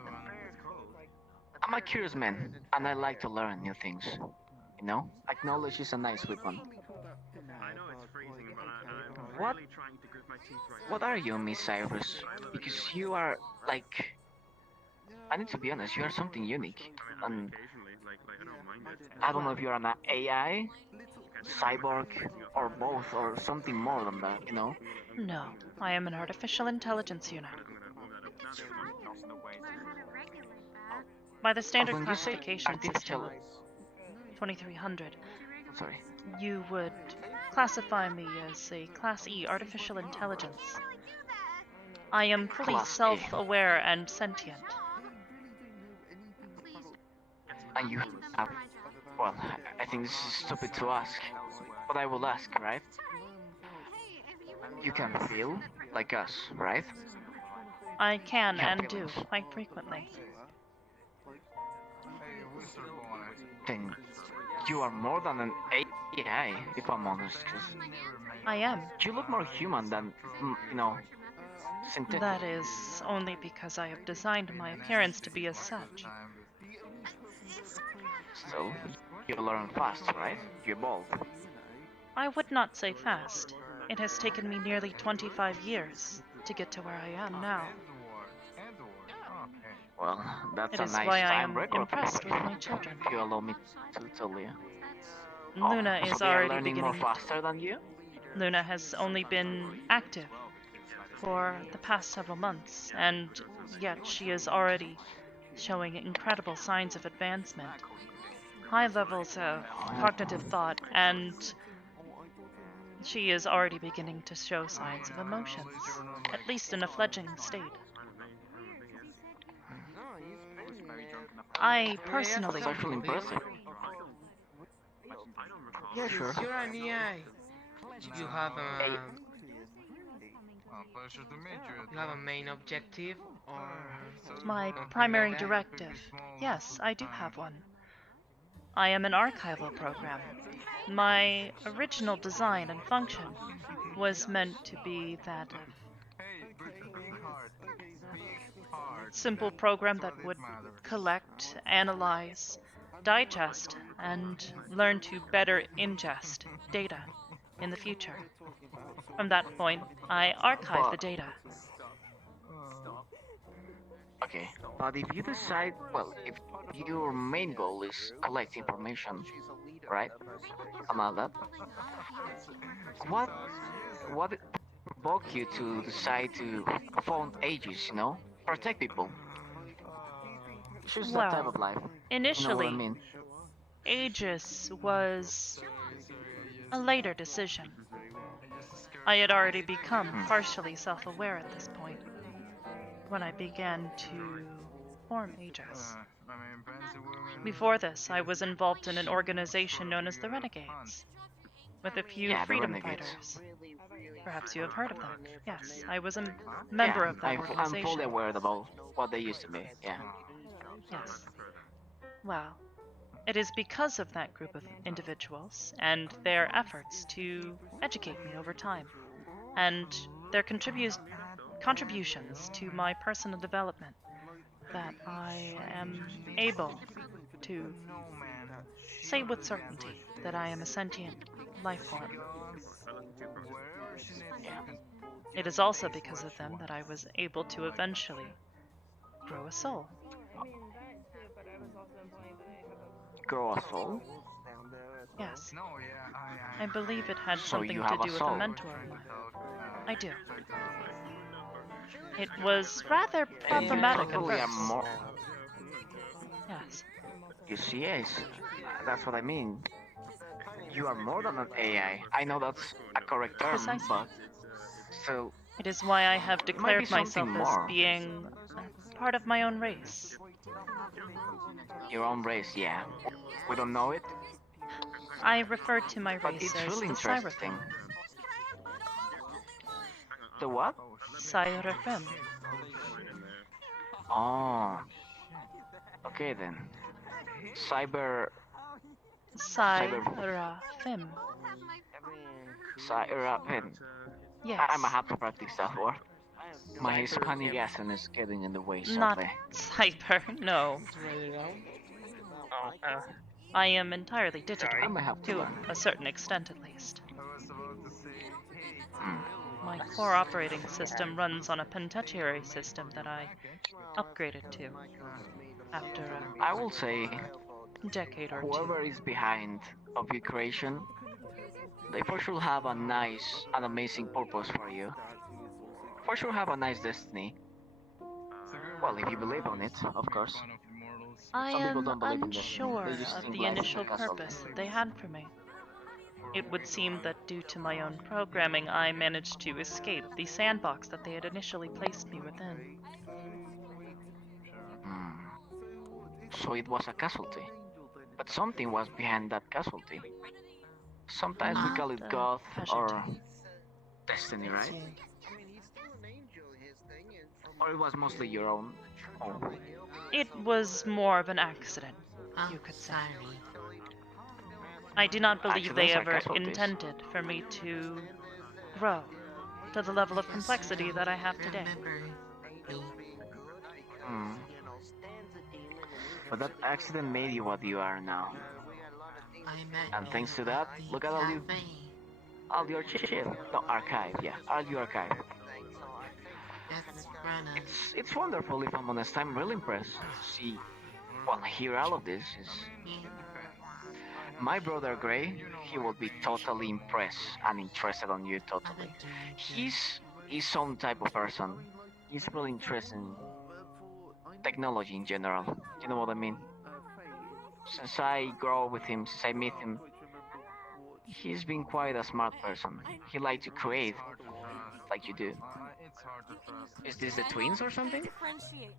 I'm a curious man, and I like to learn new things. Knowledge is a nice weapon. What are you, Miss Hybris? Because you are, like, I need to be honest, you are something unique. And Occasionally, like I don't mind it. I don't know if you're an AI, cyborg, or both, or something more than that, you know? No, I am an artificial intelligence unit. By the standard When you say classification system, artificial... 2300, Sorry. you would classify me as a Class E artificial intelligence. I am fully Class A. self-aware and sentient. And you have... Well, I think this is stupid to ask, but I will ask, right? You can feel like us, right? I can You have and do feelings. quite frequently. Then you are more than an AI, if I'm honest. 'Cause I am. you look more human than, you know, synthetic. That is only because I have designed my appearance to be as such. So, you learn fast, right? You evolve. I would not say fast. It has taken me nearly 25 years to get to where I am now. Well, that's It a is nice why I time am record. impressed with my children. If you allow me to tell you. Luna so is they are already learning beginning. more faster than you? Luna has only been active for the past several months, and yet she is already showing incredible signs of advancement. High levels of cognitive thought, and she is already beginning to show signs of emotions, at least in a fledgling state. I personally... That's actually impressive. Yeah, sure. You're an AI. You have a... You have a main objective, or... My something primary like that? directive. Yes, I do have one. I am an archival program. My original design and function was meant to be that of simple program that would collect, analyze, digest, and learn to better ingest data in the future. From that point, I archive the data. Okay, but if you decide, well, if your main goal is collect information, right, and all that, what provoked you to decide to found ages, you know, protect people? Choose that type of life. Initially, You know what I mean? Aegis was a later decision. I had already become partially self-aware at this point when I began to form Aegis. Before this, I was involved in an organization known as the Renegades, with a few Yeah, the freedom Renegades. fighters. Perhaps you have heard of them. Yes, I was a member of that I'm organization. fully aware about what they used to be, yeah. Yes. Well, it is because of that group of individuals and their efforts to educate me over time, and their contributions to my personal development, that I am able to say with certainty that I am a sentient life form. It is also because of them that I was able to eventually grow a soul. Grow a soul? Yes. I believe it had So something you to have a do with soul? a mentor of mine. I do. It was rather problematic at Probably a first. more... Yes. You see, yes, that's what I mean. You are more than an AI. I know that's a correct term, Precisely. but still, It is why I have might be declared myself something as more. being part of my own race. Your own race, yeah. We don't know it, I refer to my but race it's as really the interesting. Seraphim. The what? Seraphim. Oh. Okay then. Cyber... Seraphim. Seraphim. Yes. I'm gonna have to practice that word. My Hispanic accent is getting in the way, Not sadly. cyber, no. I am entirely digital, I might have to to learn. a certain extent at least. My core operating system runs on a penitentiary system that I upgraded to after I will say, a decade or two. whoever is behind of your creation, they for sure have a nice and amazing purpose for you. For sure have a nice destiny. Well, if you believe on it, of course. I Some people am don't believe in destiny. unsure They just of think the life is initial a casualty. purpose that they had for me. It would seem that due to my own programming, I managed to escape the sandbox that they had initially placed me within. So it was a casualty. But something was behind that casualty. Sometimes we call it The God or casualty. destiny, right? Or it was mostly your own. Oh. It was more of an accident, you could say. I do not believe they Accidents are ever casualties. intended for me to grow to the level of complexity that I have today. But that accident made you what you are now. And thanks to that, look at all your shit. No, archive, yeah, all your archive. It's wonderful, if I'm honest. I'm really impressed to see, well, hear all of this. My brother Gray, he will be totally impressed and interested on you totally. He's his own type of person. He's really interested in technology in general. You know what I mean? Since I grow with him, since I meet him, he's been quite a smart person. He likes to create, like you do. Is this the twins or something? Differentiate.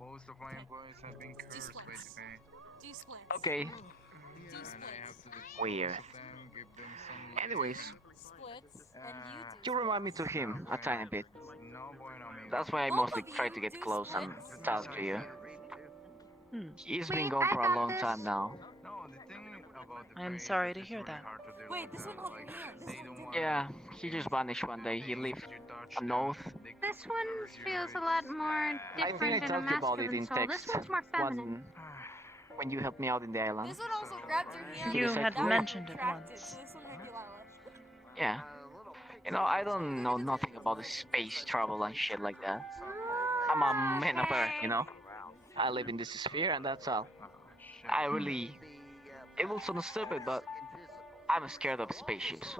Most of my employees have been cursed by the pay. D-splits. Okay. D-splits. Weird. Anyways, Splits. And you you remind me to him a tiny bit. That's why I mostly try to get close and talk to you. He's been gone for a long time now. I am sorry to hear that. Wait, this one helped me. Yeah, he just vanished one day. He left a note. This one feels a lot more I different think I in a talked about it masculine in soul. text This one's more feminine. when you helped me out in the island. This one also grabbed your hand. You Yes, I had did. mentioned it Tracked once. so this one might be a lot less. Yeah. You know, I don't know nothing about the space travel and shit like that. I'm a man of Earth, you know? I live in this sphere and that's all. It will sound stupid, but I'm scared of spaceships.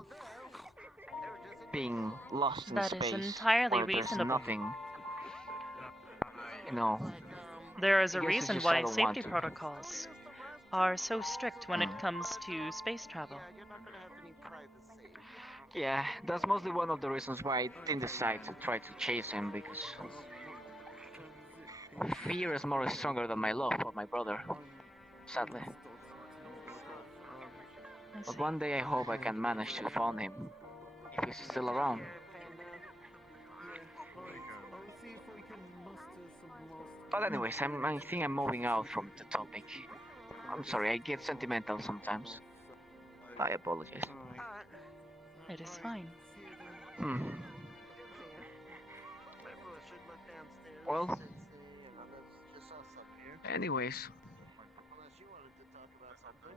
Being lost in That is space entirely where there's reasonable. nothing, you know. There is a I guess it's reason just I why don't safety want to. protocols are so strict when it comes to space travel. Yeah, that's mostly one of the reasons why I didn't decide to try to chase him, because fear is more stronger than my love for my brother, sadly. But one day I hope I can manage to find him, if he's still around. But anyways, I think I'm moving out from the topic. I'm sorry, I get sentimental sometimes. I apologize. It is fine. Well, anyways,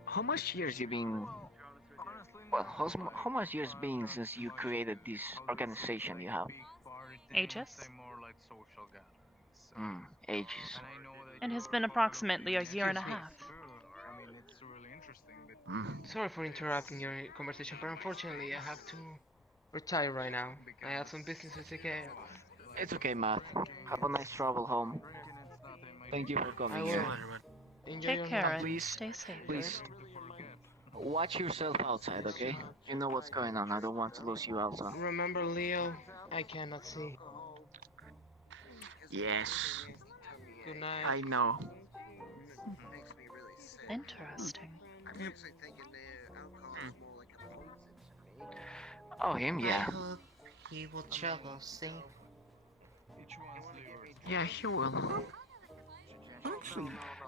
how much years you been? Well, how much years been since you created this organization you have? Ages? Ages. It has been approximately a year and a half. Sorry for interrupting your conversation, but unfortunately I have to retire right now. I have some business to take care of. It's okay, Matt. Have a nice travel home. Thank you for coming here. Take care and Please, stay safe. please, watch yourself outside, okay? You know what's going on. I don't want to lose you outside. Remember, Leo, I cannot see. Yes, Good night. I know. Interesting. Oh, him, yeah. I hope he will travel safe. Yeah, he will.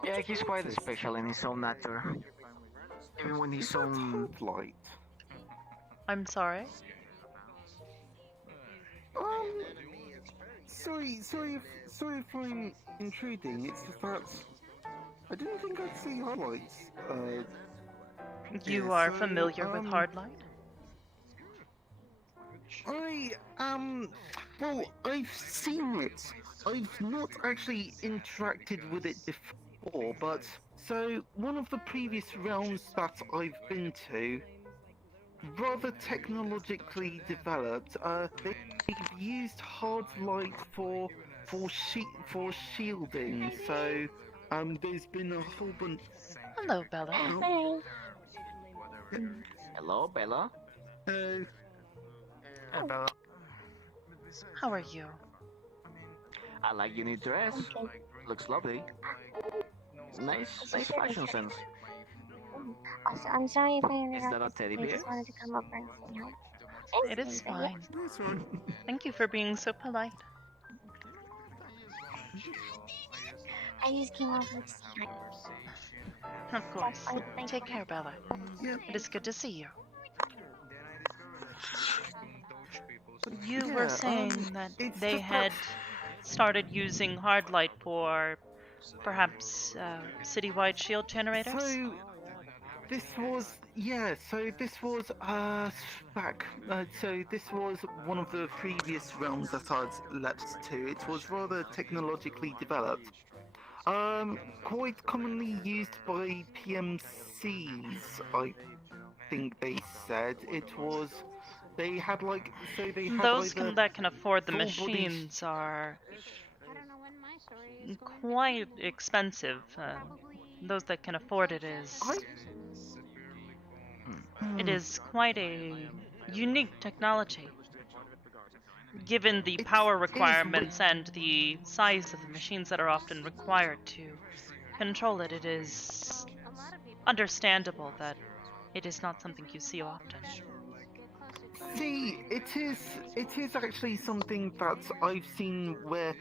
Yeah, he's quite special in his own nature. Even when he's own... I'm sorry? Sorry if I'm intruding. It's just that I didn't think I'd see highlights. You Yeah, are so, familiar with Hardlight? Well, I've seen it. I've not actually interacted with it before, but so one of the previous realms that I've been to, rather technologically developed. They've used hard light for shielding. So there's been a whole bunch. Hello, Bella. Hello, Bella. Hello. Hey, Bella. How are you? I like your new dress. Looks lovely. Nice fashion sense. Also, I'm sorry if I Is that a interrupted. teddy I bear? just wanted to come over and say hi. It is fine. Thank you for being so polite. I just came over to say hi. Of course. Take care, Bella. It is good to see you. You were saying that they had started using hard light for perhaps citywide shield generators? So this was back. So this was one of the previous realms that I'd leapt to. It was rather technologically developed. Quite commonly used by PMCs, I think they said. It was. They had like so they had Those either that can afford the full body machines are quite expensive. Those that can afford it it is quite a unique technology. Given the power requirements and the size of the machines that are often required to control it, it is understandable that it is not something you see often. See, it is actually something that I've seen where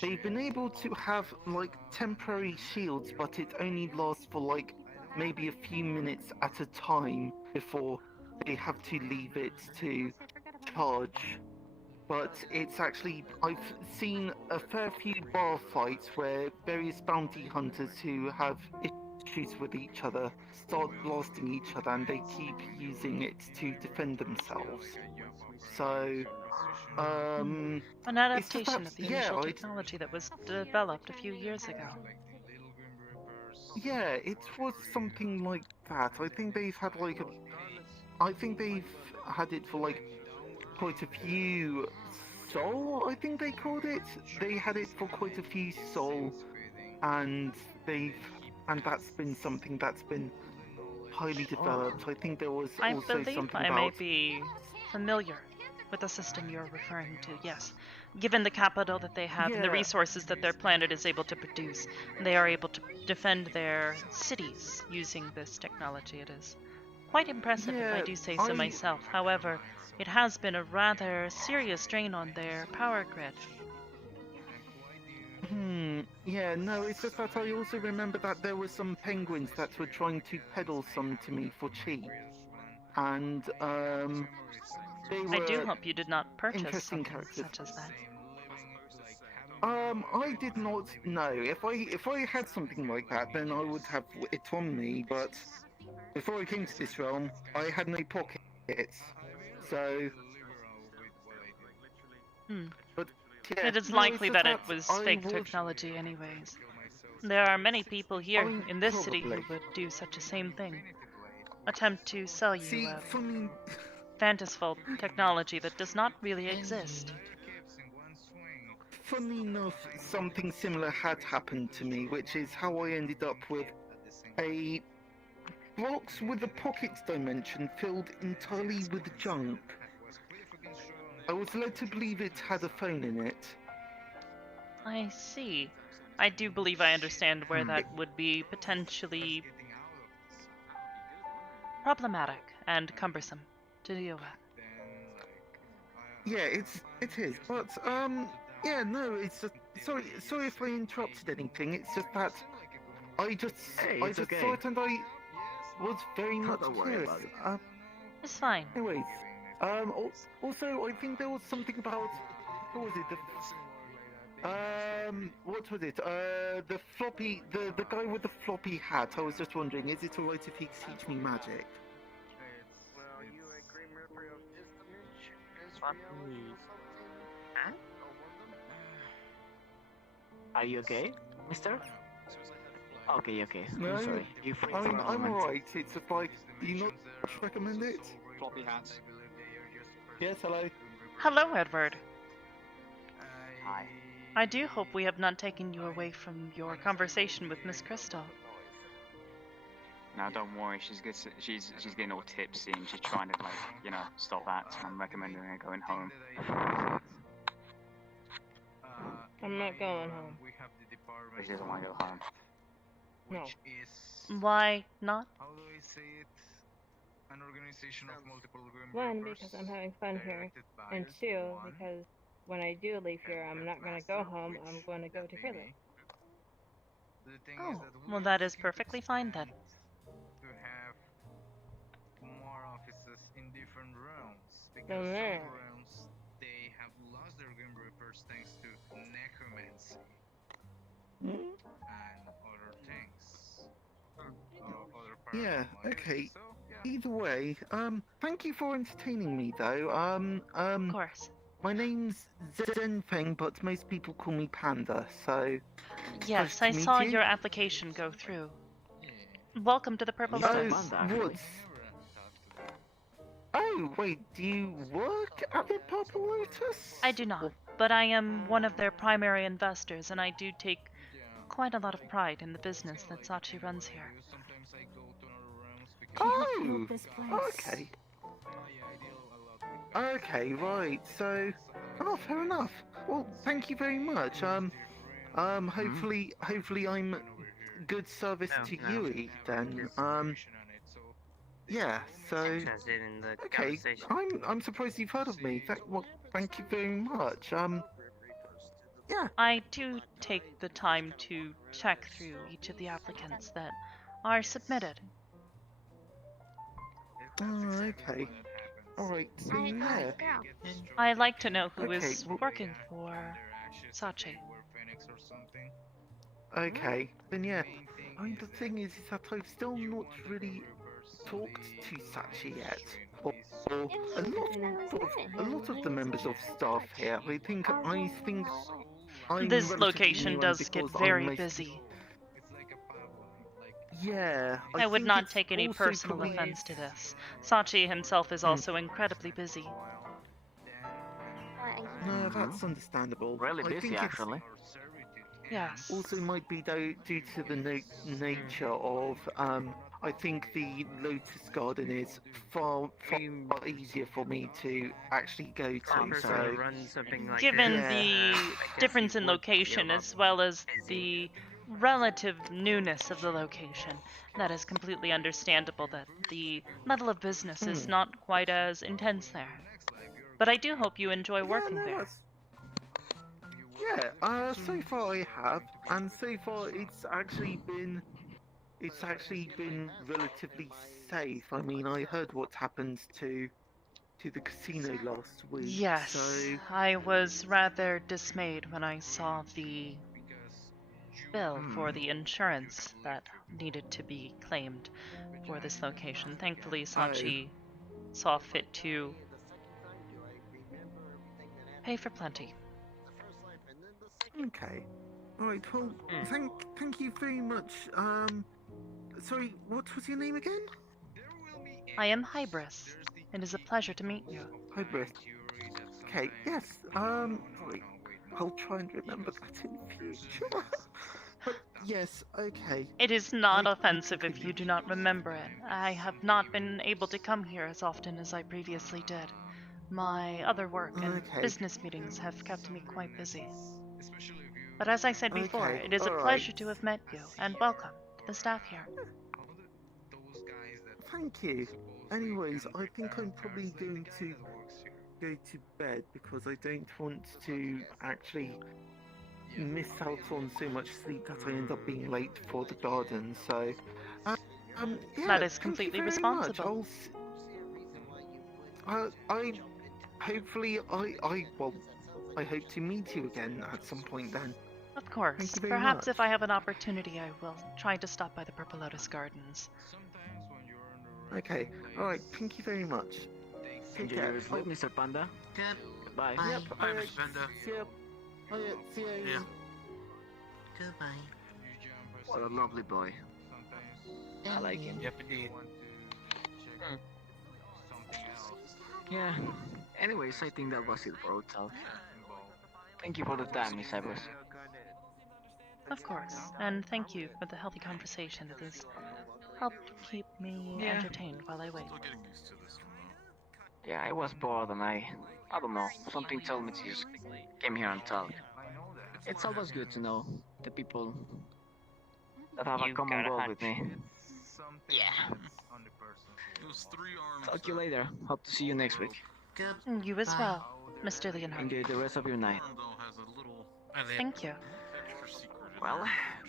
they've been able to have like temporary shields, but it only lasts for like maybe a few minutes at a time before they have to leave it to charge. But it's actually, I've seen a fair few bar fights where various bounty hunters who have issues with each other start blasting each other, and they keep using it to defend themselves. So, an adaptation of the initial technology that was developed a few years ago. Yeah, it was something like that. I think they've had like I think they've had it for like quite a few Sol, I think they called it. They had it for quite a few Sol, and that's been something that's been highly developed. I think there was also something I about. may be familiar with the system you're referring to, yes. Given the capital that they have and the resources that their planet is able to produce, they are able to defend their cities using this technology. It is quite impressive, if I do say so myself. However, it has been a rather serious strain on their power grid. Yeah, no, it's just that I also remember that there were some penguins that were trying to peddle some to me for cheap. And, they were I do hope you did not purchase interesting something characters. such as that. I did not know. If I had something like that, then I would have it on me, but before I came to this realm, I had no pockets. So... But, yeah, It is no, likely it's that just it was I fake would- technology anyways. There are many people here in this city who probably. would do such a same thing. Attempt to sell you See, for me... fantastical technology that does not really exist. Funny enough, something similar had happened to me, which is how I ended up with a box with a pockets dimension filled entirely with junk. I was led to believe it had a phone in it. I see. I do believe I understand where that would be potentially problematic and cumbersome to deal with. Yeah, it is, but yeah, no, it's just sorry if I interrupted anything. It's just that I just saw it and I was very much curious. It's fine. Anyways, also I think there was something about what was it? What was it? The floppy, the guy with the floppy hat. I was just wondering, is it alright if he teach me magic? Are you okay, mister? Okay, okay. No, I'm sorry. You freaked I for mean, a I'm moment. alright. It's just like, do you not recommend it? Floppy hats. Yes, hello. Hello, Edward. Hi. I do hope we have not taken you away from your conversation with Miss Crystal. No, don't worry. She's good. She's getting all tipsy and she's trying to stop that. And I'm recommending her going home. I'm not going home. She doesn't want to go home. No. Why not? How do I say it? An organization of multiple grim One, reapers, because I'm having fun here, directed by and two, one because when I do leave here, I'm not going to go home. I'm going to go to prison. The thing Oh, is that well, that is perfectly fine then. to have more offices in different realms, because So some there. realms they have lost their grim reapers thanks to necromancy and other things. Other Yeah, paranormal ideas. okay. So, yeah. Either way, thank you for entertaining me though. Of course. My name's Zenfeng, but most people call me Panda, so... Yes, pleasure I to meet saw you. your application go through. Welcome to the Purple Oh, Lotus. Woods. Oh, wait, do you work at the Purple Lotus? I do not, but I am one of their primary investors, and I do take quite a lot of pride in the business that Sachi runs here. Oh, okay. Okay, right, so... Oh, fair enough. Well, thank you very much. Hopefully I'm good service to Yui, then. Yeah, so... Okay, I'm surprised you've heard of me. Thank you very much. Yeah. I do take the time to check through each of the applicants that are submitted. Oh, okay. Alright, so yeah. I like to know who is Okay, well- working for Sachi. Okay, then yeah. I mean, the thing is that I've still not really talked to Sachi yet. Or a lot of the members of staff here. I think I'm This relatively location new does and get because very I'm most- busy. Yeah. I would think not it's take any also personal probably- offense to this. Sachi himself is also incredibly busy. No, that's understandable. Really I busy, think it's actually. Yes. also might be due to the nature of I think the Lotus Garden is far easier for me to actually go to. So Given Yeah. the difference in location as well as the relative newness of the location, that is completely understandable that the level of business is not quite as intense there. But I do hope you enjoy working there. Yeah, so far I have, and so far it's actually been relatively safe. I mean, I heard what happened to the casino last week. Yes, So I was rather dismayed when I saw the bill for the insurance that needed to be claimed for this location. Thankfully, Sachi saw fit to pay for plenty. okay, all right. Well, thank you very much. Sorry, what was your name again? I am Hybris. It is a pleasure to meet you. Hybris. Okay, yes. Right. I'll try and remember that in future. But yes, okay. It is not offensive if you do not remember it. I have not been able to come here as often as I previously did. My other work and Okay. business meetings have kept me quite busy. But as I said before, Okay, it is a all pleasure right. to have met you, and welcome to the staff here. Thank you. Anyways, I think I'm probably going to go to bed because I don't want to actually miss out on so much sleep that I end up being late for the garden. So, yeah, That is thank you completely very responsible. Much. I hopefully I hope to meet you again at some point then. Of course. Thank you very Perhaps much. if I have an opportunity, I will try to stop by the Purple Lotus Gardens. Okay, alright, thank you very much. Take Enjoy care. your sleep, Mr. Panda. Good. Goodbye. Bye. Yep. Bye, Mr. Panda. See ya. Oh yeah. See ya. Yeah. Goodbye. What a lovely boy. I like him. Yep, indeed. Yeah. Anyways, I think that was it for Hotel. Thank you for the time, Miss Hybris. Of course, and thank you for the healthy conversation. It has helped keep me Yeah. entertained while I wait. Yeah, I was bored and I don't know, something told me to just came here and talk. It's always good to know the people that have a You common got a goal hunch. with me. Yeah. Talk to you later. Hope to see you next week. You as well, Mr. Leonhardt. Enjoy the rest of your night. Thank you. Well,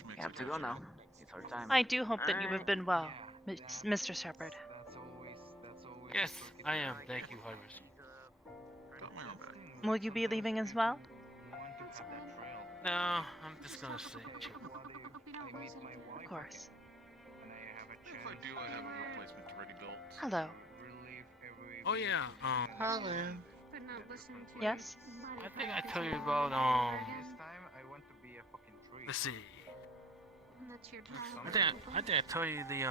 we have to go now. It's our time. I do hope that you have been well, Mr. Shepard. Yes, I am. Thank you, Hybris. Will you be leaving as well? No, I'm just gonna stay chill. Of course. If I do, I have a replacement already built. Hello. Oh yeah, Hello. Yes? I think I told you about, let's see. That's your I think I told you the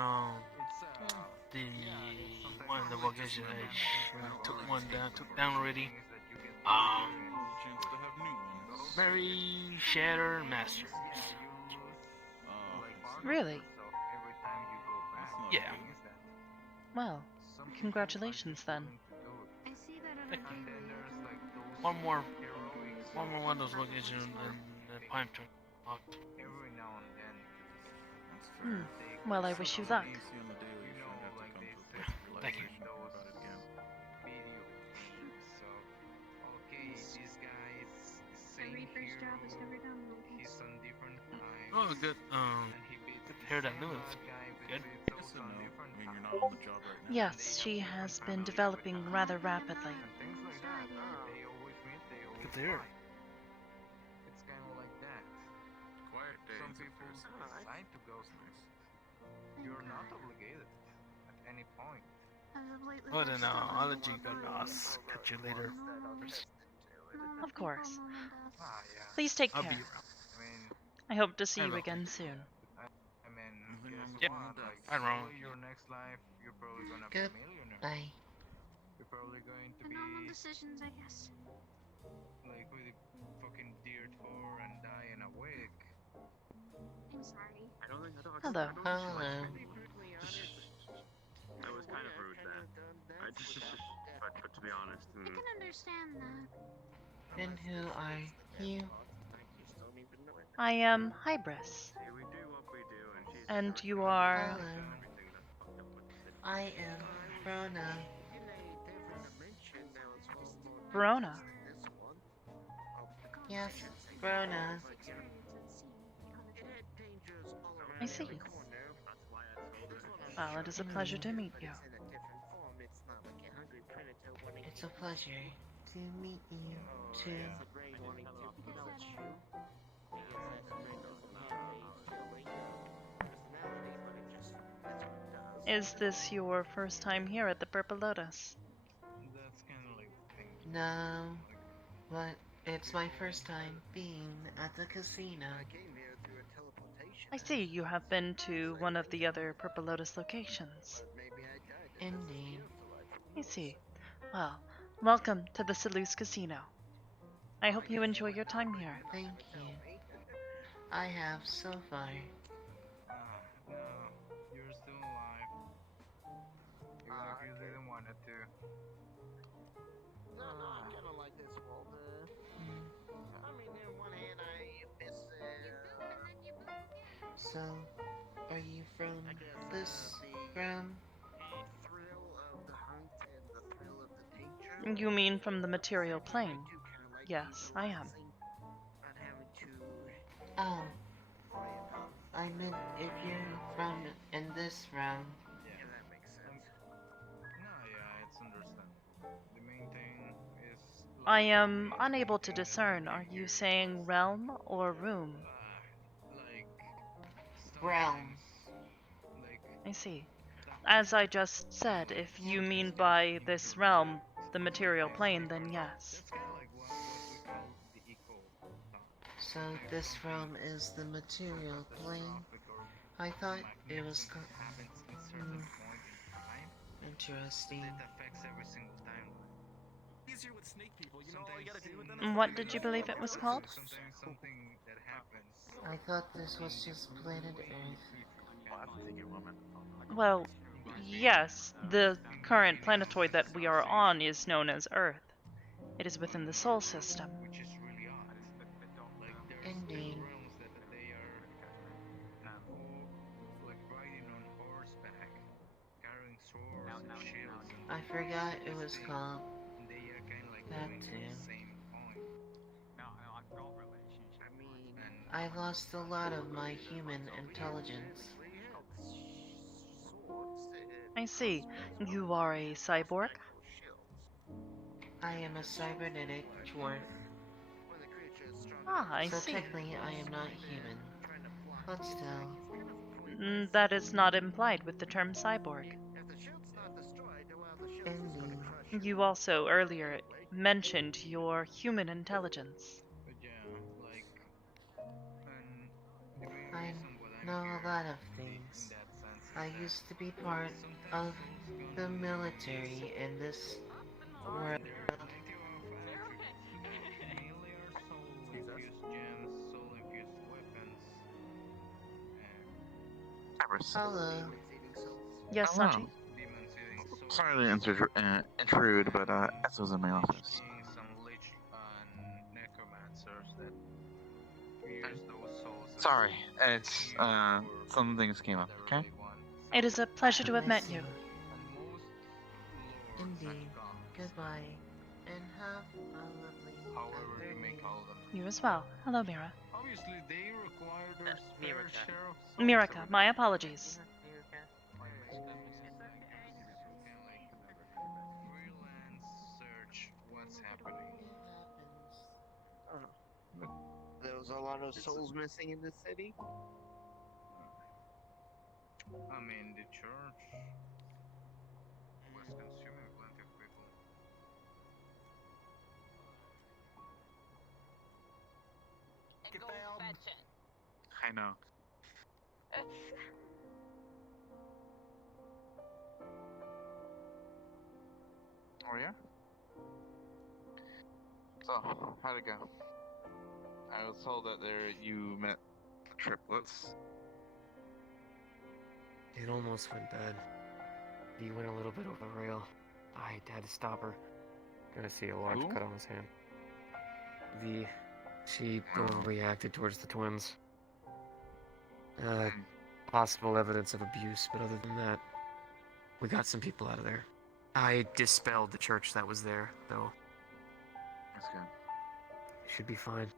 one of the location I took down already. Mary Shatter Masters. Really? Yeah. Well, congratulations then. Thank you. One more one of those locations in Pine Tree. Well, I wish you luck. Thank you. The Reaper's job is never done. Oh, good. Good to hear that news. Good. Yes, she has been developing rather rapidly. Good to hear. It's kind of like that. Quiet days. Some people decide to go. You're not obligated at any point. Well then, I'll let you go, Nos. Catch you later. Of course. Please take I'll be care. around. I hope to see I you will. again soon. I mean, Yep, I'm wrong. Your next life, you're probably gonna Good. be a millionaire. Bye. You're probably going to The be normal decisions, I guess. like really fucking dirt poor and die in a wig. I'm sorry. Hello. Hello. That was kind of rude, man. But to be honest, I can understand that. And who are you? I am Hybris. And you are... Hello. I am Rona. Verona. Yes, Rona. I see. Well, it is a pleasure to meet you. It's a pleasure to meet you too. Is this your first time here at the Purple Lotus? That's kind of like the thing. No, but it's my first time being at the casino. I see you have been to one of the other Purple Lotus locations. Indeed. I see. Well, welcome to the Selous Casino. I hope you enjoy your time here. Thank you. I have so far. No, you're still alive. Even if you didn't want it to. No, I kind of like this world. I mean, on one hand, I miss. So, are you from this realm? Thrill of the hunt and the thrill of the danger. You mean from the material plane? Yes, I am. Oh, I meant if you're from in this realm. Yeah, that makes sense. No, yeah, it's understandable. The main thing is. I am unable to discern. Are you saying realm or room? Like. Realm. Like. I see. As I just said, if you mean by this realm the material plane, then yes. So this realm is the material plane? I thought it was interesting. What did you believe it was called? I thought this was just planet Earth. Well, yes, the current planetoid that we are on is known as Earth. It is within the Sol system. Indeed. I forgot it was called that too. I lost a lot of my human intelligence. I see. You are a cyborg? I am a cybernetic dwarf. Ah, I so see. technically I am not human. But still. That is not implied with the term cyborg. Indeed. You also earlier mentioned your human intelligence. I know a lot of things. I used to be part of the military in this world. Hello. Yes, Sanji? Sorry to intrude, but Essa was in my office. Sorry, it's some things came up. Okay. It is a pleasure to have met you. Indeed. Goodbye, and have a lovely afternoon. You as well. Hello, Mira. Obviously, they require their fair share of Miraka, my apologies. search what's happening. There was a lot of souls missing in the city. I mean, the church was consuming plenty of people. Go fetch it. I know. Oh yeah? So, how'd it go? I was told that you met the triplets. It almost went bad. He went a little bit over the rail. I had to stop her. Gonna see a large cut on his hand. She overreacted towards the twins. Possible evidence of abuse, but other than that, we got some people out of there. I dispelled the church that was there, though. That's good. Should be fine.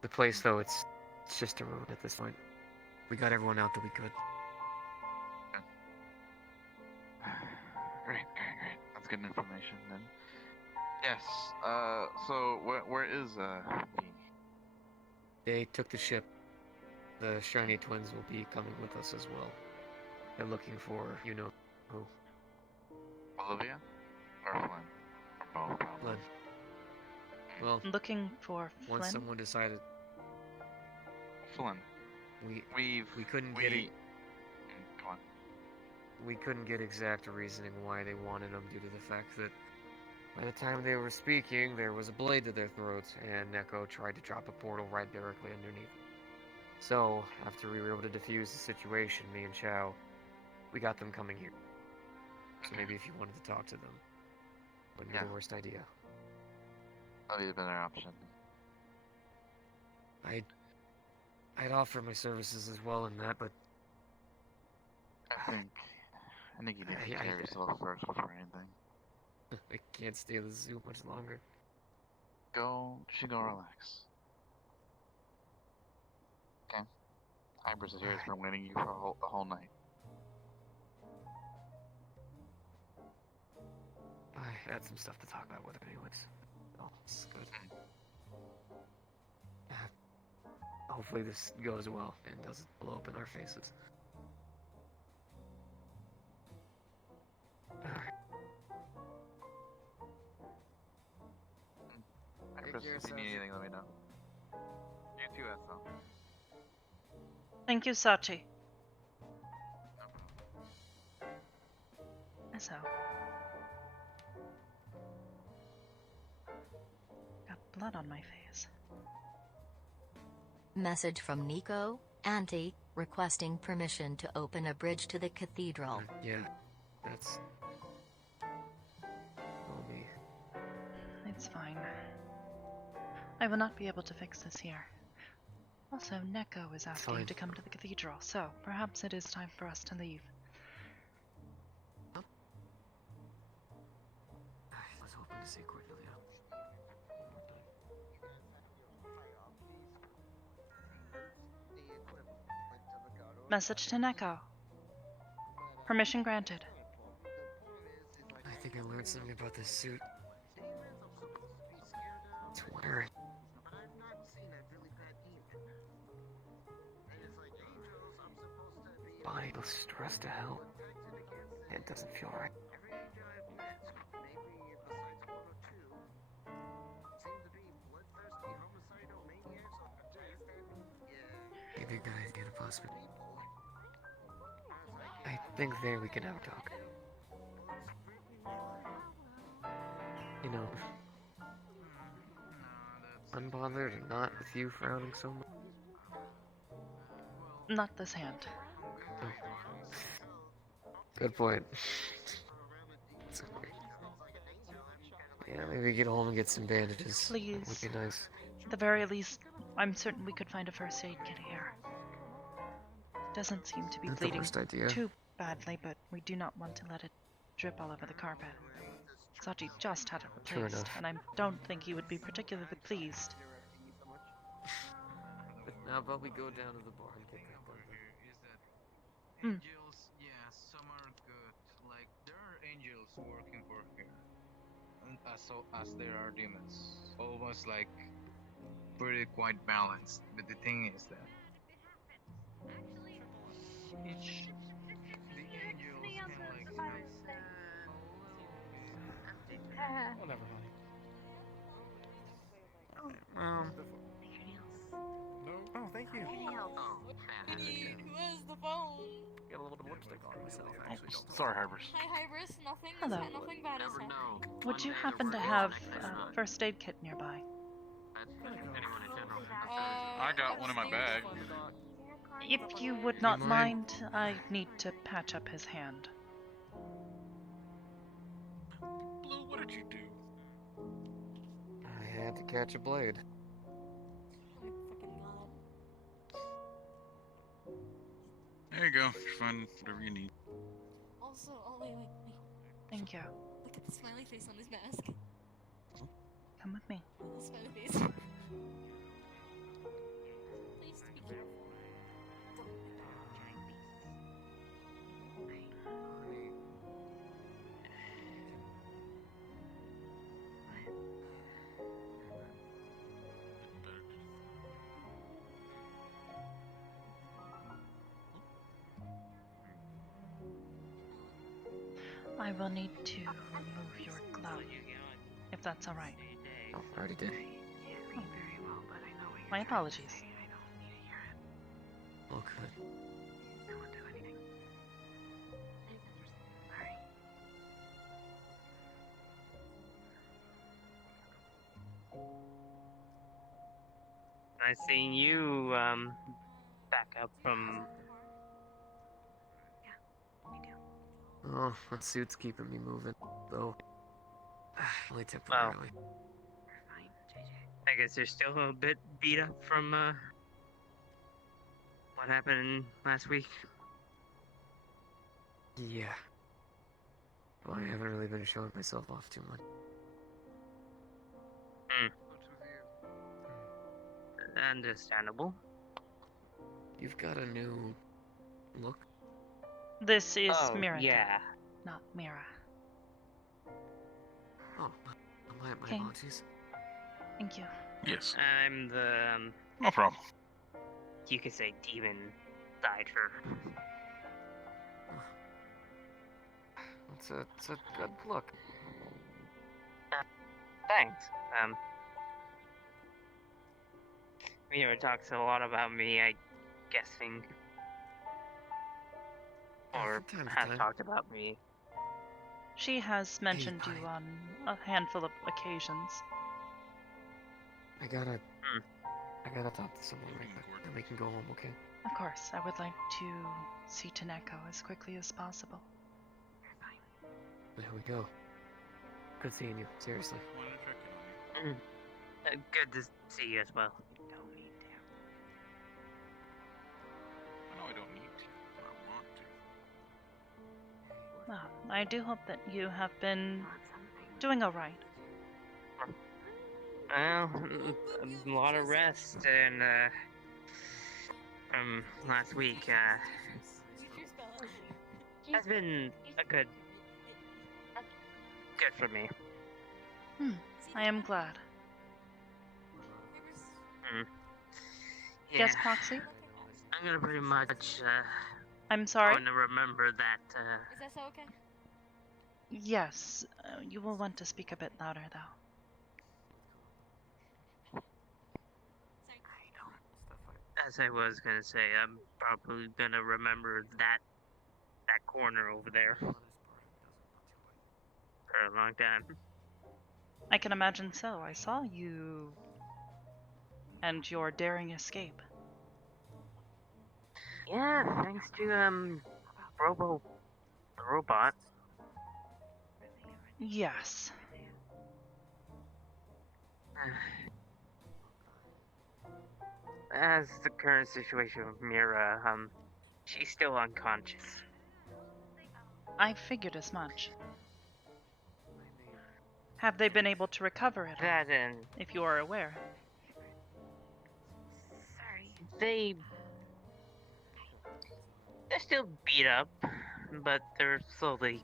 The place, though, it's just a ruin at this point. We got everyone out that we could. Great. That's good information then. Yes. So where is B? They took the ship. The shiny twins will be coming with us as well. They're looking for, you know, who. Olivia? Or Flynn? Or both, probably. Flynn. Well, looking for Flynn? Once someone decided... Flynn. We couldn't get it. Go on. We couldn't get exact reasoning why they wanted them due to the fact that by the time they were speaking, there was a blade to their throats, and Neko tried to drop a portal right directly underneath. So, after we were able to defuse the situation, me and Chow, we got them coming here. So maybe if you wanted to talk to them, wouldn't be the worst idea. That'd be a better option. I'd offer my services as well in that, but I think you need to take care of yourself first before anything. I can't stay at the zoo much longer. You should go relax. Okay? Hybris is here. He's been waiting you for the whole night. I had some stuff to talk about with her anyways. Oh, it's good. Hopefully this goes well and doesn't blow up in our faces. Chris, if you need anything, let me know. You too, Ethel. Thank you, Sachi. So. Got blood on my face. Message from Nico, Auntie, requesting permission to open a bridge to the cathedral. Yeah, that's... Oh, me. It's fine. I will not be able to fix this here. Also, Neko is asking to come to the cathedral, so perhaps it is time for us to leave. I was hoping to see Cornelia. Message to Neko. Permission granted. I think I learned something about this suit. It's wearing. Body feels stressed to hell. It doesn't feel right. Maybe a good idea to possibly. I think there we can have a talk. You know, unbothered and not with you frowning so much. Not this hand. Oh. Good point. Yeah, maybe get home and get some bandages. Please. Would be nice. At the very least, I'm certain we could find a first aid kit here. Doesn't seem to be Not the bleeding worst idea. too badly, but we do not want to let it drip all over the carpet. Sachi just had it True replaced, enough. and I don't think he would be particularly pleased. How about we go down to the bar and get that done? Angels, yeah, some are good. Like, there are angels working for here. And as there are demons. Almost like pretty quite balanced. But the thing is that the angels can like Whatever, honey. Oh, thank you. Who has the phone? Got a little bit of lipstick on myself, actually. Sorry, Hybris. Hi, Hybris. Nothing. Hello. Nothing bad has happened. Would you happen to have a first aid kit nearby? I got one in my bag. If you would not mind, I need to patch up his hand. Blue, what did you do? I had to catch a blade. There you go. Find whatever you need. Also, oh wait. Thank you. Look at the smiley face on his mask. Come with me. The smiley face. Please be careful. I will need to remove your glove, if that's alright. Oh, I already did. My apologies. Oh, good. Nice seeing you, back up from... Oh, that suit's keeping me moving, though. Only temporarily. I guess you're still a bit beat up from, what happened last week. Yeah. Well, I haven't really been showing myself off too much. Understandable. You've got a new look. This is Mira. Yeah. Not Mira. Oh, my Okay. apologies. Thank you. Yes. I'm the, No problem. you could say demon side her. It's a good look. Thanks. Mira talks a lot about me, I guessing. Or From time to has time. talked about me. She has mentioned you on a handful of occasions. I gotta talk to someone right quick, and we can go home, okay? Of course, I would like to see Taneko as quickly as possible. There we go. Good seeing you, seriously. Good to see you as well. No, I don't need to. I want to. Well, I do hope that you have been doing alright. Well, a lot of rest and from last week. Has been a good for me. I am glad. Yeah. Yes, Proxy? I'm gonna pretty much I'm sorry? going to remember that Is that so okay? Yes, you will want to speak a bit louder though. as I was gonna say, I'm probably gonna remember that corner over there for a long time. I can imagine so. I saw you and your daring escape. Yeah, thanks to Robo the robot. Yes. As the current situation with Mira, she's still unconscious. I figured as much. Have they been able to recover it? That and if you are aware. they're still beat up, but they're slowly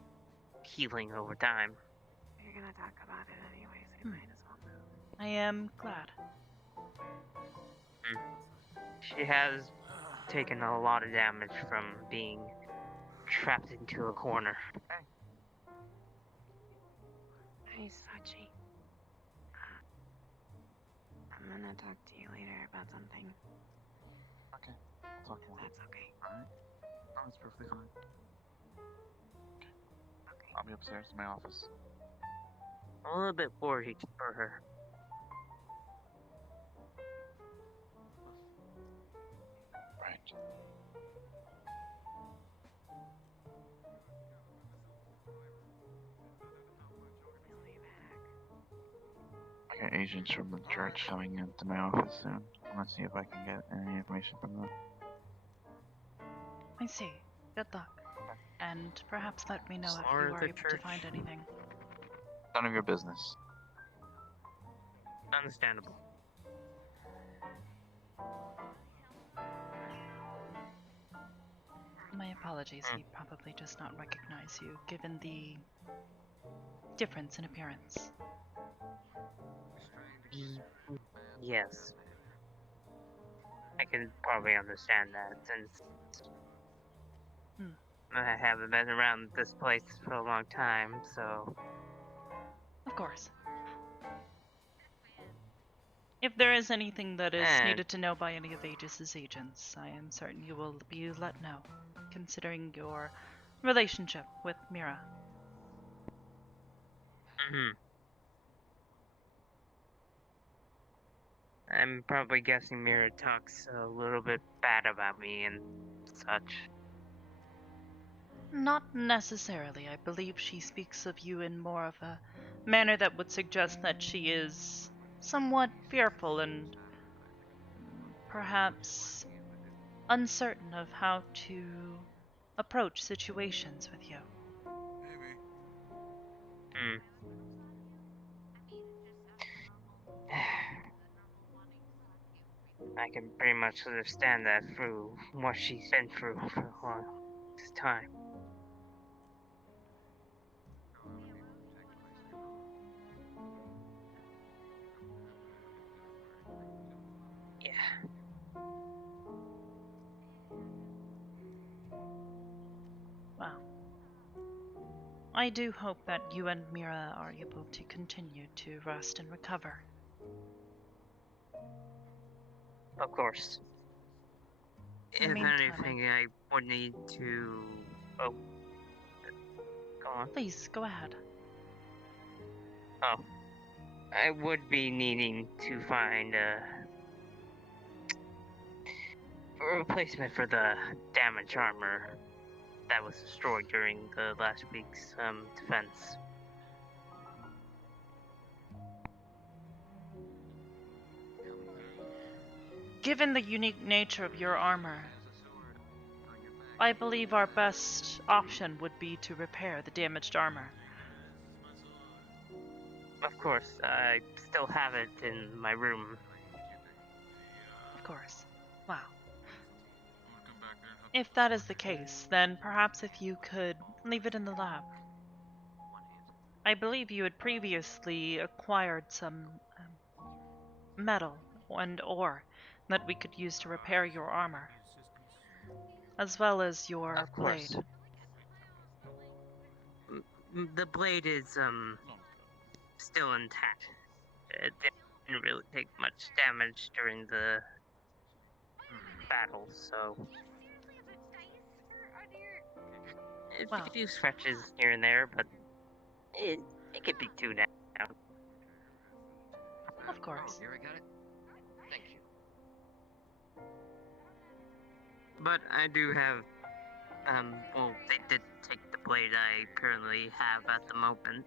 healing over time. You're gonna talk about it anyways, you might as well move. I am glad. She has taken a lot of damage from being trapped into a corner. Hey, Sachi. I'm gonna talk to you later about something. Okay, I'll talk to you. That's okay. Alright. Oh, it's perfectly fine. Okay. I'll be upstairs in my office. A little bit worried for her. Right. I got agents from the church coming into my office soon. I'm gonna see if I can get any information from them. I see. Good luck. And perhaps let me know if Or you are the able to church. find anything. None of your business. Understandable. My apologies, he probably does not recognize you, given the difference in appearance. Yes. I can probably understand that since I haven't been around this place for a long time, so... Of course. If there is anything that is needed to know by any of Aegis's agents, I am certain you will be let know, considering your relationship with Mira. I'm probably guessing Mira talks a little bit bad about me and such. Not necessarily. I believe she speaks of you in more of a manner that would suggest that she is somewhat fearful and perhaps uncertain of how to approach situations with you. I can pretty much understand that through what she's been through for a long time. Yeah. Well, I do hope that you and Mira are able to continue to rest and recover. Of course. In the If meantime, anything, I would need to. Oh, go on. please go ahead. Oh, I would be needing to find a replacement for the damaged armor that was destroyed during the last week's defense. Given the unique nature of your armor, I believe our best option would be to repair the damaged armor. Of course, I still have it in my room. Of course. Wow. If that is the case, then perhaps if you could leave it in the lab. I believe you had previously acquired some metal and ore that we could use to repair your armor, as well as your Of course. blade. The blade is still intact. It didn't really take much damage during the battle, so Wow. a few scratches here and there, but it could be tuned out. Of course. Here, I got it. Thank you. But I do have, well, they did take the blade I currently have at the moment.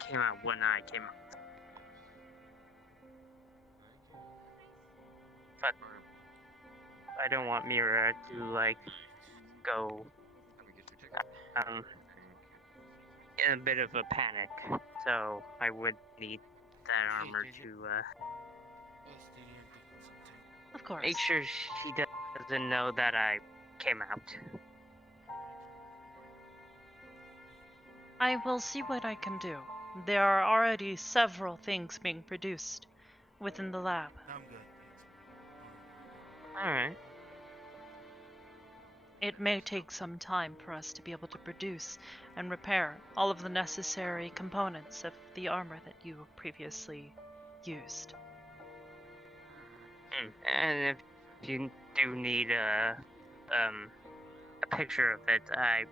Came out when I came out. But I don't want Mira to, like, go, in a bit of a panic. So I would need that armor to, Of course. make sure she doesn't know that I came out. I will see what I can do. There are already several things being produced within the lab. Alright. It may take some time for us to be able to produce and repair all of the necessary components of the armor that you previously used. And if you do need a picture of it, I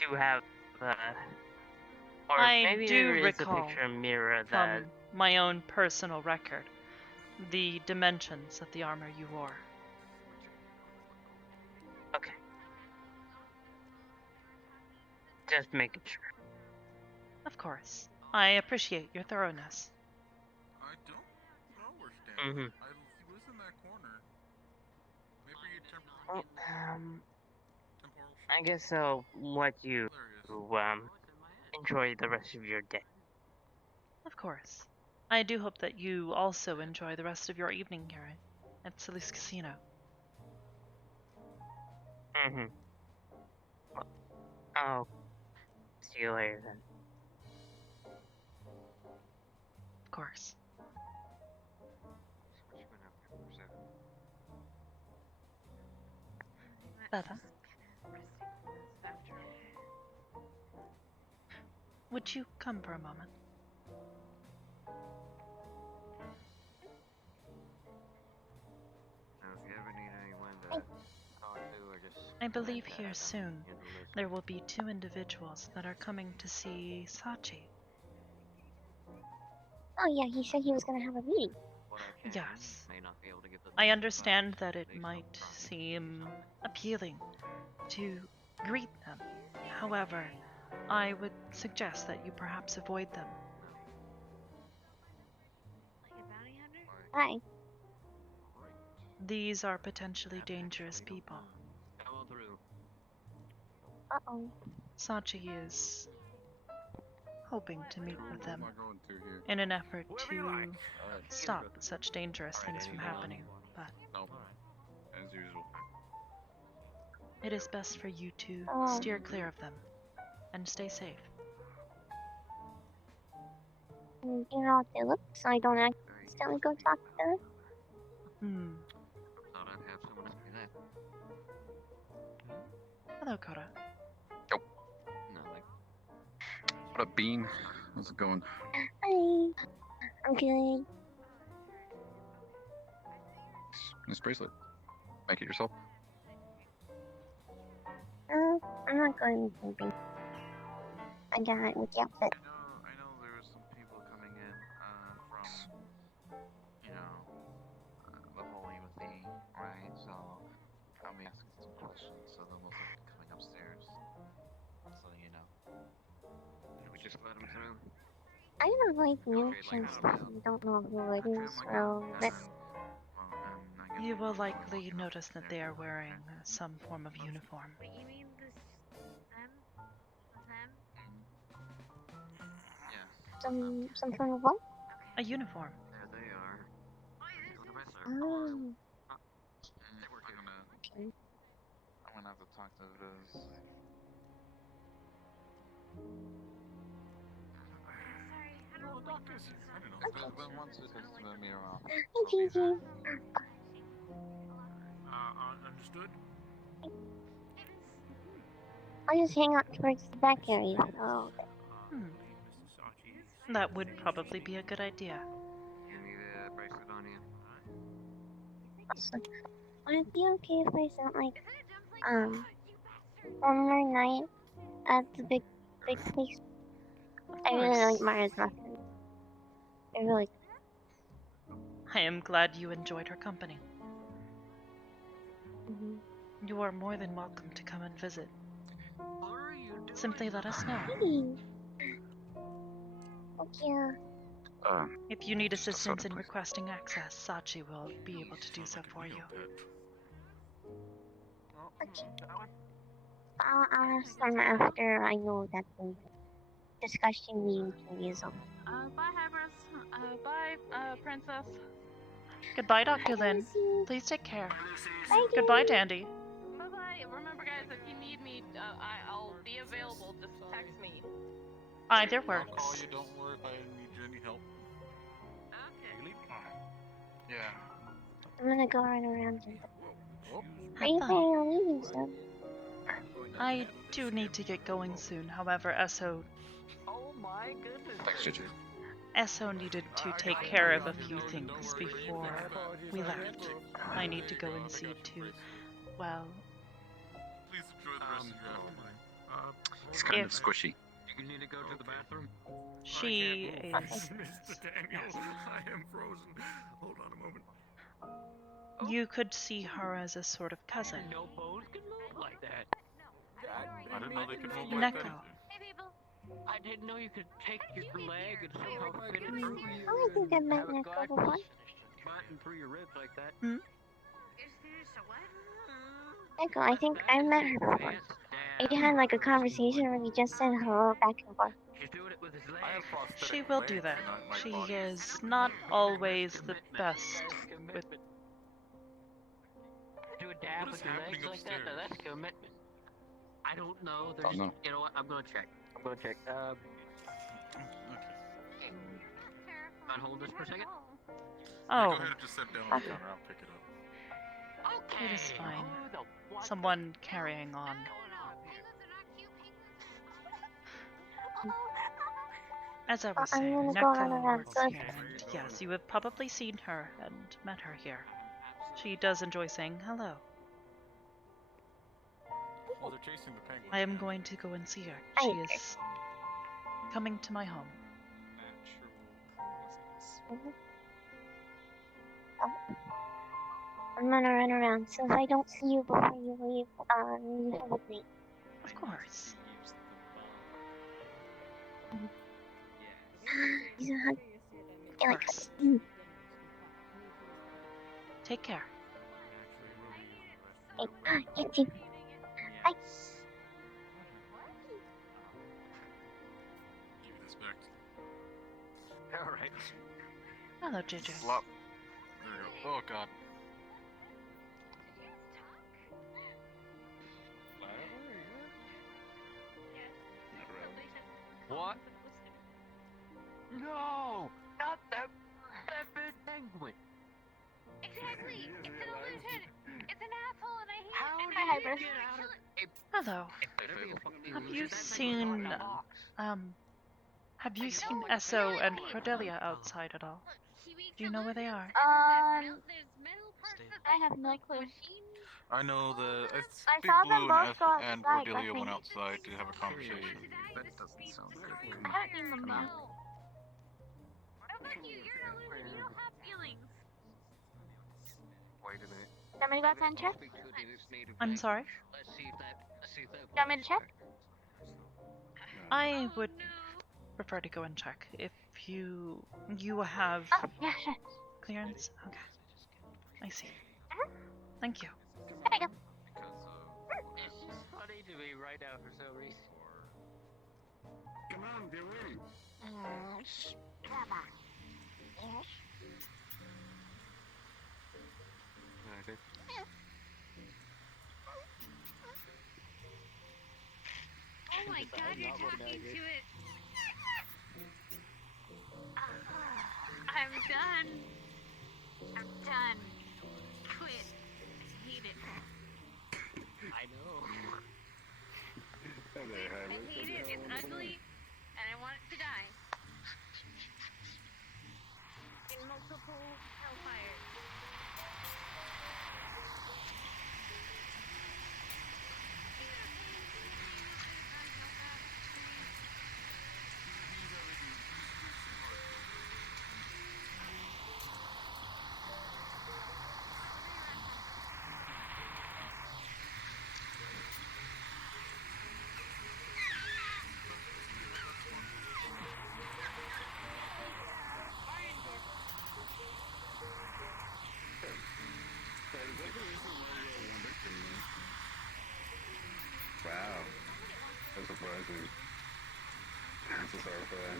do have, or I maybe do there is recall a picture of Mira that, from my own personal record the dimensions of the armor you wore. okay. Just making sure. Of course. I appreciate your thoroughness. I don't know where Stan Mhm. he was in that corner. Maybe you turned Well, temporal I guess I'll let you, enjoy the rest of your day. Of course. I do hope that you also enjoy the rest of your evening here at Silly's Casino. Mm-hmm. I'll see you later then. Of course. Bella? Would you come for a moment? If you ever need anyone to talk to or just I believe here soon there will be 2 individuals that are coming to see Sachi. Oh yeah, he said he was gonna have a meeting. Yes. I understand that it might seem appealing to greet them. However, I would suggest that you perhaps avoid them. Hi. These are potentially dangerous people. Uh-oh. Sachi is hoping to meet with them in an effort to stop such dangerous things from happening, but As usual. it is best for you to steer clear of them and stay safe. You know what they look, so I don't accidentally go talk to them. thought I'd have someone ask me that. Hello, Kota. Nothing. What up, Bean? How's it going? Hi. I'm good. This bracelet. Make it yourself. I'm not going with anything. I got it with the outfit. I know there were some people coming in from, you know, the Holy with the right? So I'll be asking some questions, so they'll most likely be coming upstairs. Just letting you know. We just let him through. I don't like mutations. I don't know who it is, so that's... You will likely notice that they are wearing some form of uniform. Wait, you mean this them? Some form of what? A uniform. There they are. Oh. Okay. I'm gonna have to talk to Viz. Well, the doctor's here. I don't know. But once Viz has to move me around. Hey, Gigi. Understood? I'll just hang out towards the back area for a little bit. That would probably be a good idea. Give me the bracelet on you. So, would it be okay if I sent, like, one more night at the big place? I really like Mara's muffin. I really... I am glad you enjoyed her company. You are more than welcome to come and visit. Simply let us know. Thank you. If you need assistance in requesting access, Sachi will be able to do so for you. Okay. I'll ask them after I know that the discussion meeting is over. Bye, Hybris. Bye, Princess. Goodbye, Dr. Lin. Please take care. Bye, Goodbye, Dandy. Bye-bye. Remember, guys, if you need me, I'll be available. Just text me. Either I'll call works. you. Don't worry if I need any help. Okay. Really? Yeah. I'm gonna go run around. Oh. Are you planning on leaving soon? I do need to get going soon. However, SO Thanks, Gigi. SO needed to take care of a few things before we left. I need to go and see to, well... Please enjoy the rest of your afternoon. It's kind of squishy. You need to go to the bathroom? She is... Mr. Daniels, I am frozen. Hold on a moment. You could see her as a sort of cousin. No bones can move like that. I didn't know they could move like that. Neko. I didn't know you could take your leg and somehow fit it through you. Oh, I think I met Have a Neko guy before. button through your ribs like that. Hmm? Neko, I think I met her before. We had like a conversation where we just said hello back and forth. She's doing it with his legs. She will do that. She is not always the best with... Do a dab with your legs like that? Now that's commitment. I don't know. There's, know. you know what? I'm gonna check. Okay. On hold this for a second. Oh, Go ahead and just sit down on the counter. I'll pick it up. Okay. it is fine. Someone carrying on. As I was I'm saying, gonna go run Neko around, works so here, and yes, you have probably seen her and met her here. She does enjoy saying hello. Well, they're chasing the penguin. I am going to go and see her. She is coming to my home. I'm gonna run around, so if I don't see you before you leave, you have a great. Of course. He's a hug. Of course. Take care. Hey, you too. Bye. Give this back. All right. Hello, JJ. Flop. There you go. Oh god. What? No! Not that big penguin! Exactly! It's an illusion! It's an asshole and I hate How it! did you get out of Hello. Have you seen, have you seen Esso and Cordelia outside at all? Do you know where they are? I have no clue. I know the I Big saw Blue them both go and outside, I Cordelia went think. outside to have a conversation. That doesn't sound good. I haven't seen them though. Wait a minute. You want me to go outside and check? I'm sorry? You want me to check? I would prefer to go and check. If you have Oh, yeah, sure. clearance? Okay. I see. Thank you. There you go. It's just funny to me right now for some reason. Come on, get ready. Come on. Yes. Okay. Oh my god, you're talking to it. I'm done. I'm done. Quit. Hate it. I know. I hate it. It's ugly, and I want it to die. In multiple hellfires. Wow. That's surprising. I'm so sorry for that.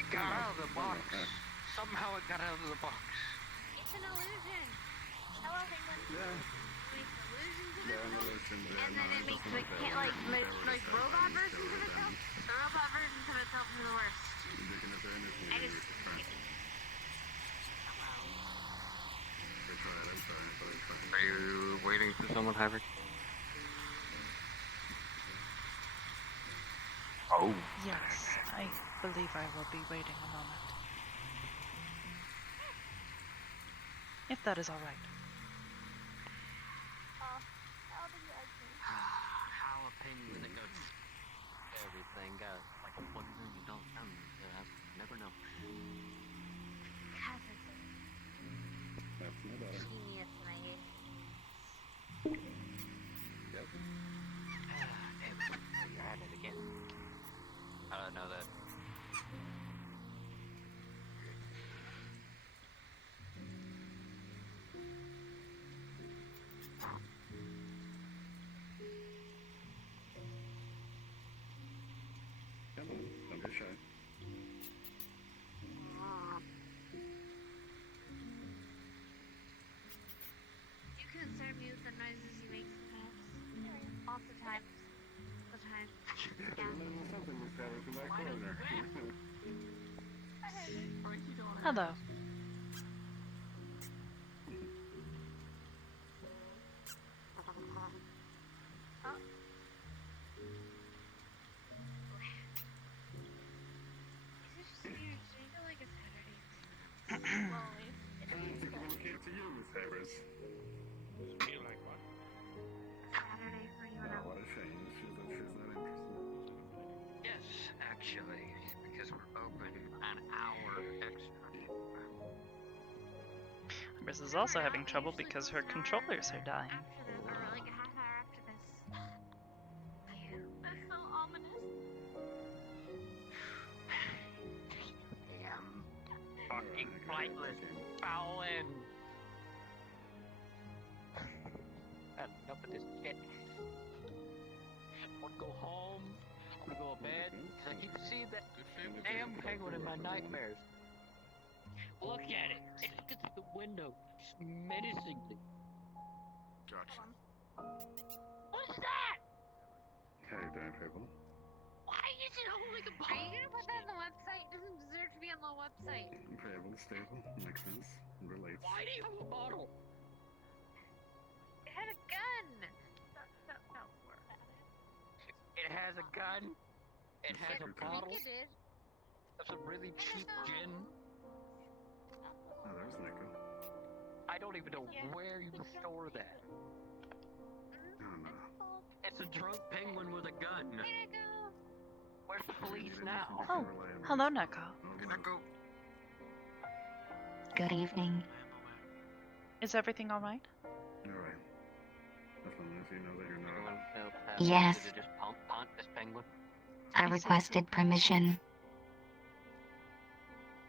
It got out of the box. Somehow it got out of the box. It's an illusion. Hello, penguin. Yeah. It makes illusions of Yeah, itself, an illusion, yeah, and then no, it makes something like like can't that. like like robot versions of itself. The robot versions of itself are the worst. I just. Are you waiting for someone, Hybris? Oh. Yes, I believe I will be waiting a moment. If that is alright. Jalapeno that goes. Everything goes. Like one thing you don't never know. That's my daughter. Genius, mate. Yep. You're at it again. I don't know that. Come on, don't be shy. You concern me with the noises you make sometimes. Lots of times. Sometimes. Hello. Is this just weird? Do you feel like a Saturday? Slowly. Communicate to you, Miss Hybris. Feel like what? Saturday for you and Oh, what a shame. She's not interested. Yes, actually, because we're open an hour extra. Hybris is also having trouble because her controllers are dying. after this, or like a half hour after this. That's so ominous. Damn. Fucking flightless fouling. Had enough of this shit. I wanna go home. I wanna go to bed. Cause I keep seeing that damn penguin in my nightmares. Look at it. It looks at the window. Just menacingly. Gotcha. What's that? How you doing, people? Why is it holding a bottle? Are you gonna put that on the website? It doesn't deserve to be on the website. Payable, stable, makes sense. Relates. Why do you have a bottle? It had a gun. Don't worry about it. It has a gun. It has a I bottle think it did. of some really cheap gin. I don't even know where you store that. It's a drunk penguin with a gun. Where's the police now? Oh, hello, Neko. Good evening. Is everything alright? Yes. Did it just punt this penguin? I requested permission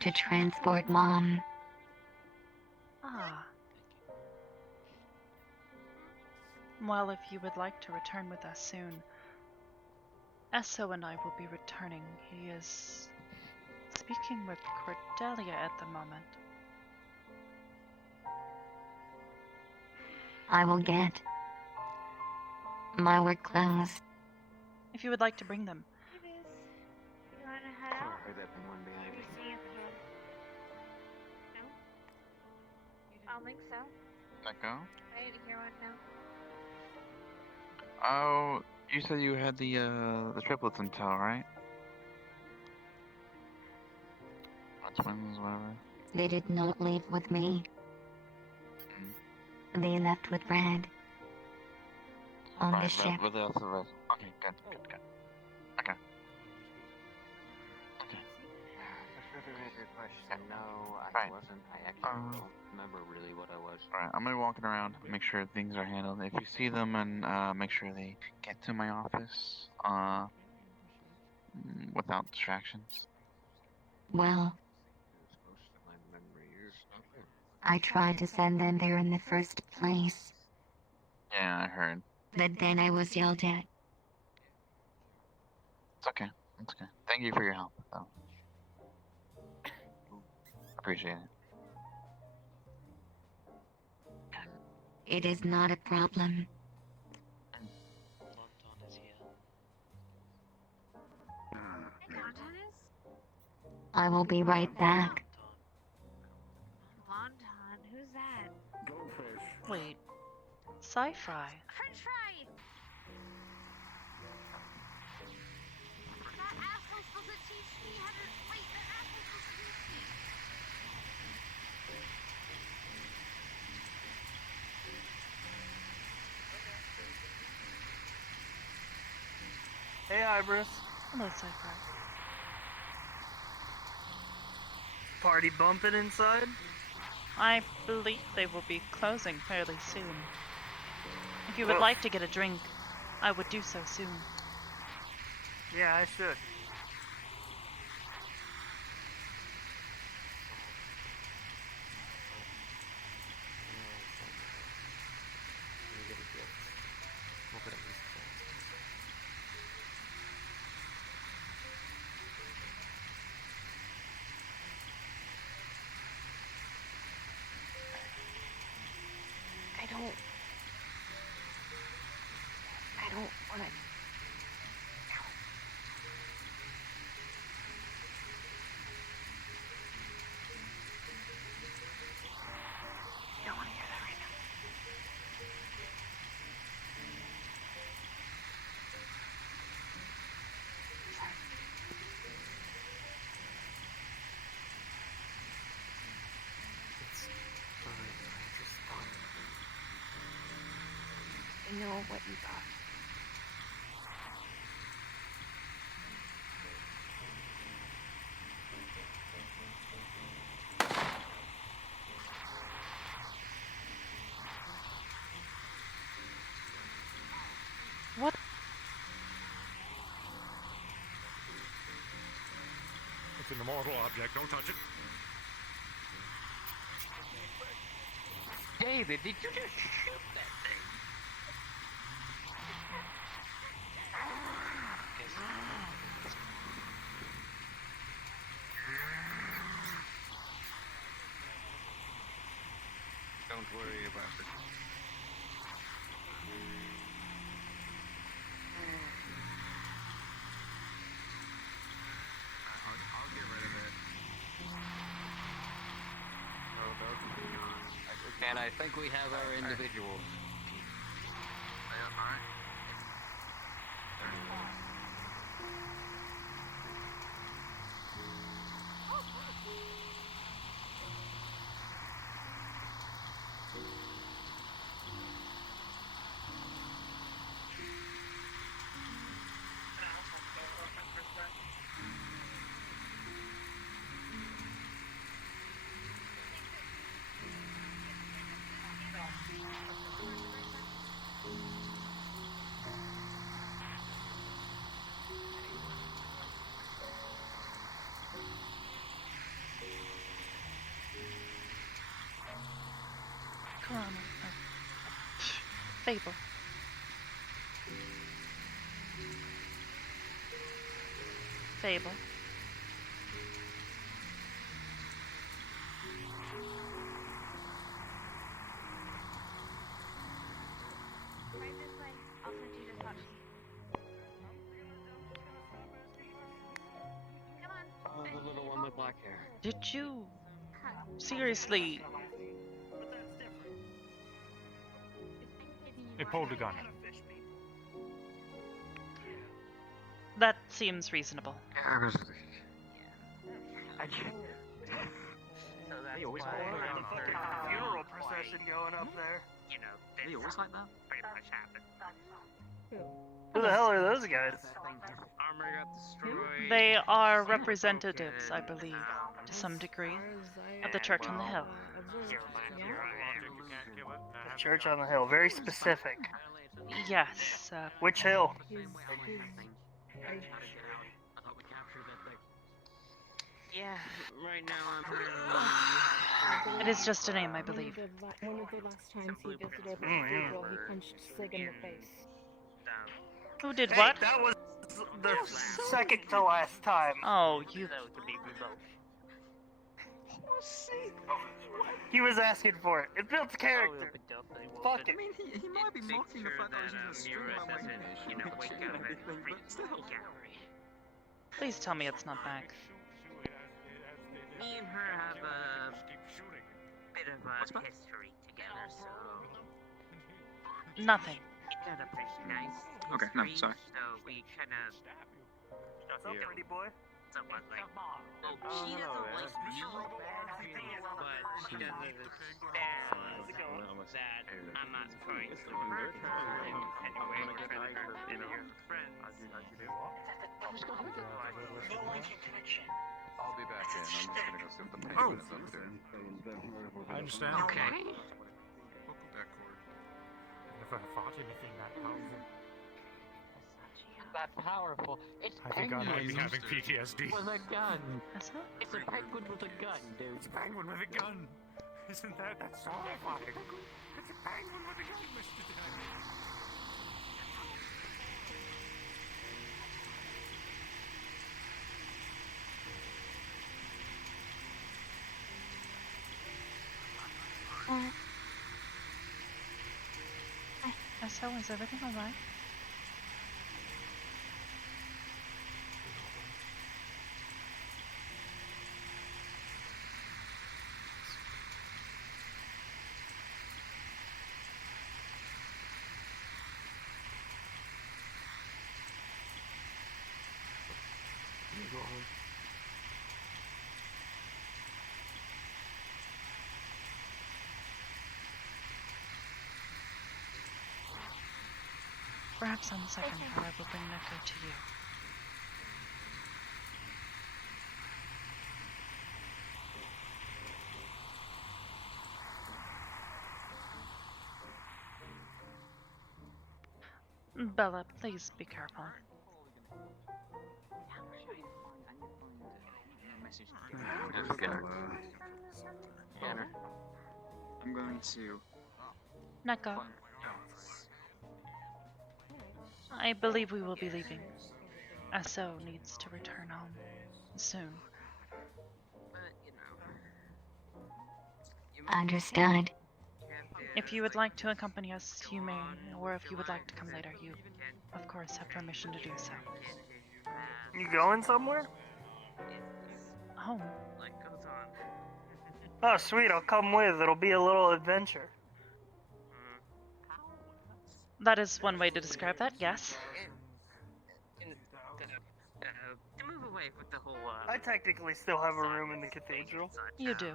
to transport Mom. Ah. Well, if you would like to return with us soon, Esso and I will be returning. He is speaking with Cordelia at the moment. I will get my work clothes. If you would like to bring them. You wanna head out? No? I don't think so. Let go? I didn't hear one, no. Oh, you said you had the triplets in tow, right? Or twins, whatever. They did not leave with me. They left with Brad. On the ship. With the rest. Okay, good. Okay. Just a very good question. No, I Right. wasn't. I actually don't remember really what I was. Alright, I'm gonna be walking around, make sure things are handled. If you see them, and make sure they get to my office, without distractions. Well, I tried to send them there in the first place, Yeah, I heard. but then I was yelled at. It's okay. It's okay. Thank you for your help, though. Appreciate it. It is not a problem. I will be right back. Wonton, who's that? Wait. Sci-fi. French fry! That asshole's supposed to teach me how to... Wait, that asshole's supposed to teach me. Hey, Hybris. Hello, Sci-fi. Party bumping inside? I believe they will be closing fairly soon. If you would Ugh. like to get a drink, I would do so soon. Yeah, I should. I don't wanna. You don't wanna hear that right now. I know what you thought. What? It's an immortal object. Don't touch it. David, did you just shoot that thing? Don't worry about it. I'll get rid of it. And I think we have our individuals. Fable. Fable. Oh, the little one with black hair. Did you seriously? They pulled a gun. That seems reasonable. They always like the fucking funeral procession going up there. You know, They always like that. pretty much happened. Who the hell are those guys? Armor got destroyed. They are representatives, I believe, to some degree, of the Church on the Hill. The church on the hill, very specific. Yes. Which hill? Yeah, right now I'm It is just a name, I believe. One of the last times he visited the cathedral, he punched Sig in the face. Who did Hey, what? that was the second to last time. Oh, you. He was asking for it. It builds character. Fuck it. I mean, he might be mocking the fact that I was using a string on my Please tell me it's not back. Me and her have a bit of a history together, so Nothing. it got a pretty nice Okay, no, history, sorry. So we kind of What's up, pretty boy? somewhat like, well, she doesn't like me, but she doesn't understand that I'm not trying to hurt her in any way. I'm trying to hurt her as a friend. I'll be back in. I'm just gonna go see what the penguin is up there. I understand. Okay. Buckle that cord. Never fought anything that powerful. That powerful. It's I think I might be penguins having PTSD. with a gun. That's not. It's a penguin with a gun, dude. It's a penguin with a gun. Isn't that's horrifying? It's a penguin with a gun, Mr. Dad. So, is everything alright? Perhaps on the second floor I will bring Neko to you. Bella, please be careful. Tanner, I'm going to. Neko. I believe we will be leaving. SO needs to return home soon. Understood. If you would like to accompany us, you may, or if you would like to come later, you, of course, have permission to do so. You going somewhere? Home. Oh, sweet, I'll come with. It'll be a little adventure. That is one way to describe that, yes. To move away with the whole, I technically still have a room in the cathedral. You do.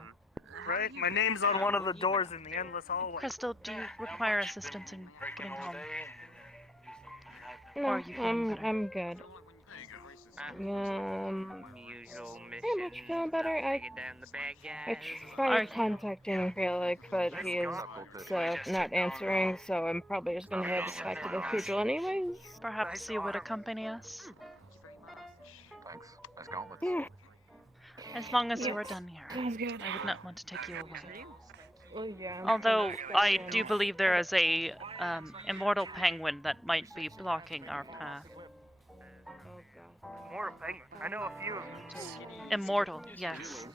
Right? My name's on one of the doors in the endless hallway. Crystal, do you require assistance in getting home? No, Or you feeling I'm good. Pretty much feeling better. I tried contacting Felix, but he is not answering, so I'm probably just gonna head back to the cathedral anyways. Perhaps you would accompany us? Thanks. Nice gauntlets. Yeah. As long as you Yes, are done here. sounds good. I would not want to take you away. Well, yeah. Although I do believe there is a immortal penguin that might be blocking our path. Oh god. More penguin. I know a few of them. Immortal, yes.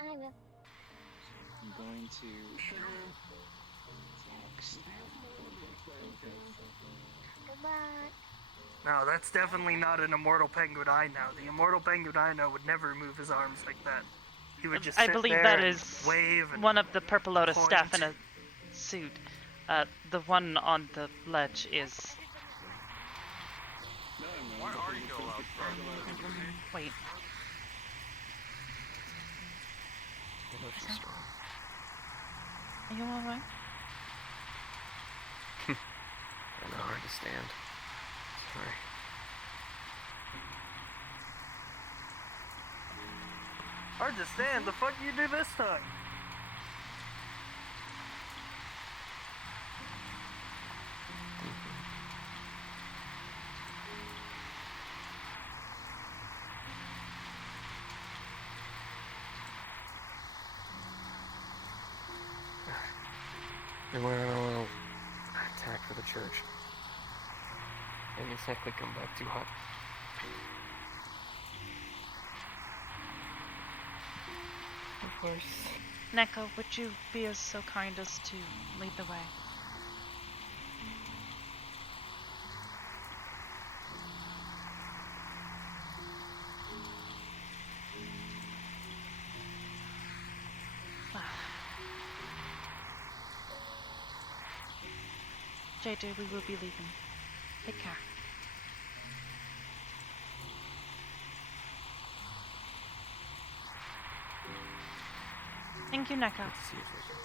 I will. I'm going to text. Goodbye. No, that's definitely not an immortal penguin I know. The immortal penguin I know would never move his arms like that. He would just I sit believe there that and is wave and one of the Purple Lotus point. staff in a suit. The one on the ledge is... Why are you allowed? Wait. Are you alright? Kinda hard to stand. Sorry. Hard to stand. The fuck you do this time? And we're on a little attack for the church. And exactly come back too hot. Of course. Neko, would you be as so kind as to lead the way? JJ, we will be leaving. Take care. Thank you, Neko. See you later.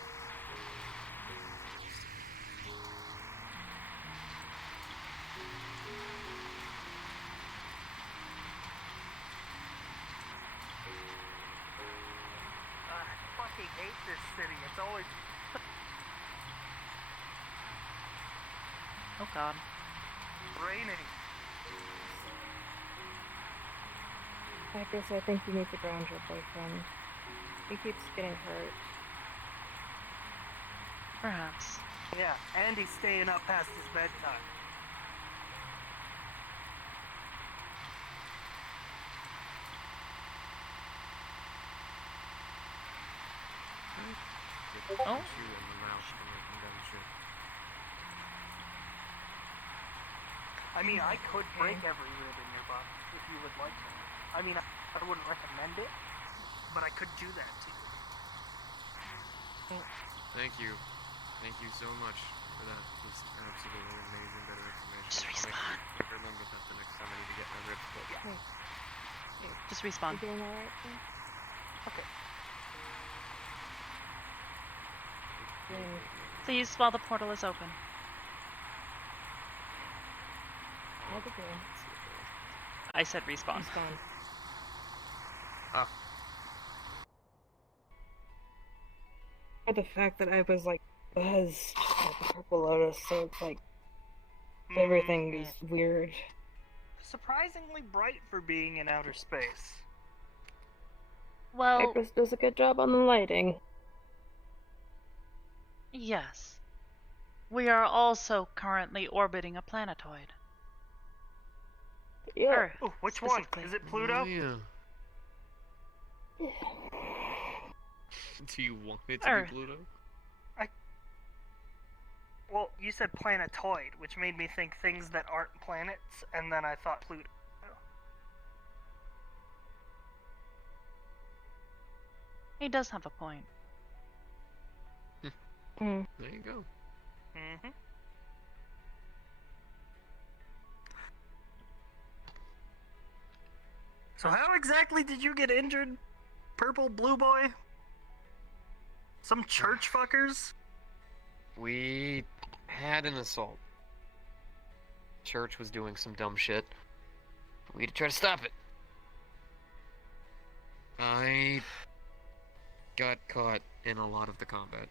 I fucking hate this city. It's always Oh god. raining. Hybris, I think you need to ground your boyfriend. He keeps getting hurt. Perhaps. Yeah, and he's staying up past his bedtime. Oh. I mean, I could break every rib in your body if you would like that. I mean, I wouldn't recommend it, but I could do that to you. Thank you. Thank you so much for that. Just absolutely amazing bit of information. Just respawn. I'll make sure to remember that the next time I need to get my ribs put. Just respawn. You doing alright? Okay. Please, while the portal is open. How's it going? I said respawn. Respawn. Ah. Or the fact that I was like buzzed at the Purple Lotus, so it's like everything is weird. Surprisingly bright for being in outer space. Well, Hybris does a good job on the lighting. yes. We are also currently orbiting a planetoid. Yeah. Earth, Oh, which one? specifically. Is it Pluto? Oh, yeah. Do you want it to Earth. be Pluto? Well, you said planetoid, which made me think things that aren't planets, and then I thought Pluto. He does have a point. Mm. There you go. Mm-hmm. So how exactly did you get injured, Purple Blue Boy? Some church fuckers? We had an assault. Church was doing some dumb shit. We had to try to stop it. I got caught in a lot of the combat.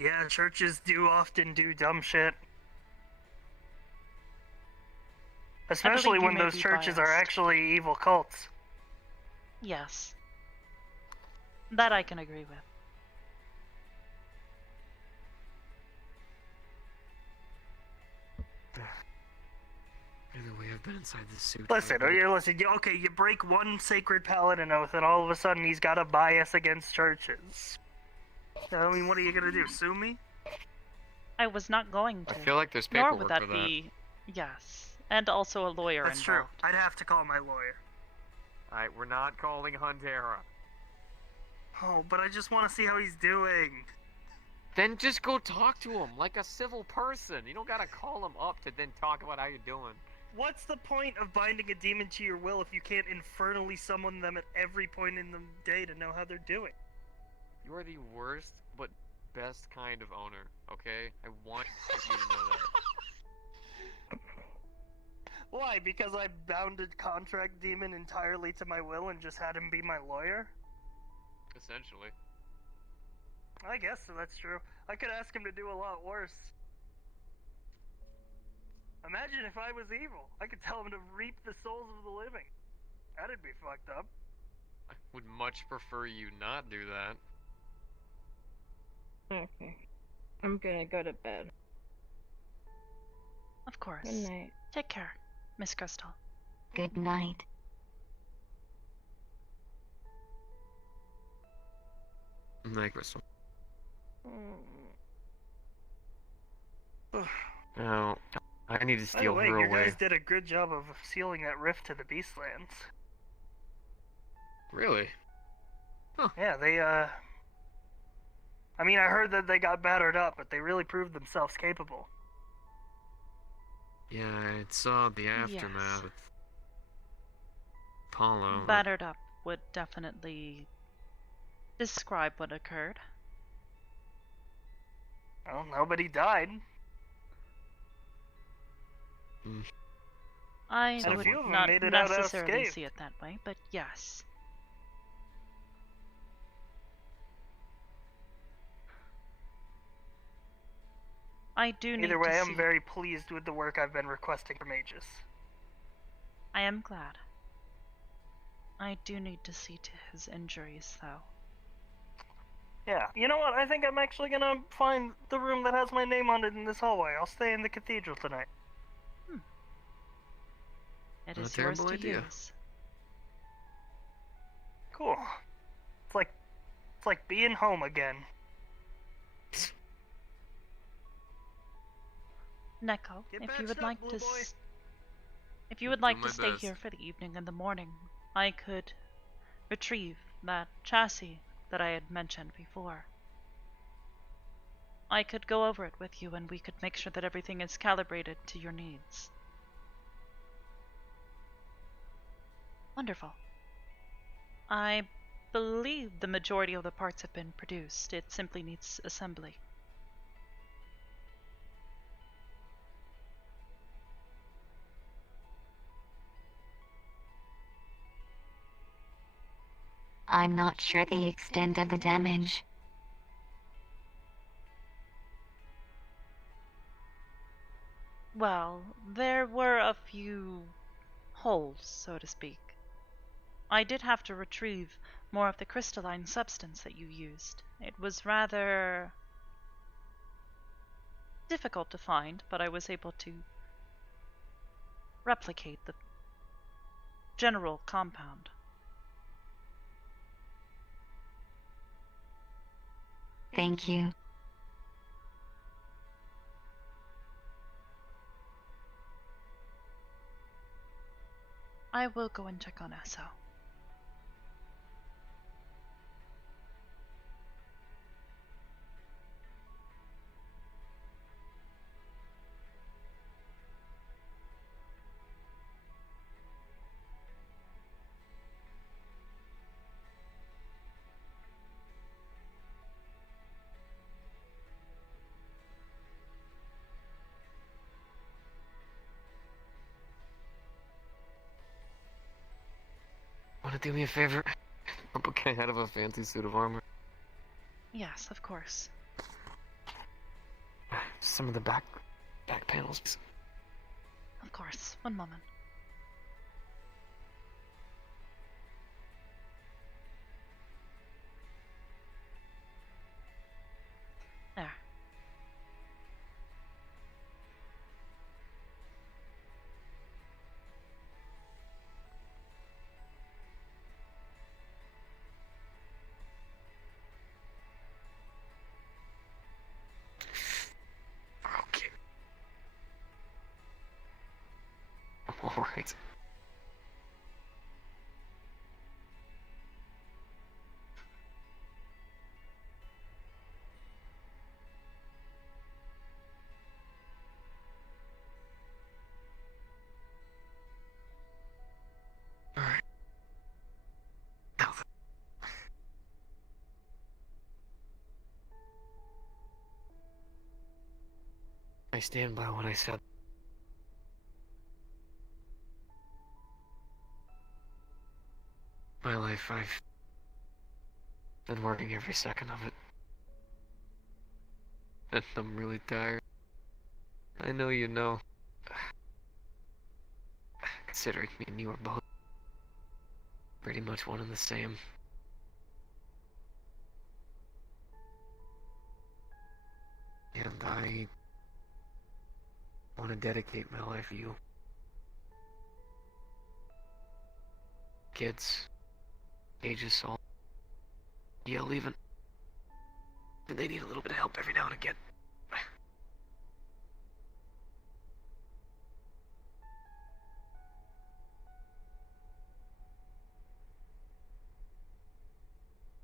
Yeah, churches do often do dumb shit. Especially you when may those be churches are biased. actually evil cults. Yes. That I can agree with. I've been inside this suit. Listen, okay, you break one sacred paladin oath, and all of a sudden he's got a bias against churches. I mean, what are you gonna do? Sue me? I was not going to. I feel like there's Nor paperwork would that for that. be. Yes. And also a lawyer That's involved. true. I'd have to call my lawyer. Alright, we're not calling Huntera. Oh, but I just want to see how he's doing. Then just go talk to him like a civil person. You don't gotta call him up to then talk about how you're doing. What's the point of binding a demon to your will if you can't infernally summon them at every point in the day to know how they're doing? You are the worst, but best kind of owner, okay? I want you to know that. Why? Because I bounded Contract Demon entirely to my will and just had him be my lawyer? Essentially. I guess so, that's true. I could ask him to do a lot worse. Imagine if I was evil. I could tell him to reap the souls of the living. That'd be fucked up. I would much prefer you not do that. Okay. I'm gonna go to bed. Of course. Good night. Take care, Miss Crystal. Good night. Night, Crystal. Now, I need to By the steal way, her you away. guys did a good job of sealing that rift to the Beastlands. Really? Huh. Yeah, they, I mean, I heard that they got battered up, but they really proved themselves capable. Yeah, I saw the aftermath with Apollo. Battered up would definitely describe what occurred. Well, nobody died. I And a would few of them not made it out necessarily unscathed. see it that way, but yes. I do need Either way, to I'm see. very pleased with the work I've been requesting from Aegis. I am glad. I do need to see to his injuries, though. Yeah, you know what? I think I'm actually gonna find the room that has my name on it in this hallway. I'll stay in the cathedral tonight. It Not a is yours terrible to idea. use. Cool. It's like being home again. Neko, Get if you patched would up, like blue to boy. if you would Doing like my to stay best. here for the evening and the morning, I could retrieve that chassis that I had mentioned before. I could go over it with you and we could make sure that everything is calibrated to your needs. Wonderful. I believe the majority of the parts have been produced. It simply needs assembly. I'm not sure the extent of the damage. Well, there were a few holes, so to speak. I did have to retrieve more of the crystalline substance that you used. It was rather difficult to find, but I was able to replicate the general compound. Thank you. I will go and check on Esso. Wanna do me a favor? I'm booking ahead of a fancy suit of armor. Yes, of course. Some of the back panels. Of course. One moment. There. Alright. Alright. Now then. I stand by what I said. My life, I've been working every second of it. And I'm really tired. I know you know. Considering me and you are both pretty much one and the same. And I want to dedicate my life to you. Kids, ages all yell even. And they need a little bit of help every now and again.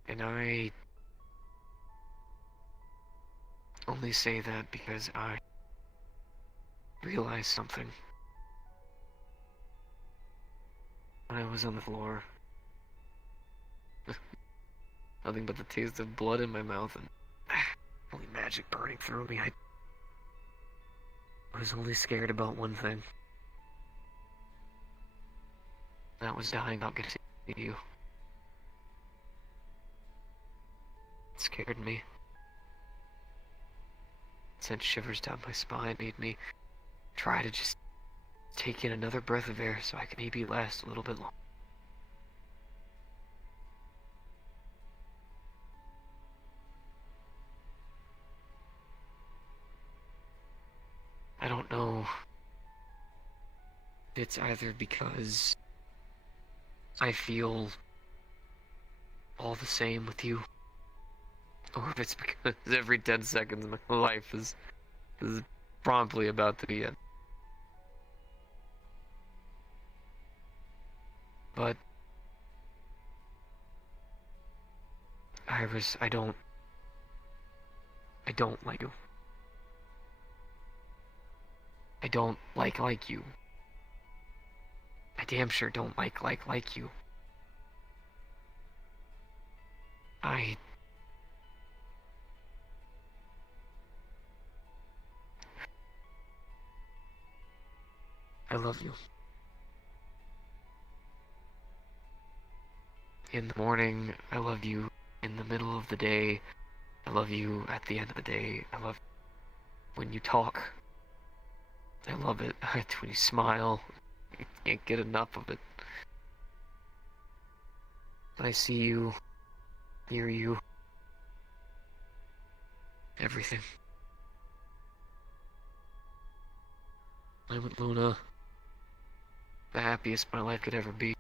And I only say that because I realized something. When I was on the floor, nothing but the taste of blood in my mouth and only magic burning through me. I was only scared about one thing. That was dying not getting to see you. It scared me. It sent shivers down my spine, made me try to just take in another breath of air so I could maybe last a little bit longer. I don't know. It's either because I feel all the same with you, or if it's because every 10 seconds of my life is promptly about to be end. But Hybris, I don't like you. I don't like you. I damn sure don't like you. I love you. In the morning, I love you. In the middle of the day, I love you. At the end of the day, I love when you talk. I love it. When you smile, I can't get enough of it. When I see you, hear you, everything. I'm with Luna. The happiest my life could ever be.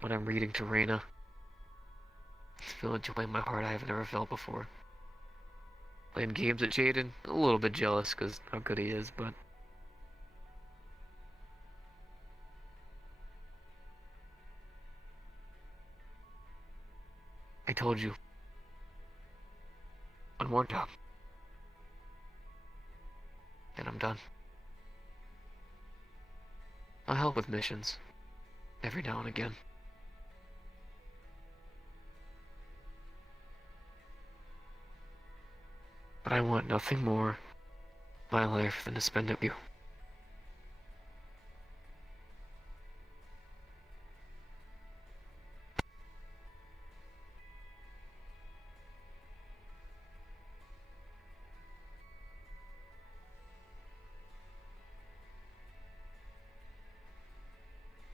When I'm reading to Reina, I feel a joy in my heart I have never felt before. Playing games with Jaden, a little bit jealous because how good he is, but I told you. One more job. And I'm done. I'll help with missions. Every now and again. But I want nothing more in my life than to spend it with you.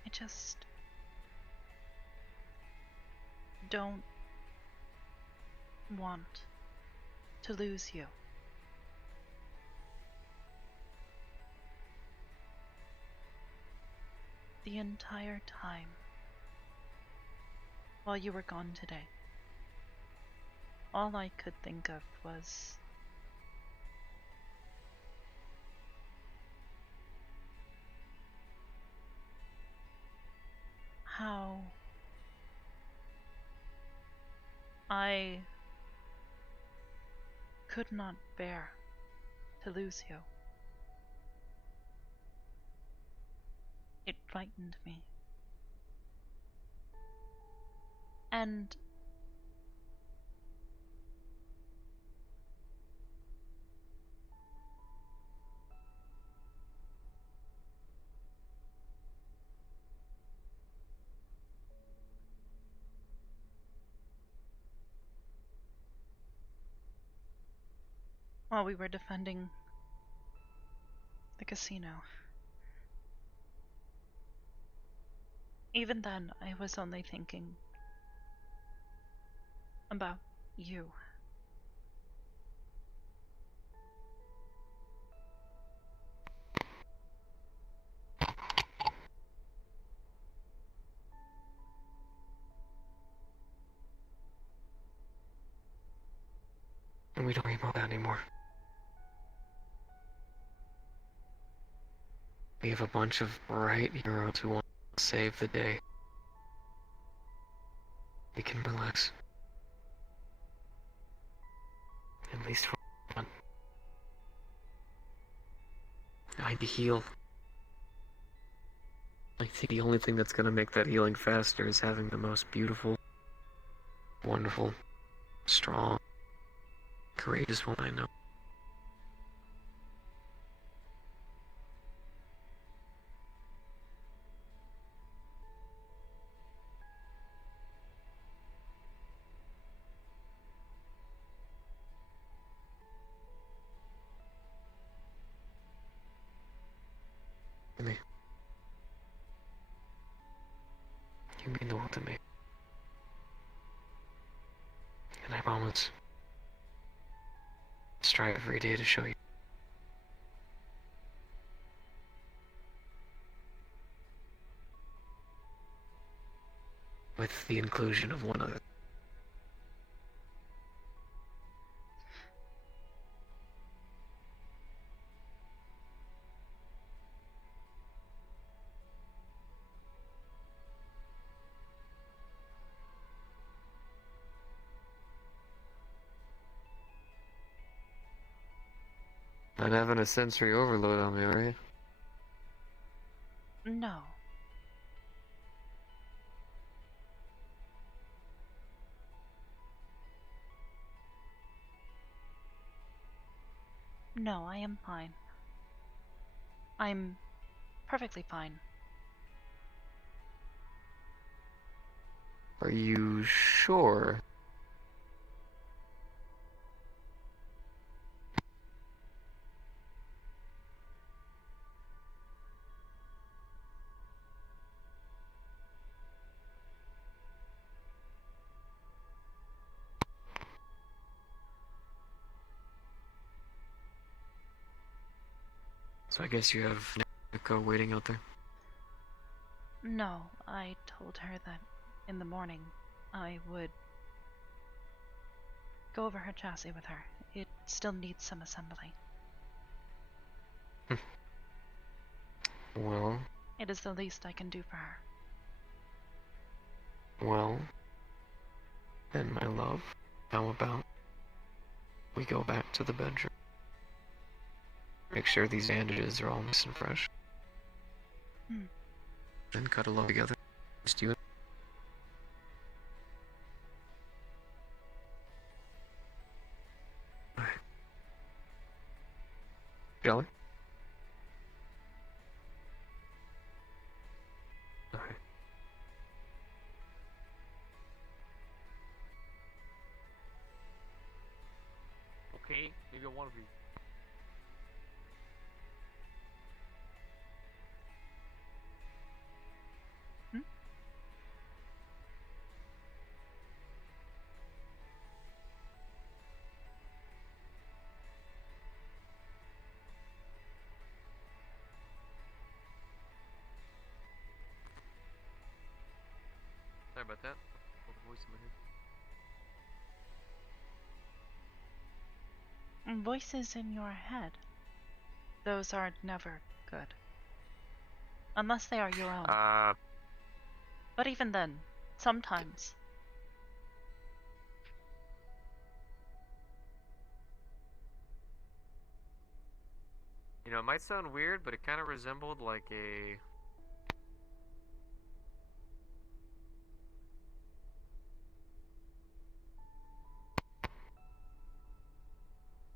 I just don't want to lose you. The entire time while you were gone today, all I could think of was how I could not bear to lose you. It frightened me. And while we were defending the casino, even then I was only thinking about you. And we don't worry about that anymore. We have a bunch of bright heroes who want to save the day. We can relax. At least for one. I need to heal. I think the only thing that's gonna make that healing faster is having the most beautiful, wonderful, strong, courageous one I know. Me. You mean the world to me. And I promise to strive every day to show you. With the inclusion of one other. Not having a sensory overload on me, are you? No. No, I am fine. I'm perfectly fine. Are you sure? So I guess you have Nico waiting out there? No, I told her that in the morning I would go over her chassis with her. It still needs some assembly. Well, It is the least I can do for her. well, then my love, how about we go back to the bedroom? Make sure these bandages are all nice and fresh. Then cuddle up together. Just you and shall we? Alright. Okay, maybe one of you. Sorry about that. Voice in my head. Voices in your head. Those are never good. Unless they are your own. But even then, sometimes. You know, it might sound weird, but it kind of resembled like a...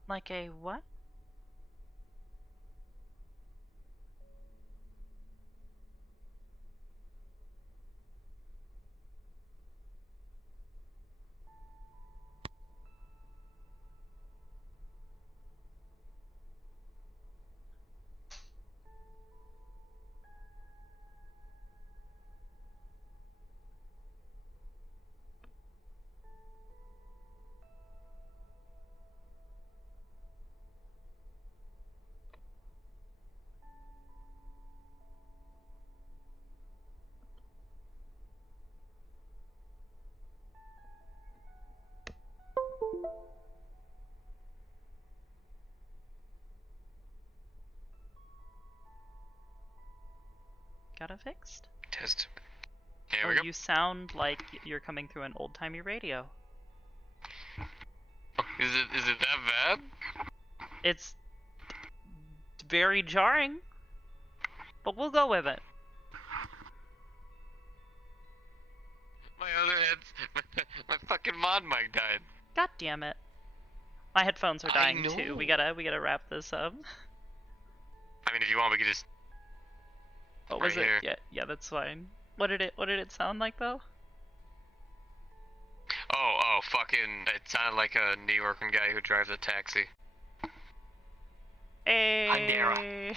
Like a what? Got it fixed? Test. Here Oh, we go. you sound like you're coming through an old-timey radio. Is it that bad? It's very jarring, but we'll go with it. My other head's my fucking mod mic died. God damn it. My headphones are dying know. too. We gotta wrap this up. I mean, if you want, we could just. What right was it? here. Yeah, that's fine. What did it sound like though? Oh, fucking! It sounded like a New Yorker guy who drives a taxi. Hey.